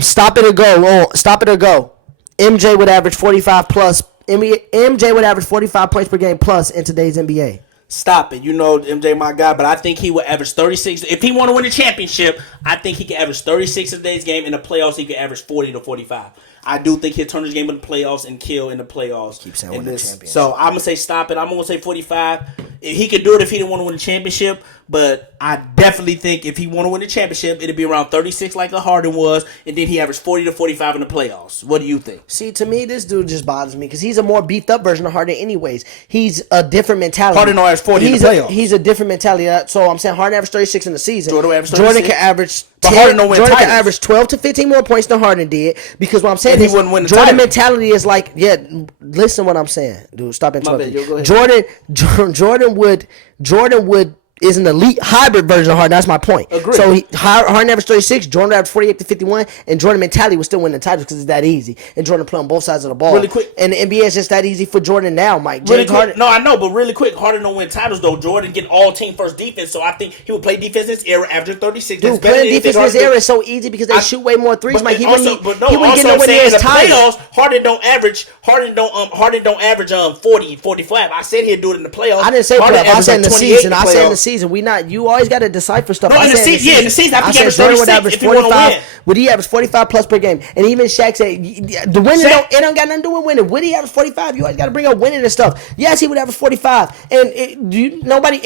Stop it or go. Stop it or go. MJ would average 45 plus. MJ would average 45 points per game plus in today's NBA. Stop it. You know MJ my guy, but I think he would average 36. If he want to win a championship, I think he can average 36 in today's game. In the playoffs, he can average 40 to 45. I do think he'll turn his game in the playoffs and kill in the playoffs. Keep saying in win the this. championship. So I'm going to say stop it. I'm going to say 45. He could do it if he didn't want to win a championship, but I definitely think if he want to win a championship, it'd be around 36 like a Harden was, and then he averaged 40 to 45 in the playoffs. What do you think? See, to me, this dude just bothers me because he's a more beefed up version of Harden anyways. He's a different mentality. Harden don't average 40 in he's the playoffs. He's a different mentality. So I'm saying Harden averaged 36 in the season. Jordan averaged Jordan 36. can average But 10, Harden don't win Jordan can titles. average 12 to 15 more points than Harden did, because what I'm saying And he is wouldn't win the Jordan title. mentality is like, listen what I'm saying. Dude, stop interrupting. bad, yo, go ahead. Jordan would is an elite hybrid version of Harden. That's my point. Agreed. So Harden averaged 36, Jordan averaged 48 to 51, and Jordan mentality was still winning the titles because it's that easy. And Jordan play on both sides of the ball. Really quick. And the NBA is just that easy for Jordan now, Mike. Really James quick, Harden. no, I know, but really quick, Harden don't win titles though. Jordan get all team first defense, so I think he would play defense in his era after 36. Dude, That's better playing than defense in anything this era Harden is so easy because they shoot way more threes, But Mike. He also, wouldn't but no, he wouldn't get also I'm nowhere near saying in his the title. playoffs, Harden don't average 40, 45. I said he'd do it in the playoffs. I didn't say Harden playoff. I said in the averaged, like, 28 season. I said in the playoffs. season. You always got to decipher stuff. No, I in the said season, yeah, in the season, I think he said averaged Jordan would 36 average if he wanna 45. win. Would he average 45 plus per game? And even Shaq said the winning Shaq- it don't got nothing to do with winning. Would he average 45? You always got to bring up winning and stuff. Yes, he would average 45. And nobody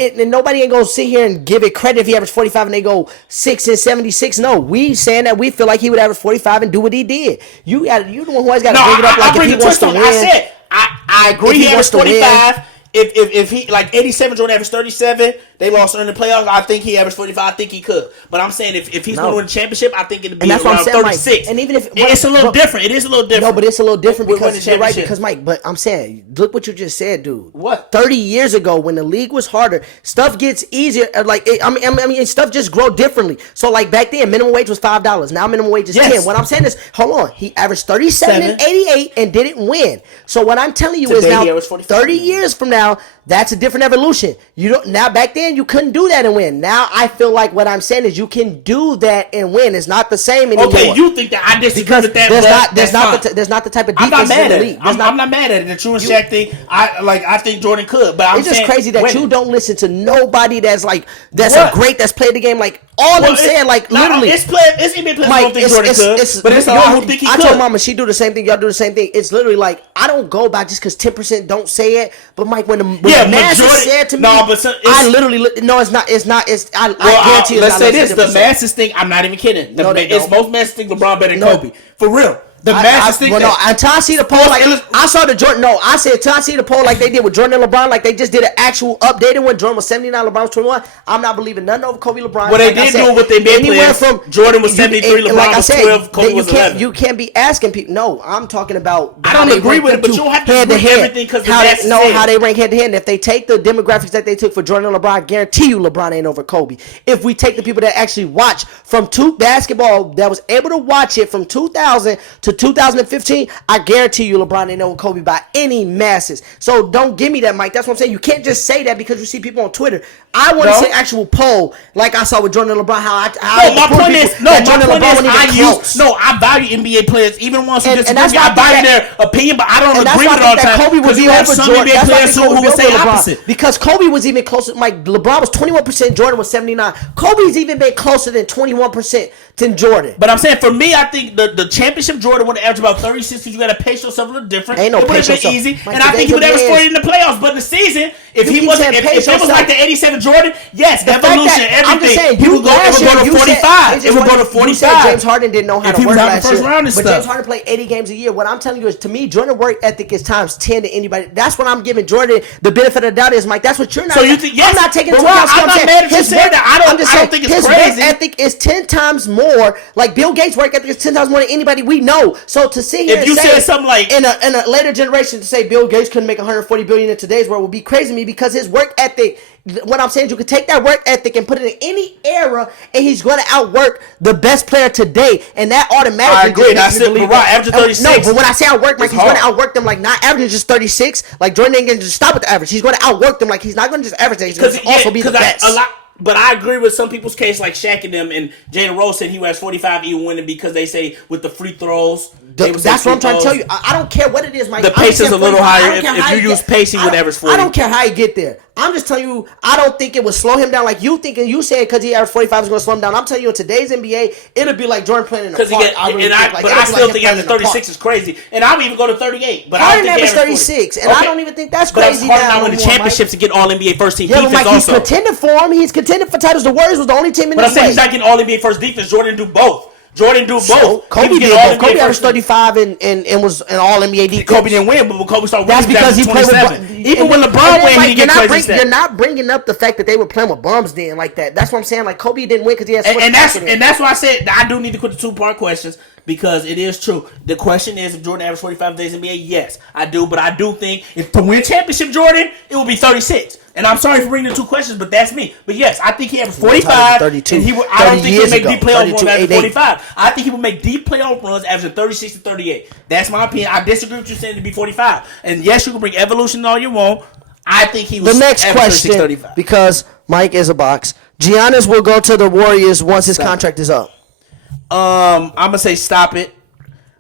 ain't gonna sit here and give it credit if he averaged 45 and they go 6 and 76. No, we saying that we feel like he would average 45 and do what he did. You the one who always got to No, bring it up like I bring if he the wants twist to on. win. I said I agree. If he He wants averaged to win. 45. If he like 87, Jordan averaged 37. They lost in the playoffs. I think he averaged 45. I think he could. But I'm saying if he's No. going to win a championship, I think it'd be And that's what I'm around saying, Mike. 36. And even if- it's a little different. It is a little different. No, but it's a little different With winning because you're right. championship. Because Mike, but I'm saying, look what you just said, dude. What? 30 years ago, when the league was harder, stuff gets easier. I mean, stuff just grow differently. So like back then, minimum wage was $5. Now minimum wage is Yes. 10. What I'm saying is, hold on, he averaged 37 and 88 and didn't win. So what I'm telling you is Today, now, he averaged 45. 30 years from now, that's a different evolution. You don't now. Back then, you couldn't do that and win. Now I feel like what I'm saying is you can do that and win. It's not the same anymore. Okay, you think that I disagree because with that? there's but not that's fine. there's not the type of I'm not defense in mad the at league. it. There's I'm not mad at it. The true and Shaq thing. I think Jordan could, but I'm It's just saying crazy that winning. you don't listen to nobody that's What? a great that's played the game. Like all Well, I'm saying, like literally. it's even players who Mike, don't think Jordan could, but it's a lot who think he I could. told Mama she do the same thing. Y'all do the same thing. It's literally like I don't go by just because 10% don't say it. But Mike, when the masses majority- said to me, No, but so- I literally no, it's not. I Well, guarantee. let's it's say not this: less the than 10%. masses think. I'm not even kidding. No, they It's don't. most masses think LeBron better than No. Kobe. For real, the masses think well, no, that. until I see the poll, like I saw the Jordan. No, I said until I see the poll, like they did with Jordan and LeBron, like they just did an actual updated one. Jordan was 79, LeBron was 21. I'm not believing nothing over Kobe, LeBron. Well, they Like I did said, do it with the NBA anywhere players. Jordan was 73, and LeBron was 12, Kobe you was can't 11. you can't be asking people. No, I'm talking about. I how don't they agree rank with them it, but two you don't have to head agree with head. everything 'cause the how masses they know say how it. they rank head to head. And if they take the demographics that they took for Jordan and LeBron, I guarantee you LeBron ain't over Kobe. If we take the people that actually watch from basketball that was able to watch it from 2000 to to 2015, I guarantee you LeBron didn't know Kobe by any masses. So don't give me that, Mike. That's what I'm saying. You can't just say that because you see people on Twitter. I want to see an actual poll, like I saw with Jordan and LeBron. My point is, I value NBA players, even ones who disagree. I value their opinion, but I don't agree with it all the time. Kobe would be over Jordan. NBA players who would say opposite. Because Kobe was even closer. Mike, LeBron was 21%, Jordan was 79%. Kobe's even been closer than 21% than Jordan. But I'm saying, for me, I think the championship Jordan would have averaged about 36 because you got to pace yourself a little different. Ain't no it would have been easy, and I think he would have 40 in the playoffs. But in the season, if it was like the 87 Jordan, yes, evolution, everything. I'm just saying, it would go to 45. It would go to 45. James Harden didn't know how to work last year. But James Harden played 80 games a year. What I'm telling you is, to me, Jordan work ethic is times 10 to anybody. That's what I'm giving Jordan the benefit of the doubt is, Mike. That's what you're not. So you think? Yes, I'm not taking into account. I'm not mad at you saying that. I don't think it's crazy. His work ethic is 10 times more. Like Bill Gates' work ethic is 10 times more than anybody we know. So to sit here if you said something like in a later generation to say Bill Gates couldn't make 140 billion in today's world would be crazy to me, because his work ethic. What I'm saying is, you could take that work ethic and put it in any era, and he's going to outwork the best player today, and that automatically. I agree. I said averaging 36. No, but when I say outwork, like, he's going to outwork them, like not averaging just 36. Like Jordan ain't going to just stop at the average. He's going to outwork them. Like he's not going to just average that. He's going to also be the best. But I agree with some people's case, like Shaq and them, and Jalen Rose said he was 45 even winning because they say with the free throws. That's what I'm trying to tell you. I don't care what it is, Mike. The pace is a little higher. If you use pace, he would average 40. I don't care how he get there. I'm just telling you, I don't think it would slow him down like you think. And you said because he averaged 45 is going to slow him down. I'm telling you, in today's NBA, it'll be like Jordan playing in the park. I still think averaging 36 is crazy. And I would even go to 38. But Harden averaged 36, and I don't even think that's crazy. But Harden not win the championships to get all NBA first team defense. Mike, he's contending for him. He's contending for titles. The Warriors was the only team in the But I'm saying he's not getting all NBA first defense. Jordan do both. Kobe did both. Kobe averaged 35 and was an all NBA defense. Kobe didn't win, but when Kobe started winning, that's because he played with. Even when LeBron win, he didn't get crazy. You're not bringing up the fact that they were playing with bums then like that. That's what I'm saying. Like Kobe didn't win because he had. And that's why I said I do need to put the 2-part questions, because it is true. The question is, if Jordan averaged 45 days in the NBA, yes, I do. But I do think if to win championship Jordan, it will be 36. And I'm sorry for bringing the 2 questions, but that's me. But yes, I think he averaged 45. 32. And I don't think he'll make deep playoff runs averaging 45. I think he will make deep playoff runs averaging 36 to 38. That's my opinion. I disagree with you saying to be 45. And yes, you can bring evolution all you want. I think he was the next question, because Mike is a box. Giannis will go to the Warriors once his contract is up. I'm gonna say stop it.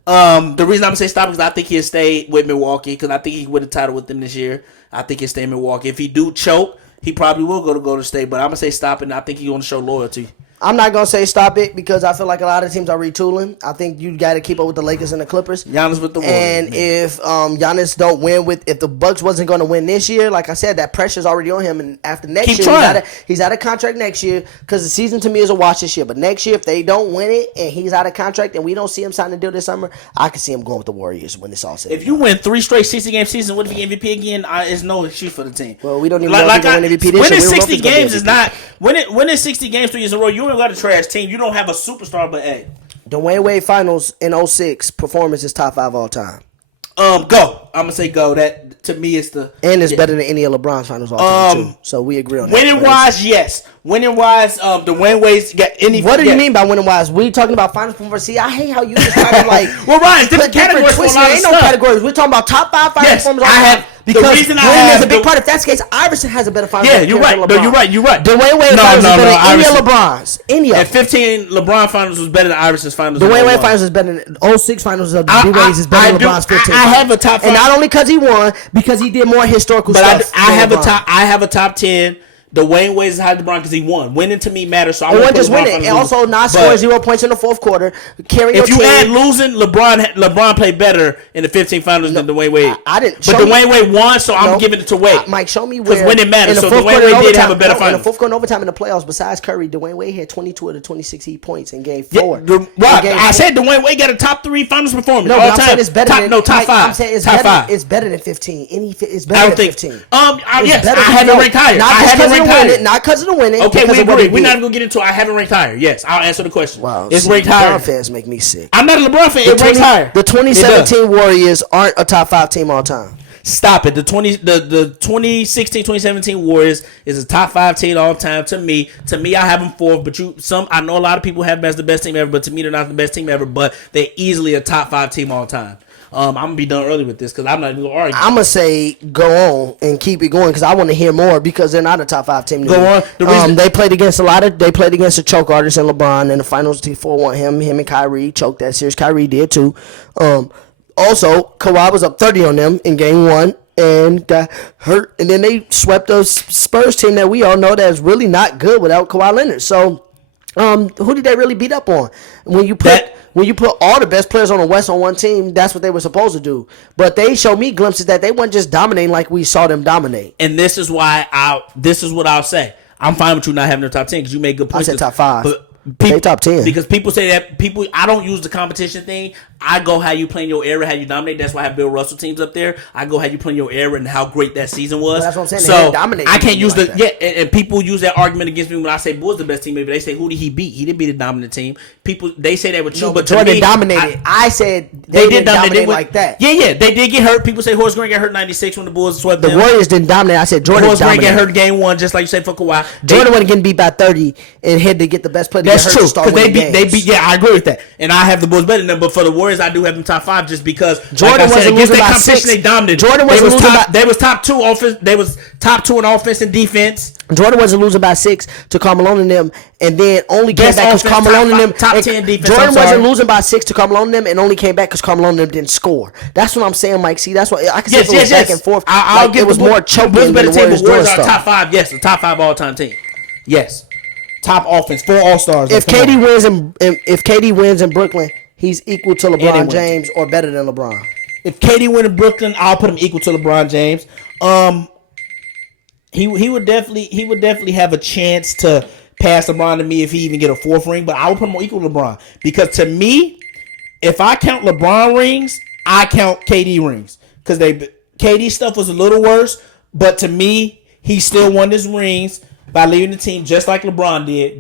The reason I'm gonna say stop is because I think he'll stay with Milwaukee, because I think he win the title with them this year. I think he'll stay in Milwaukee. If he do choke, he probably will go to Golden State. But I'm gonna say stop it, and I think he's gonna show loyalty. I'm not going to say stop it because I feel like a lot of teams are retooling. I think you got to keep up with the Lakers and the Clippers. Giannis with the Warriors. And if Giannis don't win if the Bucks wasn't going to win this year, like I said, that pressure's already on him. And after next year, he's out of contract next year, because the season to me is a wash this year. But next year, if they don't win it and he's out of contract and we don't see him sign a deal this summer, I can see him going with the Warriors when it's all said. If you win 3 straight 60-game seasons, would be MVP again? It's no excuse for the team. Well, we don't even know if he's going to win MVP this year. Winning 60 games is not winning 60 games 3 years in a row. You ain't got a trash team. You don't have a superstar, but hey. Dwayne Wade Finals in 06 performance is top 5 all time. Go. I'm gonna say go. That to me is the it's better than any of LeBron's finals all time too. So we agree on that. Winning wise, yes. Winning wise, Dwayne Wade's got any. What do you mean by winning wise? We talking about finals performance. See, I hate how you just started like. Well, Ryan, different categories. Ain't no categories. We're talking about top 5 finals performance all time. Because winning is a big part. If that's the case, Iverson has a better finals. Yeah, you're right. No, you're right. Dwayne Wade finals is better than any of LeBron's. Any of them. 15 LeBron finals was better than Iverson's finals. Dwayne Wade finals is better than 06 finals of D-Wade's is better than LeBron's 15. I have a top 5. And not only because he won, because he did more historical stuff. I have a top 10. Dwayne Wade is high to LeBron because he won. Winning to me matters, so I won't just win it. And also not scoring 0 points in the fourth quarter. If you add losing, LeBron played better in the 15 finals than Dwayne Wade. I didn't. But Dwayne Wade won, so I'm giving it to Wade. Mike, show me where. Because winning matters. So Dwayne Wade did have a better final. In the fourth quarter overtime in the playoffs, besides Curry, Dwayne Wade had 22 of the 26 points in Game 4. I said Dwayne Wade got a top 3 finals performance. No, all I'm time. saying it's better than top 5. I'm saying it's better than 15. It's better than 15. Yes, I have it ranked higher. I have it ranked higher. Not because of the winning. Okay, we agree. We're not going to get into it. I have it ranked higher. Yes, I'll answer the question. Wow. It's ranked higher. LeBron fans make me sick. I'm not a LeBron fan. It ranks higher. The 2017 Warriors aren't a top 5 team all time. Stop it. The 2016-2017 Warriors is a top 5 team all time to me. To me, I have them fourth, but I know a lot of people have them as the best team ever, but to me, they're not the best team ever. But they're easily a top 5 team all time. I'm gonna be done early with this because I'm not even gonna argue. I'm gonna say go on and keep it going because I want to hear more because they're not a top 5 team. Go on. The reason they played against a choke artist in LeBron in the finals. T4 won him and Kyrie choked that series. Kyrie did too. Also, Kawhi was up 30 on them in game 1 and got hurt, and then they swept a Spurs team that we all know that's really not good without Kawhi Leonard. So, who did they really beat up on? When you put all the best players on the West on one team, that's what they were supposed to do. But they showed me glimpses that they weren't just dominating like we saw them dominate. And this is what I'll say. I'm fine with you not having the top 10 because you made good points. I said top 5. But They top 10. Because people say that I don't use the competition thing. I go how you play in your era, how you dominate. That's why I have Bill Russell teams up there. I go how you play in your era and how great that season was. Well, that's what I'm saying. So They dominated I can't use like and people use that argument against me when I say Bulls the best team. Maybe they say who did he beat? He didn't beat a dominant team. People they say that with you, but Jordan to me, dominated. I said they didn't dominate like that. Yeah, they did get hurt. People say Horace Grant got hurt 96 when the Bulls swept The them. Warriors didn't dominate. I said Jordan Horace Grant dominated. got hurt game 1, just like you said for Kawhi. Jordan wasn't getting beat by 30 and had to get the best player. That's true because they beat. Yeah, I agree with that, and I have the Bulls better than them. But for the Warriors, I do have them top 5 just because Jordan wasn't losing by 6. They dominated. Jordan wasn't losing by. They was top 2 offense. They was top 2 in offense and defense. Jordan wasn't losing by 6 to Carmelo and them, and then only came Best back because offense, Carmelo and them. top 10 defense, Jordan I'm sorry. wasn't losing by 6 to Carmelo and them, and only came back because Carmelo and them didn't score. That's what I'm saying, Mike. See, that's what I can say. It was back and forth. I'll Like, give it was the more Bulls choking better than the team. Warriors But doing Warriors are stuff. top 5. Yes, the top 5 all time team. Yes, top offense, 4 All Stars. If KD wins in Brooklyn, he's equal to LeBron James or better than LeBron. If KD win in Brooklyn, I'll put him equal to LeBron James. He would definitely have a chance to pass LeBron to me if he even get a 4th ring, but I would put him equal to LeBron because to me, if I count LeBron rings, I count KD rings because KD stuff was a little worse, but to me, he still won his rings by leaving the team just like LeBron did.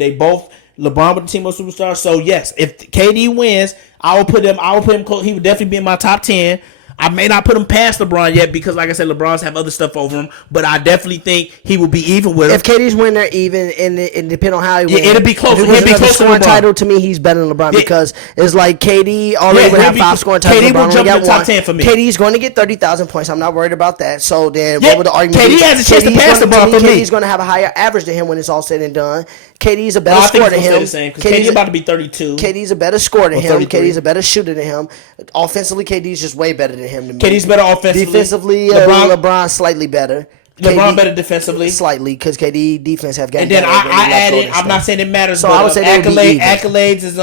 LeBron with the team of superstars. So yes, if KD wins, I will put him close. He would definitely be in my top 10. I may not put him past LeBron yet because, like I said, LeBron's have other stuff over him. But I definitely think he will be even with him. If KD's win, they're even, and it depends on how he wins. It'll be close. If he wins another scoring title, to me, he's better than LeBron because it's like KD already would have 5 scoring titles. KD LeBron will jump only in the got top 10 for me. KD's going to get 30,000 points. I'm not worried about that. So then, what would the argument be? KD has a chance to pass LeBron for me. KD's going to have a higher average than him when it's all said and done. KD's a better scorer than him. KD's about to be 32. KD's a better scorer than him. 33. KD's a better shooter than him. Offensively, KD's just way better than him. To me. KD's better offensively. Defensively, LeBron's slightly better. LeBron better defensively. Slightly, because KD defense have gotten and then better. I added, I'm not saying it matters, so but I would say accolades is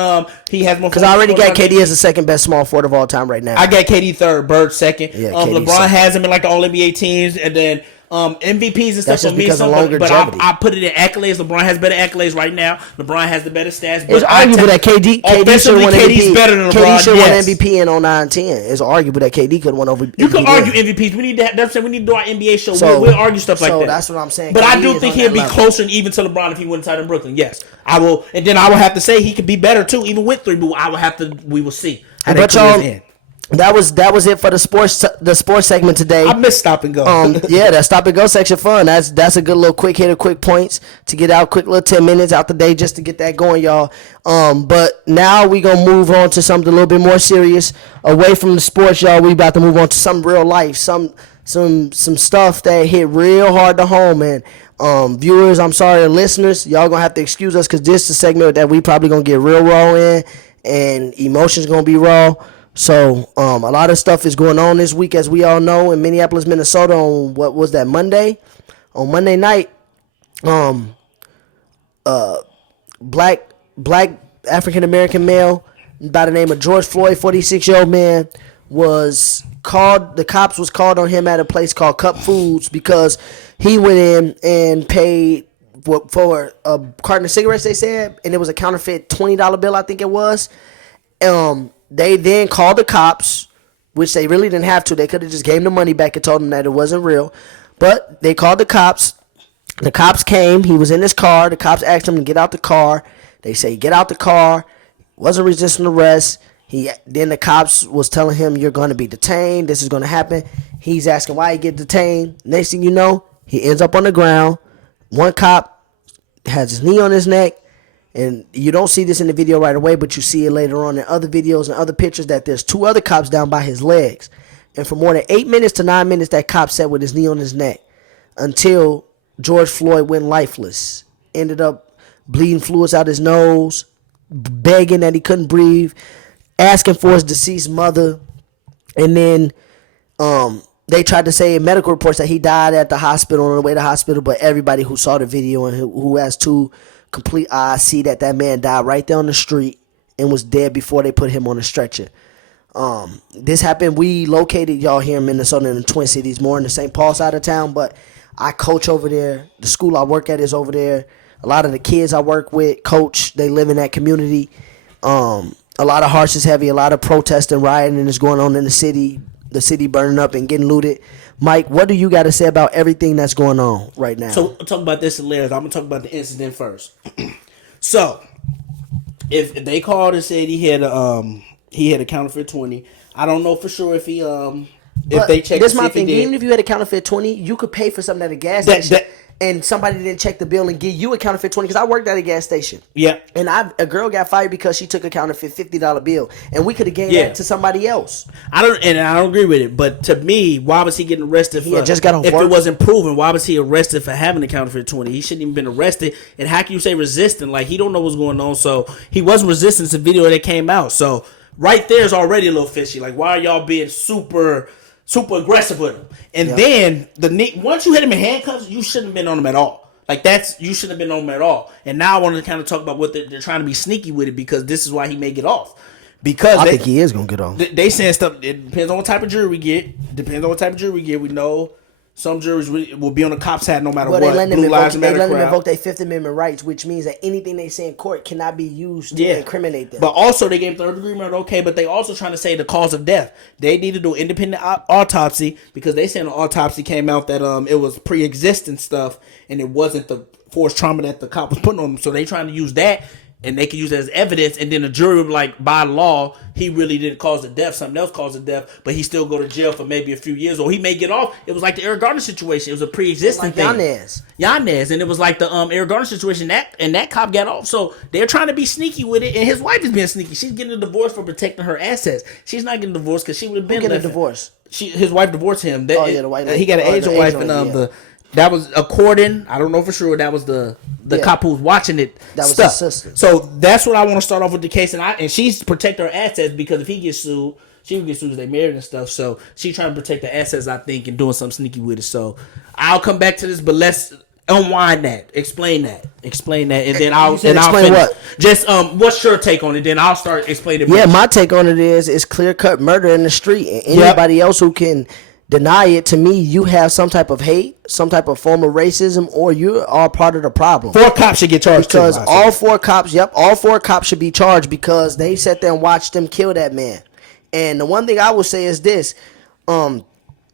he has more. Because I already got KD as the second best small forward of all time right now. I got KD third, Bird second. Yeah, LeBron second. has him in like the All NBA teams, and then MVPs and stuff That's just for me. because of But longevity. I put it in accolades. LeBron has better accolades right now. LeBron has the better stats. But It's arguable that KD should have won KD's MVP. better than LeBron. KD should have yes. won MVP in 09-10. It's arguable that KD could have won over. You can MVP argue then. MVPs. We need to. That's what we need to do our NBA show. So- we'll argue stuff like so that. that's what I'm saying. But I KD do is think on he'll that be level. closer and even to LeBron if he went inside in Brooklyn. Yes, I will. And then I will have to say he could be better too, even with 3. But I will have to. We will see how But they y'all, put in. that was it for the sports segment today. I missed stop and go. Yeah, that stop and go section fun. That's a good little quick hitter, quick points to get out, quick little 10 minutes out the day just to get that going, y'all. But now we gonna move on to something a little bit more serious, away from the sports, y'all. We about to move on to some real life, some stuff that hit real hard to home, and viewers, I'm sorry, listeners, y'all gonna have to excuse us because this is a segment that we probably gonna get real raw in, and emotions gonna be raw. So, a lot of stuff is going on this week, as we all know, in Minneapolis, Minnesota. On what was that, Monday? On Monday night, black African American male by the name of George Floyd, 46-year-old man, was called. The cops was called on him at a place called Cup Foods because he went in and paid for a carton of cigarettes. They said, and it was a counterfeit $20 bill, I think it was. They then called the cops, which they really didn't have to. They could have just gave him the money back and told him that it wasn't real. But they called the cops. The cops came. He was in his car. The cops asked him to get out the car. They say, get out the car. Wasn't resisting arrest. Then the cops was telling him, you're going to be detained. This is going to happen. He's asking why he get detained. Next thing you know, he ends up on the ground. One cop has his knee on his neck. And you don't see this in the video right away, but you see it later on in other videos and other pictures that there's 2 other cops down by his legs. And for more than 8 minutes to 9 minutes, that cop sat with his knee on his neck until George Floyd went lifeless. Ended up bleeding fluids out his nose, begging that he couldn't breathe, asking for his deceased mother. And then they tried to say in medical reports that he died at the hospital, on the way to the hospital, but everybody who saw the video and who has 2 complete eyes see that man died right there on the street and was dead before they put him on a stretcher. This happened. We located y'all here in Minnesota in the Twin Cities, more in the St. Paul side of town, but I coach over there. The school I work at is over there. A lot of the kids I work with coach. They live in that community. A lot of hearts is heavy. A lot of protesting, rioting is going on in the city. The city burning up and getting looted. Mike, what do you got to say about everything that's going on right now? So we'll talk about this in layers. I'm gonna talk about the incident first. So, if they called and said he had a counterfeit 20, I don't know for sure if he if they checked. This is my thing. Even if you had a counterfeit 20, you could pay for something at a gas station. And somebody didn't check the bill and give you a counterfeit 20, because I worked at a gas station. Yeah. And a girl got fired because she took a counterfeit $50 bill, and we could have gave that to somebody else. I don't agree with it. But to me, why was he getting arrested? He had just got off if work. it wasn't proven, why was he arrested for having a counterfeit 20? He shouldn't even been arrested. And how can you say resisting? Like, he don't know what's going on. So he wasn't resisting the video that came out. So right there is already a little fishy. Like, why are y'all being super aggressive with him? And then once you hit him in handcuffs, you shouldn't have been on him at all. Like, you shouldn't have been on him at all. And now I want to kind of talk about what they're trying to be sneaky with it, because this is why he may get off. Because I think he is going to get off. They saying stuff. It depends on what type of jury we get. We know some juries will be on the cop's hat no matter what. They let them crowd. invoke their Fifth Amendment rights, which means that anything they say in court cannot be used to incriminate them. But also, they gave third-degree murder, okay, but they also trying to say the cause of death. They need to do an independent autopsy, because they saying the autopsy came out that it was pre-existing stuff, and it wasn't the forced trauma that the cop was putting on them. So they trying to use that, and they can use it as evidence, and then the jury will be like, by law, he really didn't cause the death. Something else caused the death, but he still go to jail for maybe a few years, or he may get off. It was like the Eric Garner situation. It was a pre-existing thing. Yanez, and it was like the Eric Garner situation. That cop got off. So they're trying to be sneaky with it, and his wife is being sneaky. She's getting a divorce for protecting her assets. She's not getting divorced because she would have been getting a divorce. His wife divorced him. The white lady. He got an Asian wife, and that was according. I don't know for sure. That was the cop who was watching it. That was his sister. So that's what I want to start off with the case, and she's protect her assets, because if he gets sued, she would get sued as they married and stuff. So she's trying to protect the assets, I think, and doing something sneaky with it. So I'll come back to this, but let's unwind that. Explain that, and then I'll explain what. Just what's your take on it? Then I'll start explaining. Yeah, my take on it is it's clear cut murder in the street, and anybody else who can deny it, to me, you have some type of hate, some type of form of racism, or you are part of the problem. 4 cops should get charged because all 4 cops should be charged, because they sat there and watched them kill that man. And the one thing I will say is this: the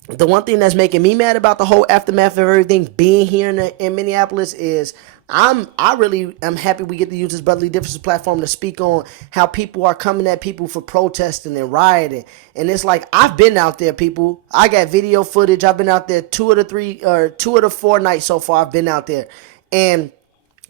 one thing that's making me mad about the whole aftermath of everything being here in Minneapolis is I really am happy we get to use this Brotherly Differences platform to speak on how people are coming at people for protesting and rioting. And it's like, I've been out there, people. I got video footage. I've been out there 2 of the 4 nights so far. I've been out there, and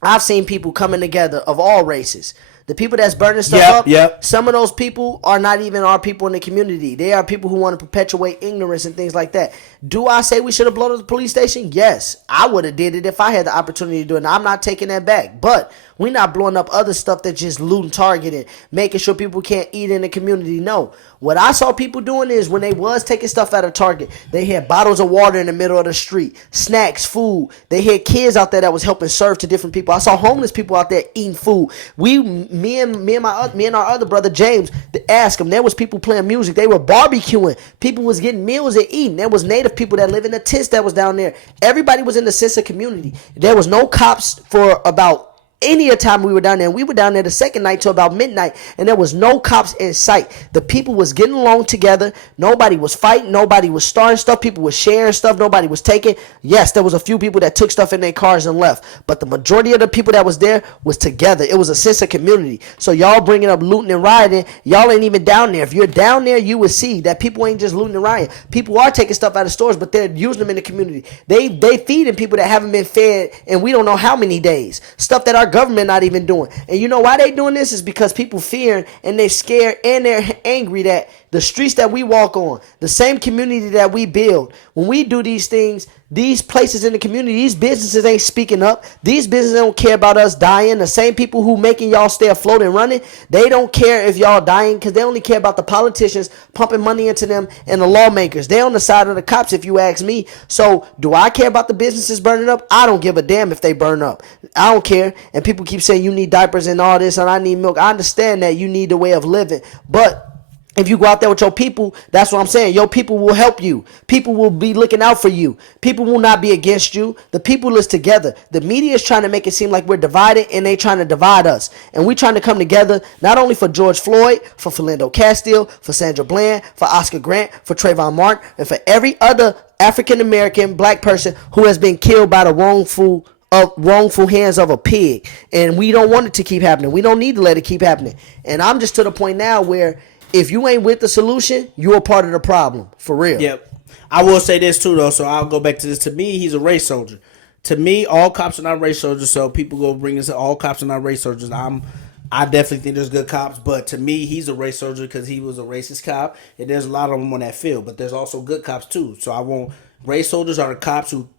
I've seen people coming together of all races. The people that's burning stuff up, some of those people are not even our people in the community. They are people who want to perpetuate ignorance and things like that. Do I say we should have blown up the police station? Yes. I would have did it if I had the opportunity to do it. And I'm not taking that back. But we're not blowing up other stuff that's just looting, targeting, making sure people can't eat in the community. No. What I saw people doing is when they was taking stuff out of Target, they had bottles of water in the middle of the street, snacks, food. They had kids out there that was helping serve to different people. I saw homeless people out there eating food. Me and our other brother James, asked them. There was people playing music. They were barbecuing. People was getting meals and eating. There was Native people that live in the tents that was down there. Everybody was in the sense of community. There was no cops for about any time we were down there. And we were down there the second night till about midnight, and there was no cops in sight. The people was getting along together. Nobody was fighting. Nobody was starting stuff. People was sharing stuff. Nobody was taking. Yes, there was a few people that took stuff in their cars and left, but the majority of the people that was there was together. It was a sense of community. So y'all bringing up looting and rioting, y'all ain't even down there. If you're down there, you would see that people ain't just looting and rioting. People are taking stuff out of stores, but they're using them in the community. They feeding people that haven't been fed, and we don't know how many days. Stuff that our government not even doing. And you know why they doing this is because people fearing and they scared and they're angry that the streets that we walk on, the same community that we build, when we do these things, these places in the community, these businesses ain't speaking up. These businesses don't care about us dying. The same people who making y'all stay afloat and running, they don't care if y'all dying because they only care about the politicians pumping money into them and the lawmakers. They on the side of the cops if you ask me. So do I care about the businesses burning up? I don't give a damn if they burn up. I don't care. And people keep saying you need diapers and all this and I need milk. I understand that you need a way of living. But if you go out there with your people, that's what I'm saying. Your people will help you. People will be looking out for you. People will not be against you. The people is together. The media is trying to make it seem like we're divided, and they trying to divide us. And we trying to come together not only for George Floyd, for Philando Castile, for Sandra Bland, for Oscar Grant, for Trayvon Martin, and for every other African-American black person who has been killed by the wrongful hands of a pig. And we don't want it to keep happening. We don't need to let it keep happening. And I'm just to the point now where if you ain't with the solution, you're a part of the problem. For real. Yep. I will say this too, though, so I'll go back to this. To me, he's a race soldier. To me, all cops are not race soldiers, so people go bring this, all cops are not race soldiers. I definitely think there's good cops, but to me, he's a race soldier because he was a racist cop, and there's a lot of them on that field, but there's also good cops too. So I won't. Race soldiers are the cops who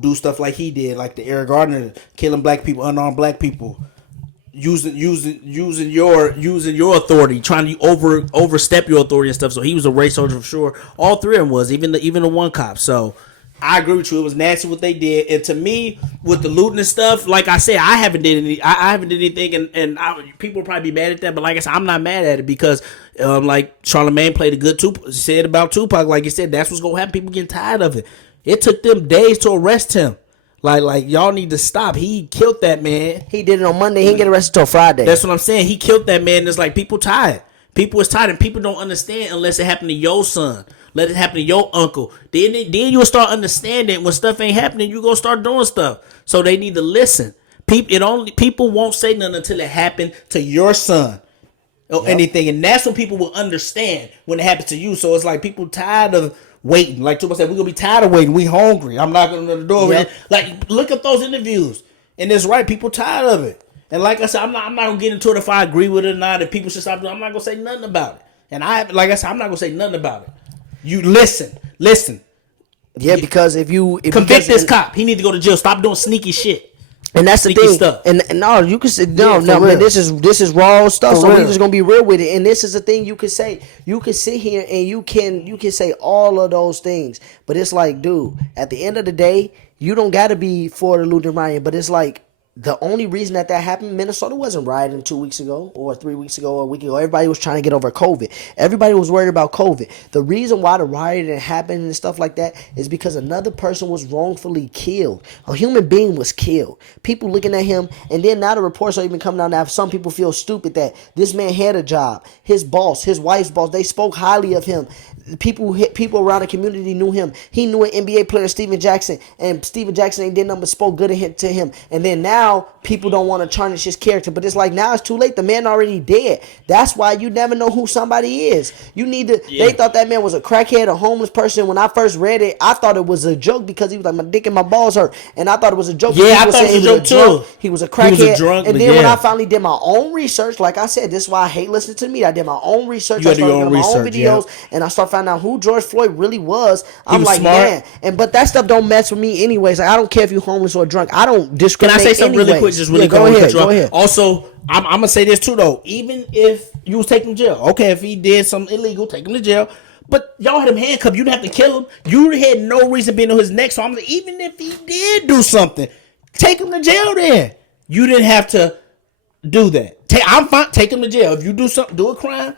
do stuff like he did, like the Eric Gardner, killing black people, unarmed black people. Using your authority, trying to overstep your authority and stuff. So he was a race soldier for sure. All three of them was, even the one cop. So I agree with you. It was nasty what they did. And to me, with the looting and stuff, like I said, I haven't did anything, and people will probably be mad at that. But like I said, I'm not mad at it because, like Charlamagne played a good said about Tupac. Like you said, that's what's gonna happen. People getting tired of it. It took them days to arrest him. Like y'all need to stop. He killed that man. He did it on Monday. He didn't get arrested till Friday. That's what I'm saying. He killed that man. It's like people tired. People is tired, and people don't understand unless it happened to your son. Let it happen to your uncle. Then you'll start understanding when stuff ain't happening. You gonna start doing stuff. So they need to listen. People won't say nothing until it happened to your son or anything, and that's when people will understand when it happens to you. So it's like people tired of waiting. Like Tupac said, we're gonna be tired of waiting. We hungry. I'm knocking on the door. Yep. Like, look at those interviews, and it's right. People tired of it. And like I said, I'm not gonna get into it if I agree with it or not. If people should stop doing, I'm not gonna say nothing about it. And like I said, I'm not gonna say nothing about it. You listen. Yeah, because if Convict this cop. He need to go to jail. Stop doing sneaky shit. And that's the Sneaky thing. stuff. And no, you can say no, Yeah, man. This is raw stuff. For So real. we're just gonna be real with it. And this is the thing you can say. You can sit here and you can say all of those things, but it's like, dude, at the end of the day, you don't gotta be for the looting and rioting. But it's like the only reason that happened, Minnesota wasn't rioting 2 weeks ago or 3 weeks ago or a week ago. Everybody was trying to get over COVID. Everybody was worried about COVID. The reason why the rioting happened and stuff like that is because another person was wrongfully killed. A human being was killed. People looking at him, and then now the reports are even coming out now. Some people feel stupid that this man had a job. His boss, his wife's boss, they spoke highly of him. People around the community knew him. He knew an NBA player, Steven Jackson, and Steven Jackson ain't did nothing but spoke good to him. And then now people don't want to tarnish his character, but it's like now it's too late. The man already dead. That's why you never know who somebody is. You need to. Yeah. They thought that man was a crackhead, a homeless person. When I first read it, I thought it was a joke because he was like, my dick and my balls hurt, and I thought it was a joke. Yeah, I thought it was a joke too. He was a crackhead. He was a drunk, and then when I finally did my own research, like I said, this is why I hate listening to me. I did my own research. I started doing my own videos, and I started finding out who George Floyd really was. I'm like, smart. Man, but that stuff don't mess with me anyways. Like, I don't care if you're homeless or drunk. I don't discriminate. Can I say something really quick? Just really go ahead. Also, I'm gonna say this too though. Even if you was taking him to jail, okay, if he did something illegal, take him to jail. But y'all had him handcuffed. You didn't have to kill him. You had no reason being on his neck. So I'm like, even if he did do something, take him to jail. Then you didn't have to do that. I'm fine. Take him to jail. If you do something, do a crime,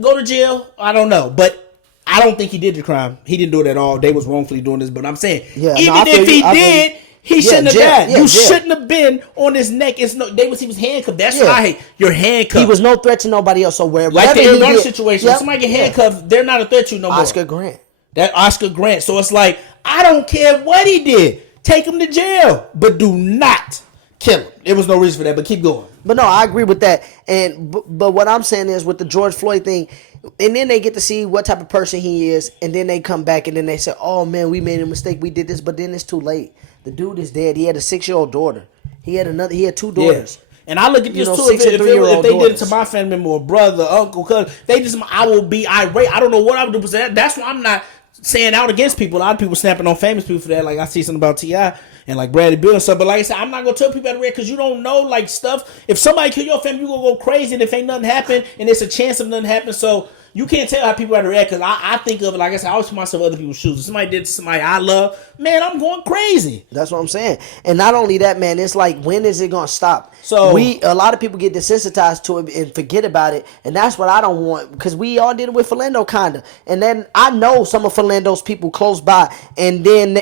go to jail. I don't know, but I don't think he did the crime. He didn't do it at all. They was wrongfully doing this. But I'm saying, even if he did, He shouldn't have jail. died. Yeah, You jail. shouldn't have been on his neck. He was handcuffed. That's Yeah. what I hate. You're handcuffed. He was no threat to nobody else. So wherever like the he Aaron Donald did- situation. Yep. If somebody get handcuffed, they're not a threat to you no more. Oscar Grant. That Oscar Grant. So it's like, I don't care what he did. Take him to jail. But do not kill him. There was no reason for that, but keep going. But no, I agree with that. And but what I'm saying is with the George Floyd thing, and then they get to see what type of person he is, and then they come back and then they say, "Oh man, we made a mistake. We did this," but then it's too late. The dude is dead. He had a 6-year-old daughter. He had 2 daughters. And I look at this You know, too. 6 and If 3-year-old they did it to daughters. my family member, or brother, uncle, cousin, I will be irate. I don't know what I would do. But that's why I'm not saying out against people. A lot of people snapping on famous people for that. Like I see something about T.I. and like Bradley Bill and stuff. But like I said, I'm not gonna tell people at the red because you don't know like stuff. If somebody kill your family, you gonna go crazy. And if ain't nothing happen, and it's a chance of nothing happen, so. You can't tell how people are to react because I think of it, like I said, I always put myself in other people's shoes. If somebody did to somebody I love, man, I'm going crazy. That's what I'm saying. And not only that, man, it's like, when is it gonna stop? So- a lot of people get desensitized to it and forget about it, and that's what I don't want, because we all did it with Philando kinda. And then I know some of Philando's people close by, and then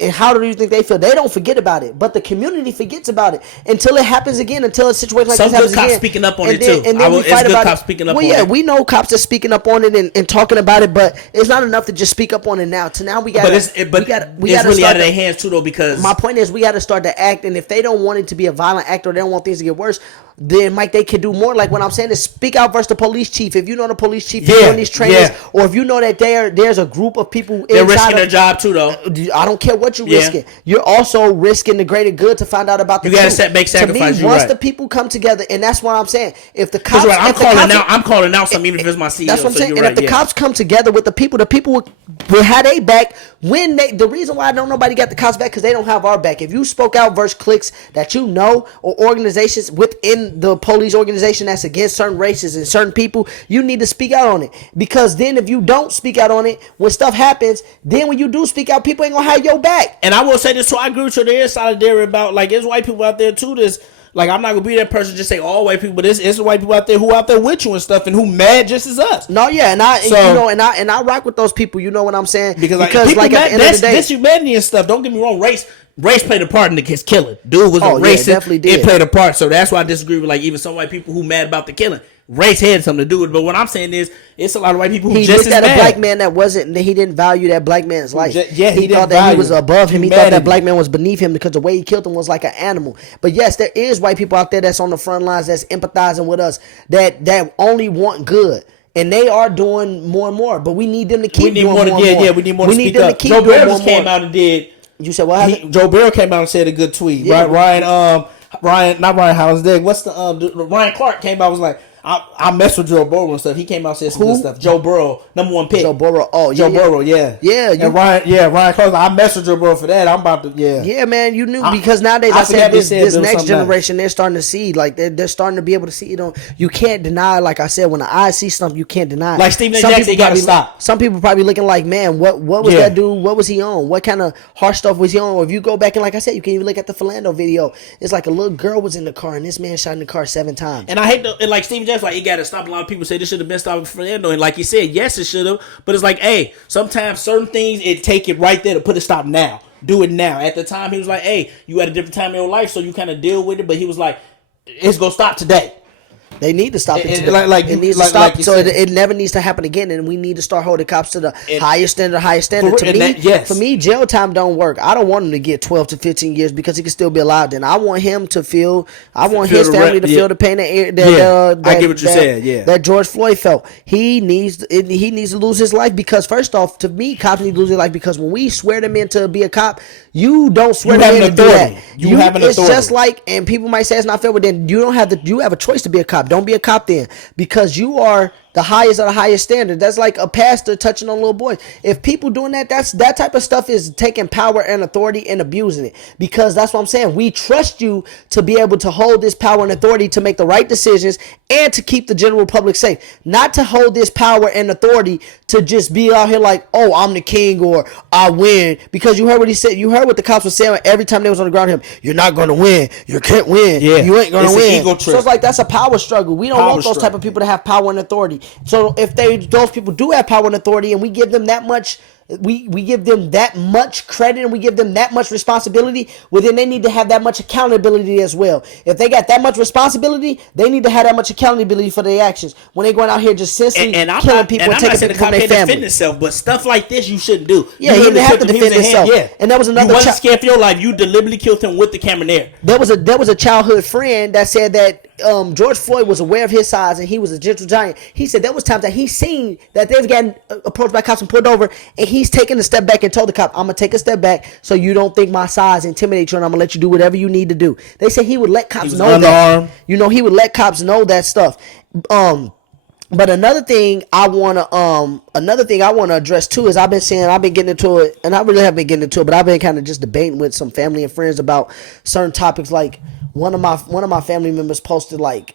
and how do you think they feel? They don't forget about it, but the community forgets about it until it happens again, until a situation like Some this happens good cops again. speaking up on And it, then- too. And then we It's fight good about cops it. speaking up Well, on yeah, it. we know cops are speaking up on it and talking about it, but it's not enough to just speak up on it now. To now we got. But it's really out of their hands too, though, because My point is, we got to start to act, and if they don't want it to be a violent act or they don't want things to get worse, then Mike, they could do more. Like what I'm saying is, speak out versus the police chief. If you know the police chief is Yeah, doing these trainings, yeah. or if you know that there's a group of people they're inside risking of- their job too, though. I don't care what you're Yeah. risking. You're also risking the greater good to find out about the You gotta truth. make sacrifices, To me, you're once right. the people come together, and that's what I'm saying. If the Because cops, I'm if the calling cops- out. I'm calling out something, even if it's my CEO. that's what I'm so saying. you're And right, if the yeah. cops come together with the people will have they back when they. The reason why I don't nobody got the cops back because they don't have our back. If you spoke out versus cliques that you know or organizations within the police organization that's against certain races and certain people, you need to speak out on it. Because then if you don't speak out on it, when stuff happens, then when you do speak out, people ain't gonna have your back. And I will say this too. I agree with you. There is solidarity about like there's white people out there too. This like I'm not gonna be that person just say all white people, but it's white people out there who out there with you and stuff and who mad just as us. No, yeah, and I, So- you know, and I rock with those people. You know what I'm saying? Because people like at mad, the end of the day, that's humanity and stuff. Don't get me wrong. Race played a part in his killing. Dude was Oh, a yeah, racist. definitely did. It played a part. So that's why I disagree with like even some white people who mad about the killing. Race had something to do with it. But what I'm saying is, it's a lot of white people who he just looked as at a mad. black man that wasn't. He didn't value that black man's life. Yeah, he he didn't thought that he value was above him. He thought humanity. that black man was beneath him because the way he killed him was like an animal. But yes, there is white people out there that's on the front lines that's empathizing with us that only want good. And they are doing more and more, but we need them to keep We need doing more. more and Yeah, more. yeah. We need more to speak them up. to keep Joe doing Barrow more just and came more. out and did. You said what happened? Joe Barrow came out and said a good tweet. Yeah. Right, not Ryan Holiday. What's the Ryan Clark came out and was like, I mess with Joe Burrow and stuff. He came out and said some Who? good stuff. Joe Burrow, #1 pick. Joe Burrow. Oh, yeah, Joe yeah. Burrow, yeah. Yeah, And Ryan Clark, I mess with Joe Burrow for that. I'm about to, yeah. Yeah, man, you knew because nowadays I I forgot said they this, said this there was next something else. generation they're starting to see like they're starting to be able to see it on. You can't deny, like I said, when the eye sees something, you can't deny. it. Like Stephen A. Some Jackson, people you gotta probably- stop. Some people probably looking like, man, what was Yeah. that dude? What was he on? What kind of harsh stuff was he on? Or if you go back and like I said, you can even look at the Philando video. It's like a little girl was in the car and this man shot in the car 7 times. And I hate and like Steve Jackson, like he got to stop. A lot of people say this should have been stopped for Fernando, and like you said, yes, it should have. But it's like, hey, sometimes certain things it take it right there to put a stop now. Do it now. At the time, he was like, hey, you had a different time in your life, so you kind of deal with it. But he was like, it's gonna stop today. They need to stop it. And- today. like it you- needs like- to stop, like you so said. it never needs to happen again. And we need to start holding cops to the And- higher standard. For- To and me, that- yes. for me, jail time don't work. I don't want him to get 12 to 15 years because he can still be alive. Then I want him to feel. I want Feel his the family re- to yeah. feel the pain that Yeah, I get what you're that- saying, yeah. that George Floyd felt. He needs to lose his life because first off, to me, cops need to lose their life because when we swear them in to be a cop, you don't swear You them have in an to do that. authority. You have an It's authority. just like, and people might say it's not fair, but then you have a choice to be a cop. Don't be a cop then, because you are the highest of the highest standard. That's like a pastor touching on little boys. If people doing that, that type of stuff is taking power and authority and abusing it. Because that's what I'm saying. We trust you to be able to hold this power and authority to make the right decisions and to keep the general public safe. Not to hold this power and authority to just be out here like, oh, I'm the king or I win. Because you heard what he said. You heard what the cops were saying every time they was on the ground. Him, you're not going to win. You can't win. Yeah. You ain't going It's to an win. ego So trip. it's like that's a power struggle. We don't Power want those struggle. type of people to have power and authority. So if those people do have power and authority, and we give them that much we give them that much credit and we give them that much responsibility, well then they need to have that much accountability as well. If they got that much responsibility, they need to have that much accountability for their actions when they going out here just senselessly killing people and taking people from their family. Defend itself, but stuff like this you shouldn't do. Yeah, he didn't have to defend himself. Yeah, and that was another. You wasn't scared for your life. You deliberately killed him with the camera there. There was a childhood friend that said that George Floyd was aware of his size and he was a gentle giant. He said there was times that he's seen that they've gotten approached by cops and pulled over, and he's taken a step back and told the cop, "I'm gonna take a step back so you don't think my size intimidates you, and I'm gonna let you do whatever you need to do." They said he would let cops know unarmed. that. You know, he would let cops know that stuff. But another thing I wanna address too is I've been getting into it, and I really haven't been getting into it, but I've been kind of just debating with some family and friends about certain topics. Like one of my family members posted like,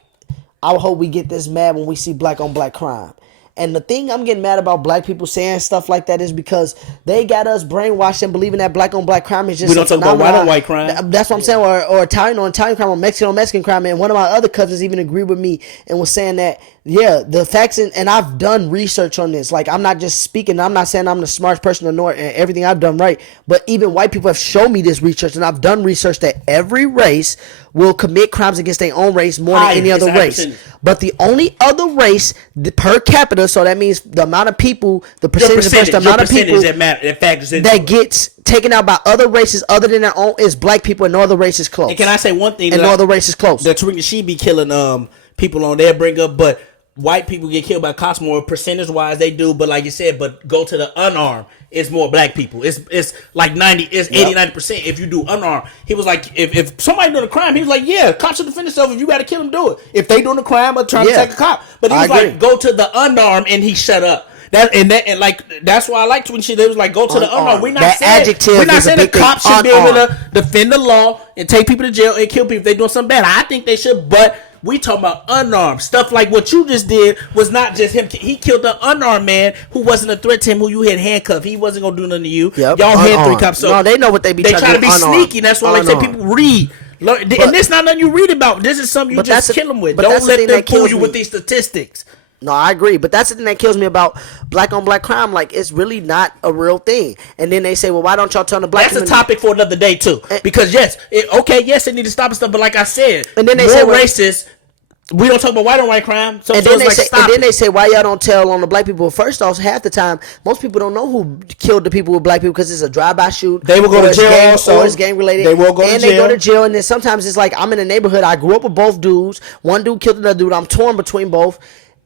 "I hope we get this mad when we see black on black crime." And the thing I'm getting mad about black people saying stuff like that is because they got us brainwashed and believing that black on black crime is just we don't talk about white on white crime. That's what I'm saying, or Italian on Italian crime, or Mexican on Mexican crime. And one of my other cousins even agreed with me and was saying that, yeah, the facts, and I've done research on this. Like, I'm not just speaking, I'm not saying I'm the smartest person to know everything I've done right, but even white people have shown me this research, and I've done research that every race will commit crimes against their own race more than any other race. But the only other race per capita, so that means the amount of people, the percentage the amount of people that gets taken out by other races other than their own is black people, and no other race is close. And can I say one thing? And no other race is close. That Tariq Nasheed be killing people on their bring up, but white people get killed by cops more percentage wise they do, but like you said, but go to the unarmed, it's more black people. It's like 80-90%. If you do unarmed, he was like, if somebody doing a crime, he was like, yeah, cops should defend themselves. If you got to kill them, do it. If they doing a crime or trying to attack a cop, but he was like, go to the unarmed, and he shut up. That's why I liked when they was like, go to the unarmed. We're not saying the cops should be able to defend the law and take people to jail and kill people if they doing something bad. I think they should, but we talking about unarmed stuff. Like what you just did was not just him. He killed an unarmed man who wasn't a threat to him, who you had handcuffed. He wasn't gonna do nothing to you. Yep. Y'all had 3 cops. So no, they know what they be. They try to be sneaky. That's why I say people read. And this not nothing you read about. This is something you just kill them with. Don't let them fool you with these statistics. No, I agree, but that's the thing that kills me about black on black crime. Like, it's really not a real thing. And then they say, well, why don't y'all turn the black? That's a topic for another day too. Because yes, they need to stop and stuff. But like I said, and then they more say, racist. We don't talk about white on white crime. So and then they say, why y'all don't tell on the black people? First off, half the time, most people don't know who killed the people with black people because it's a drive-by shoot. They will go to jail, or it's gang related. They will go to jail. And they go to jail, and then sometimes it's like, I'm in a neighborhood. I grew up with both dudes. One dude killed another dude. I'm torn between both.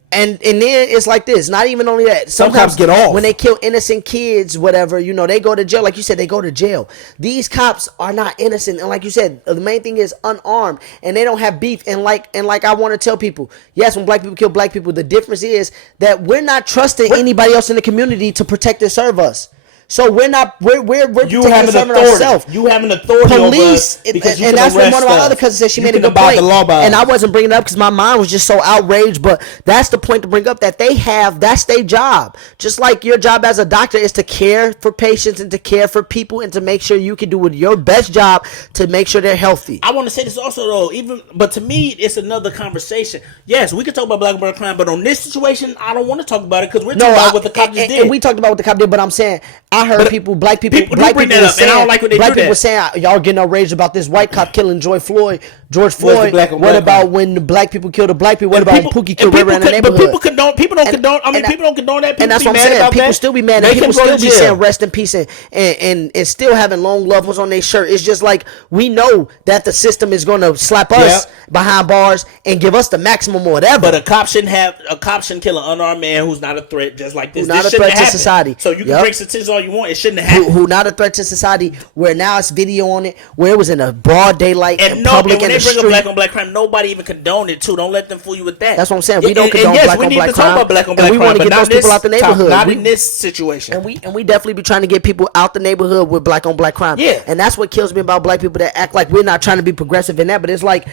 And then it's like this. Not even only that. Some cops get off when they kill innocent kids, whatever. You know, they go to jail. Like you said, they go to jail. These cops are not innocent, and like you said, the main thing is unarmed, and they don't have beef. And like I want to tell people, yes, when black people kill black people, the difference is that we're not trusting anybody else in the community to protect and serve us. So we're you have an authority. You have an authority police, over because you and that's what one of my other cousins said. She made a good point, and I wasn't bringing it up because my mind was just so outraged. But that's the point to bring up, that that's their job. Just like your job as a doctor is to care for patients and to care for people and to make sure you can do your best job to make sure they're healthy. I want to say this also though, but to me, it's another conversation. Yes, we can talk about black and brown crime, but on this situation, I don't want to talk about it because we're talking about what the cop just did. And we talked about what the cop did, but I'm saying, I heard black people bring that up, and I don't like when they do that. Black people saying, y'all getting outraged about this white cop killing George Floyd. What about when the black people killed the black people? What about when Pookie killed everyone in the neighborhood? But people don't condone that. And that's what I'm saying. People still be mad. And people still be saying rest in peace and still having long loved ones on their shirt. It's just like, we know that the system is going to slap us behind bars and give us the maximum or whatever. But a cop shouldn't kill an unarmed man who's not a threat, just like this. Who's not a threat to society. So you can bring statistics all you want. It shouldn't have happened. Who not a threat to society, where now it's video on it, where it was in a broad daylight and public in the street. When they bring up black on black crime, nobody even condoned it too. Don't let them fool you with that. That's what I'm saying. We don't condone black on black crime. And we want to get those people out the neighborhood. Not in this situation. And we definitely be trying to get people out the neighborhood with black on black crime. Yeah. And that's what kills me about black people that act like we're not trying to be progressive in that. But it's like,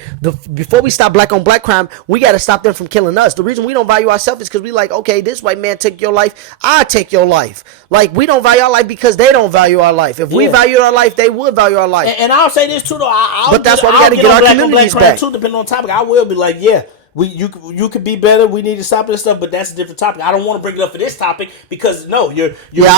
before we stop black on black crime, we got to stop them from killing us. The reason we don't value ourselves is because we like, okay, this white man took your life, I take your life. Like, we don't value our life because they don't value our life. If we value our life, they would value our life. And I'll say this too, though. But that's why we got to get our communities back. Too, depending on the topic, I will be like, yeah, You could be better. We need to stop this stuff, but that's a different topic. I don't want to bring it up for this topic because no, I you're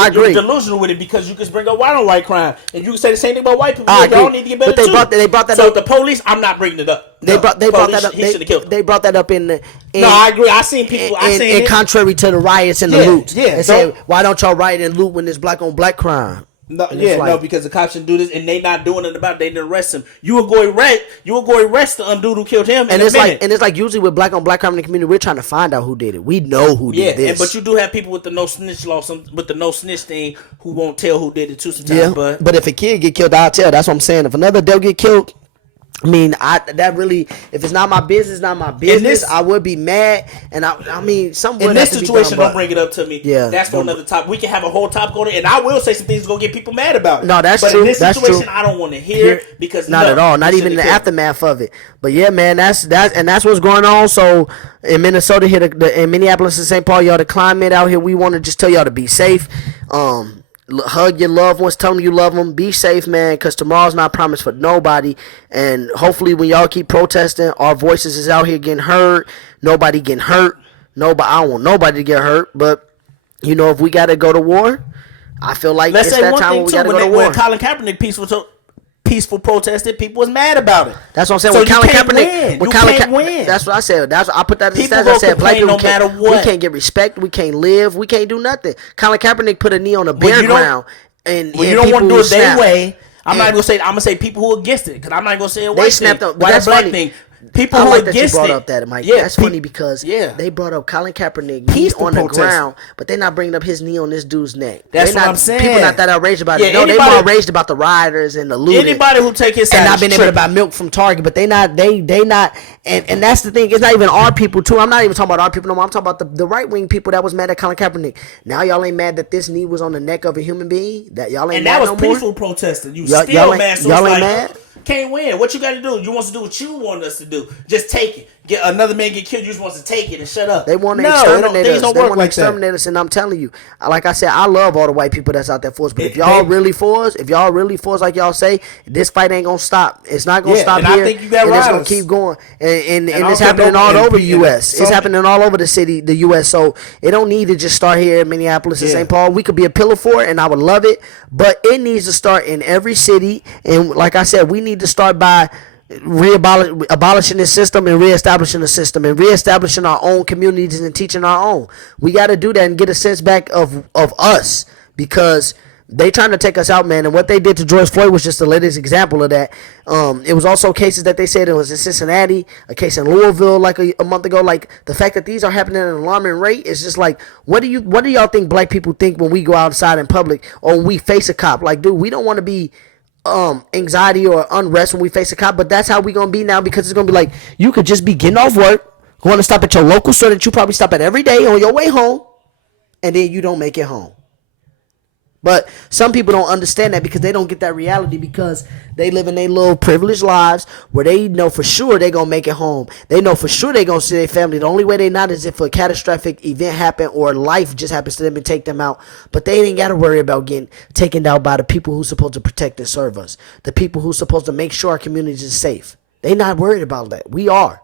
agree. delusional with it because you can bring up white on white crime and you can say the same thing about white people. I Y'all agree. need to get better But they brought that so up. the police, I'm not bringing it up. They brought that up. He should have killed him. They brought that up in No, I agree. I seen people. I seen and it. contrary to the riots and the Yeah, loots. yeah, They said, why don't y'all riot and loot when there's black on black crime? No, And it's like- because the cops should do this, and they not doing it about it. They didn't arrest him. You will go arrest the dude who killed him. And in it's a minute. like usually with black on black crime in the community, we're trying to find out who did it. We know who did this. but you do have people with the no snitch law, with the no snitch thing, who won't tell who did it too sometimes. yeah, But if a kid get killed, I'll tell. That's what I'm saying. If another adult get killed, I mean, if it's not my business, not my business. I would be mad, and I mean, some would in have this to be situation, done, don't but- bring it up to me. Yeah, that's for don't- another topic. We can have a whole topic on it, and I will say some things that's gonna get people mad about it. No, that's but true. in this That's situation, true. I don't want to hear it because not no, at all. Not we even in the should've killed him. aftermath of it. But yeah, man, that's what's going on. So in Minnesota, here, in Minneapolis and St. Paul, y'all, the climate out here, we want to just tell y'all to be safe. Hug your loved ones, tell them you love them. Be safe, man, because tomorrow's not promised for nobody. And hopefully, when y'all keep protesting, our voices is out here getting heard. Nobody getting hurt. Nobody. I don't want nobody to get hurt. But you know, if we got to go to war, I feel like Let's it's say that one time thing when we too. got to When, go to when war. Colin Kaepernick peaceful protested, people was mad about it. That's what I'm saying. So With you Colin can't Kaepernick, win. with You Colin can't Ka- win. That's what I said. I put that in the People stats. I gonna said black complain people no can't. matter what. We can't get respect. We can't live. We can't do nothing. Colin Kaepernick put a knee on a When bare you don't- ground, and When and you don't want to people do it their snap. way, I'm not And- gonna say. I'm gonna say people who are against it because I'm not gonna say a white snapped thing, up, but white or that's black funny. thing. People I who like are that you against brought it. up that, Mike. Yeah, That's funny because yeah. they brought up Colin Kaepernick knee Peaceful on the protest. ground, but they're not bringing up his knee on this dude's neck. That's They what not, I'm saying. People not that outraged about Yeah, it. No, they anybody- more outraged about the rioters and the looting. Anybody who take his side And is not being able to tripping. buy milk from Target, but they not, and that's the thing. It's not even our people too. I'm not even talking about our people no more. I'm talking about the right wing people that was mad at Colin Kaepernick. Now y'all ain't mad that this knee was on the neck of a human being. That y'all ain't And mad that was no more. peaceful protesting. You Y'all- still y'all ain't- mad. So y'all it's ain't like, mad? can't win. What you got to do? You want to do what you want us to do. Just take it. Get another man get killed. You just want to take it and shut up. They want to no, exterminate things us. don't They work want to like that. exterminate us, and I'm telling you, like I said, I love all the white people that's out there for us. But if They- y'all really for us, like y'all say, this fight ain't gonna stop. It's not gonna Yeah, stop and I here. think you got and it's gonna riders. keep going. And I it's don't happening care all no- over the and U.S. It's some- happening all over the city, the U.S. So it don't need to just start here in Minneapolis and Yeah. St. Paul. We could be a pillar for it, and I would love it. But it needs to start in every city. And like I said, we need to start by abolishing the system and reestablishing the system and reestablishing our own communities and teaching our own. We got to do that and get a sense back of us because they trying to take us out, man. And what they did to George Floyd was just the latest example of that. It was also cases that they said it was in Cincinnati, a case in Louisville like a month ago. Like the fact that these are happening at an alarming rate is just like, what do y'all think black people think when we go outside in public or when we face a cop? Like, dude, we don't want to be anxiety or unrest when we face a cop, but that's how we gonna be now because it's gonna be like you could just be getting off work, going to stop at your local store that you probably stop at every day on your way home, and then you don't make it home. But some people don't understand that because they don't get that reality because they live in their little privileged lives where they know for sure they going to make it home. They know for sure they going to see their family. The only way they not is if a catastrophic event happen or life just happens to them and take them out. But they ain't got to worry about getting taken out by the people who's supposed to protect and serve us. The people who's supposed to make sure our communities is safe. They not worried about that. We are.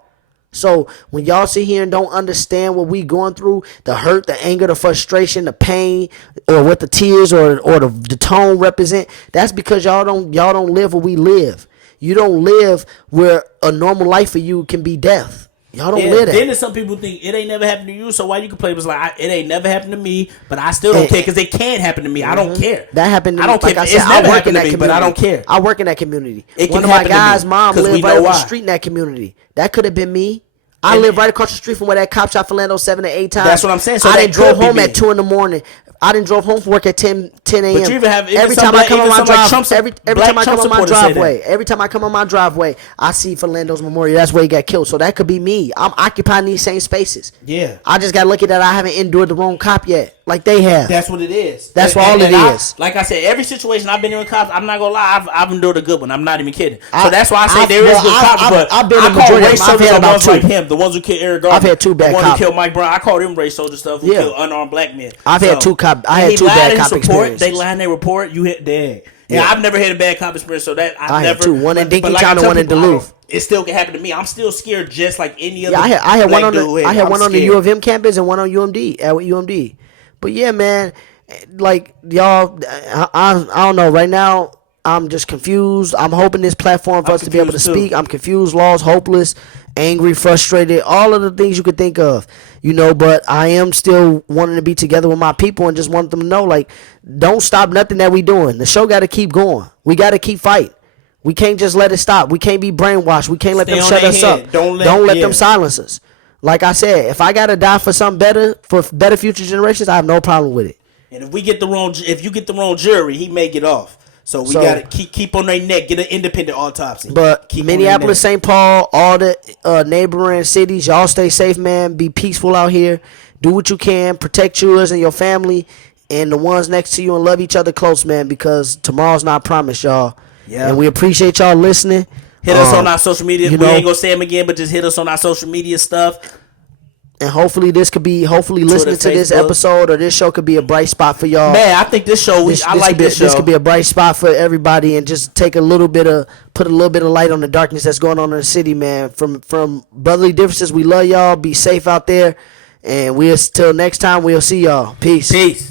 So when y'all sit here and don't understand what we going through, the hurt, the anger, the frustration, the pain, or what the tears or the tone represent, that's because y'all don't live where we live. You don't live where a normal life for you can be death. Y'all don't live that. Then there's some people think it ain't never happened to you, so why you complain? It's like it ain't never happened to me, but I still don't care because it can't happen to me. I don't care. That happened to I me. don't Like care. I said, It's I never work in happened that to me, community. but I don't care. I work in that community. It One can of my happen to me, guys' mom 'cause we lived know right over why. the street in that community. That could have been me. I live right across the street from where that cop shot Philando 7 to 8 times. That's what I'm saying. So I that didn't drove could be home me. at 2 in the morning. I didn't drove home from work at 10 a.m. But you even have- even every some time I black- come on even my some black drive, Trump- every black time I come Trump on my supporters say that. driveway, every time I come on my driveway, I see Philando's memorial. That's where he got killed. So that could be me. I'm occupying these same spaces. Yeah. I just got lucky that I haven't endured the wrong cop yet, like they have. That's what it is. That's all it is. Like I said, every situation I've been in with cops, I'm not gonna lie, I've endured a good one. I'm not even kidding. I- So that's why I say I've- there is well, good I've- cops, I've- but I've been I in call majority of race them. I've soldiers had the about ones two. like him, the ones who killed Eric Garner. I've had two bad the one cops. who killed Mike Brown. I call them race soldier stuff who Yeah. killed unarmed black men. I've had two cop- I and had he two lied bad in his cop report. experiences. They lie in their report. You hit dead. Yeah, Yeah. I've never had a bad cop experience, so that I had never. two. One in but like I Dinkytown and tell one in people, I don't- Duluth. it still can happen to me. I'm still scared, just like any other. Yeah, I had one on dude. I had I'm one on the scared. U of M campus and one on UMD at UMD. But yeah, man, like y'all, I don't know. Right now, I'm just confused. I'm hoping this platform for us to be able to confused, too. speak. I'm confused, lost, hopeless, angry, frustrated, all of the things you could think of, but I am still wanting to be together with my people and just want them to know, like, don't stop nothing that we doing. The show got to keep going. We got to keep fighting. We can't just let it stop. We can't be brainwashed. We can't let Stay them on shut their us head. up. Don't let them silence us. Like I said, if I got to die for something better, for better future generations, I have no problem with it. And if you get the wrong jury, he may get off. So we gotta keep on their neck. Get an independent autopsy. But keep Minneapolis, St. Paul, all the neighboring cities, y'all stay safe, man. Be peaceful out here. Do what you can. Protect yours and your family and the ones next to you, and love each other close, man, because tomorrow's not promised, y'all. Yeah. And we appreciate y'all listening. Hit us on our social media. We know- ain't gonna say them again, but just hit us on our social media stuff. And hopefully listening to this Facebook. episode or this show could be a bright spot for y'all. Man, I think this show. I like this show. This could be a bright spot for everybody, and just put a little bit of light on the darkness that's going on in the city, man. From brotherly differences, we love y'all. Be safe out there, and till next time, we'll see y'all. Peace. Peace.